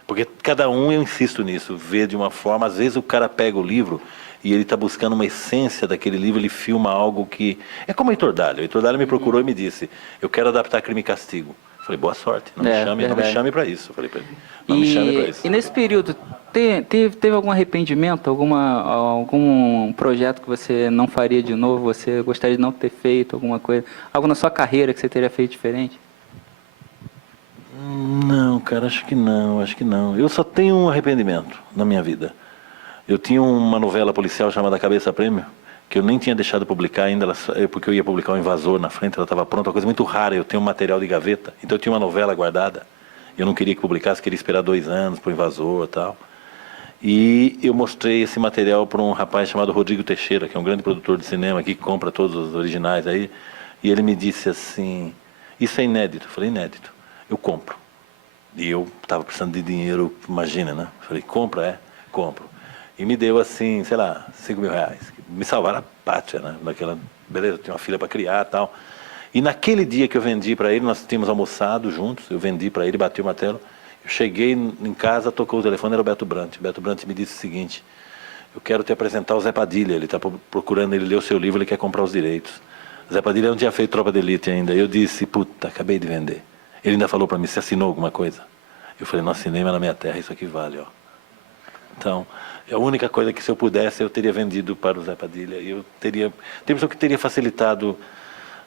Porque cada um, eu insisto nisso, vê de uma forma, às vezes o cara pega o livro e ele está buscando uma essência daquele livro, ele filma algo que... É como o Heitor Dália. O Heitor Dália me procurou e me disse, eu quero adaptar Crime e Castigo. Eu falei, boa sorte, não me chame para isso. Eu falei para ele, não me chame para isso. E nesse período, teve algum arrependimento, algum projeto que você não faria de novo, você gostaria de não ter feito, alguma coisa, algo na sua carreira que você teria feito diferente? Não, cara, acho que não. Eu só tenho um arrependimento na minha vida. Eu tinha uma novela policial chamada Cabeça Prêmio, que eu nem tinha deixado publicar ainda, porque eu ia publicar o Invasor na frente, ela estava pronta, uma coisa muito rara, eu tenho um material de gaveta, então eu tinha uma novela guardada, eu não queria que publicasse, queria esperar 2 anos para o Invasor e tal. E eu mostrei esse material para um rapaz chamado Rodrigo Teixeira, que é um grande produtor de cinema aqui, que compra todos os originais aí, e ele me disse assim, isso é inédito. Eu falei, inédito, eu compro. E eu estava precisando de dinheiro, imagina, né? Eu falei, compra, compro. E me deu assim, sei lá, R$5.000. Me salvaram a pátria, né? Beleza, tinha uma filha para criar e tal. E naquele dia que eu vendi para ele, nós tínhamos almoçado juntos, eu vendi para ele, bati o martelo. Eu cheguei em casa, tocou o telefone, era o Beto Brandt. O Beto Brandt me disse o seguinte, eu quero te apresentar o Zé Padilha, ele está procurando, ele leu o seu livro, ele quer comprar os direitos. O Zé Padilha não tinha feito Tropa de Elite ainda. Eu disse, puta, acabei de vender. Ele ainda falou para mim, você assinou alguma coisa? Eu falei, não assinei, mas na minha terra isso aqui vale, ó. Então, a única coisa que se eu pudesse, eu teria vendido para o Zé Padilha. E eu teria pessoa que teria facilitado,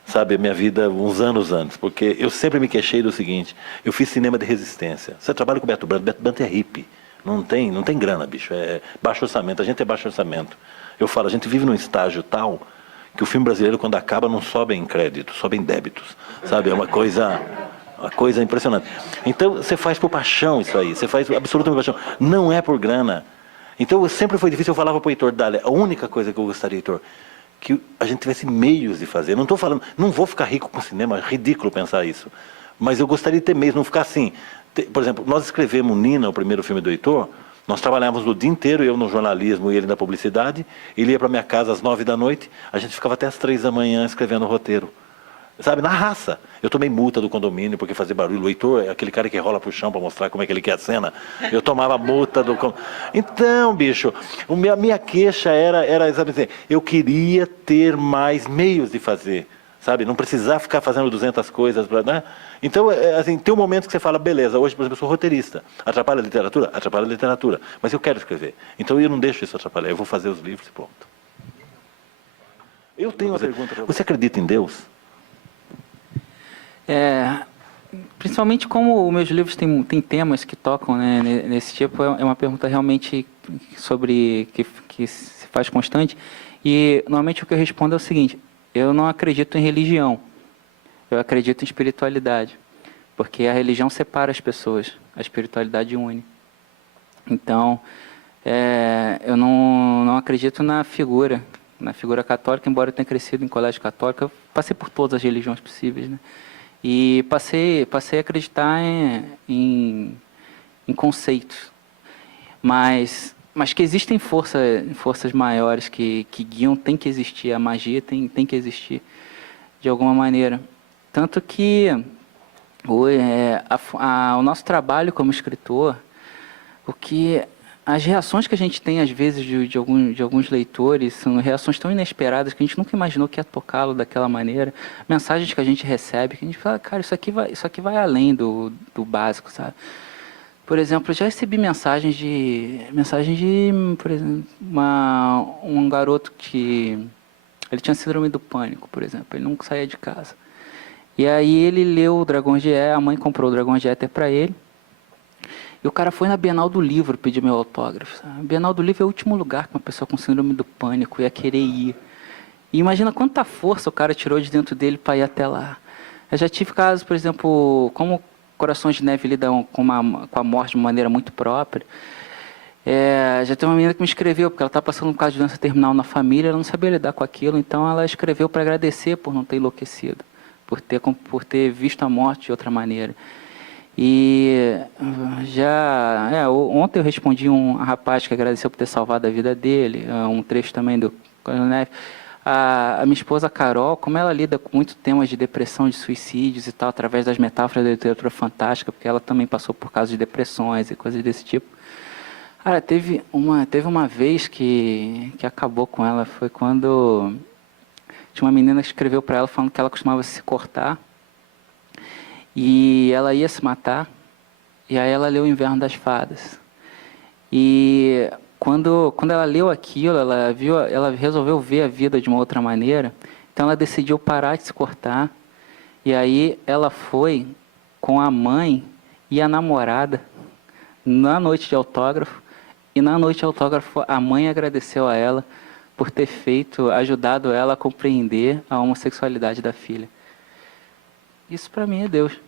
sabe, a minha vida uns anos antes. Porque eu sempre me queixei do seguinte, eu fiz cinema de resistência. Você trabalha com o Beto Brandt é hippie. Não tem grana, bicho. É baixo orçamento, a gente é baixo orçamento. Eu falo, a gente vive num estágio tal que o filme brasileiro, quando acaba, não sobe em créditos, sobe em débitos, sabe? É uma coisa impressionante. Então, você faz por paixão isso aí, você faz absolutamente por paixão. Não é por grana. Então, sempre foi difícil. Eu falava para o Heitor, Dália, a única coisa que eu gostaria, Heitor, que a gente tivesse meios de fazer. Não estou falando, não vou ficar rico com cinema, é ridículo pensar isso. Mas eu gostaria de ter meios, não ficar assim. Por exemplo, nós escrevemos Nina, o primeiro filme do Heitor, nós trabalhávamos o dia inteiro, eu no jornalismo e ele na publicidade, ele ia para minha casa às 9 da noite, a gente ficava até às 3 da manhã escrevendo o roteiro. Sabe, na raça. Eu tomei multa do condomínio porque fazia barulho. O Heitor é aquele cara que rola pro chão para mostrar como é que ele quer a cena. Eu tomava multa do... Então, bicho, a minha queixa era sabe assim, eu queria ter mais meios de fazer, sabe? Não precisar ficar fazendo 200 coisas, né? Então, assim, tem um momento que você fala, beleza, hoje, por exemplo, eu sou roteirista. Atrapalha a literatura? Atrapalha a literatura. Mas eu quero escrever. Então, eu não deixo isso atrapalhar. Eu vou fazer os livros e pronto. Eu tenho uma pergunta para você. Você acredita em Deus? Principalmente como os meus livros têm temas que tocam, né, nesse tipo, é uma pergunta realmente sobre que se faz constante. E normalmente o que eu respondo é o seguinte: eu não acredito em religião, eu acredito em espiritualidade, porque a religião separa as pessoas, a espiritualidade une. Então, eu não acredito na figura católica, embora eu tenha crescido em colégio católico. Eu passei por todas as religiões possíveis, né? E passei a acreditar em conceitos, mas que existem forças maiores que guiam, tem que existir, a magia tem que existir de alguma maneira. Tanto que o nosso trabalho como escritor, as reações que a gente tem às vezes de alguns leitores são reações tão inesperadas que a gente nunca imaginou que ia tocá-lo daquela maneira. Mensagens que a gente recebe, que a gente fala, cara, isso aqui vai além do básico, sabe? Por exemplo, eu já recebi mensagens de por exemplo, um garoto que ele tinha síndrome do pânico, por exemplo, ele nunca saía de casa. E aí ele leu o Dragões de Éter, a mãe comprou o Dragões de Éter para ele. E o cara foi na Bienal do Livro pedir meu autógrafo. Sabe? A Bienal do Livro é o último lugar que uma pessoa com síndrome do pânico ia querer ir. E imagina quanta força o cara tirou de dentro dele para ir até lá. Eu já tive casos, por exemplo, como Corações de Neve lidam com a morte de uma maneira muito própria. Já tem uma menina que me escreveu, porque ela está passando um caso de doença terminal na família, ela não sabia lidar com aquilo, então ela escreveu para agradecer por não ter enlouquecido, por ter visto a morte de outra maneira. E ontem eu respondi um rapaz que agradeceu por ter salvado a vida dele, um trecho também do Corações de Neve. A minha esposa Carol, como ela lida com muitos temas de depressão, de suicídios e tal, através das metáforas da literatura fantástica, porque ela também passou por casos de depressões e coisas desse tipo. Cara, teve uma vez que acabou com ela, foi quando tinha uma menina que escreveu para ela falando que ela costumava se cortar e ela ia se matar, e aí ela leu O Inverno das Fadas. E quando ela leu aquilo, ela resolveu ver a vida de uma outra maneira, então ela decidiu parar de se cortar, e aí ela foi com a mãe e a namorada na noite de autógrafo, e na noite de autógrafo a mãe agradeceu a ela por ter ajudado ela a compreender a homossexualidade da filha. Isso para mim é Deus,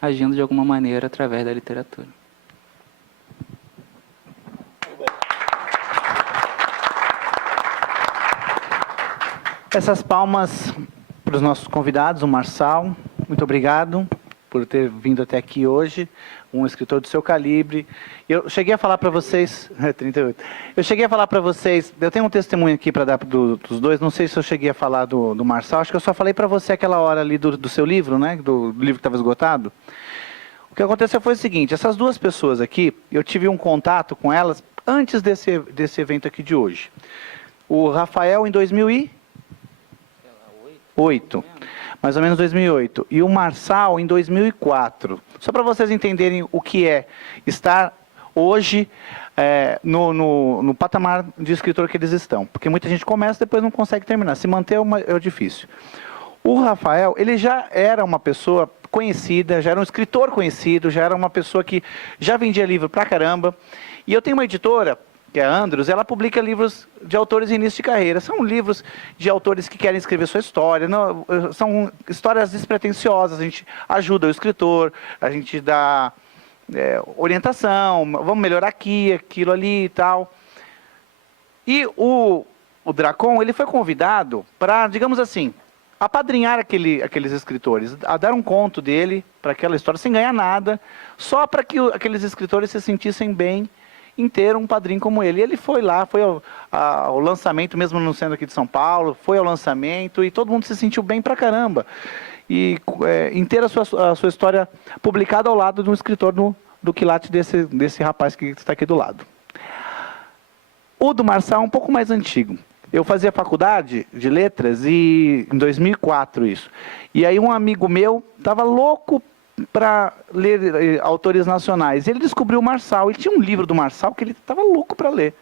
agindo de alguma maneira através da literatura. Essas palmas para os nossos convidados, o Marçal, muito obrigado por ter vindo até aqui hoje, um escritor do seu calibre. Eu cheguei a falar para vocês, 38, eu cheguei a falar para vocês, eu tenho um testemunho aqui para dar dos dois, não sei se eu cheguei a falar do Marçal, acho que eu só falei para você aquela hora ali do seu livro, né, do livro que estava esgotado. O que aconteceu foi o seguinte, essas duas pessoas aqui, eu tive um contato com elas antes desse evento aqui de hoje. O Rafael em 2008, mais ou menos 2008, e o Marçal em 2004. Só para vocês entenderem o que é estar hoje no patamar de escritor que eles estão. Porque muita gente começa e depois não consegue terminar. Se manter é difícil. O Rafael, ele já era uma pessoa conhecida, já era um escritor conhecido, já era uma pessoa que já vendia livro pra caramba. E eu tenho uma editora que é a Andrews, ela publica livros de autores em início de carreira. São livros de autores que querem escrever sua história. Não, são histórias despretensiosas. A gente ajuda o escritor, a gente dá orientação, vamos melhorar aqui, aquilo ali e tal. E o Dracon, ele foi convidado para, digamos assim, apadrinhar aqueles escritores, a dar um conto dele para aquela história, sem ganhar nada, só para que aqueles escritores se sentissem bem em ter um padrinho como ele. E ele foi lá, foi ao lançamento, mesmo não sendo aqui de São Paulo, foi ao lançamento e todo mundo se sentiu bem pra caramba. E em ter a sua história publicada ao lado de um escritor do quilate desse rapaz que está aqui do lado. O do Marçal é um pouco mais antigo. Eu fazia faculdade de letras e em 2004 isso. E aí um amigo meu estava louco para ler autores nacionais. Ele descobriu o Marçal. Ele tinha um livro do Marçal que ele estava louco para ler.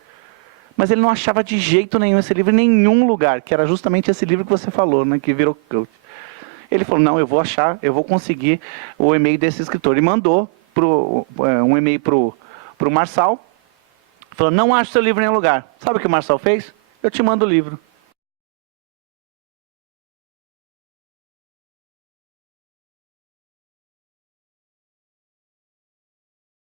Mas ele não achava de jeito nenhum esse livro em nenhum lugar, que era justamente esse livro que você falou, né, que virou cult. Ele falou, não, eu vou achar, eu vou conseguir o e-mail desse escritor. E mandou um e-mail para o Marçal. Falou, não acho seu livro em nenhum lugar. Sabe o que o Marçal fez? Eu te mando o livro.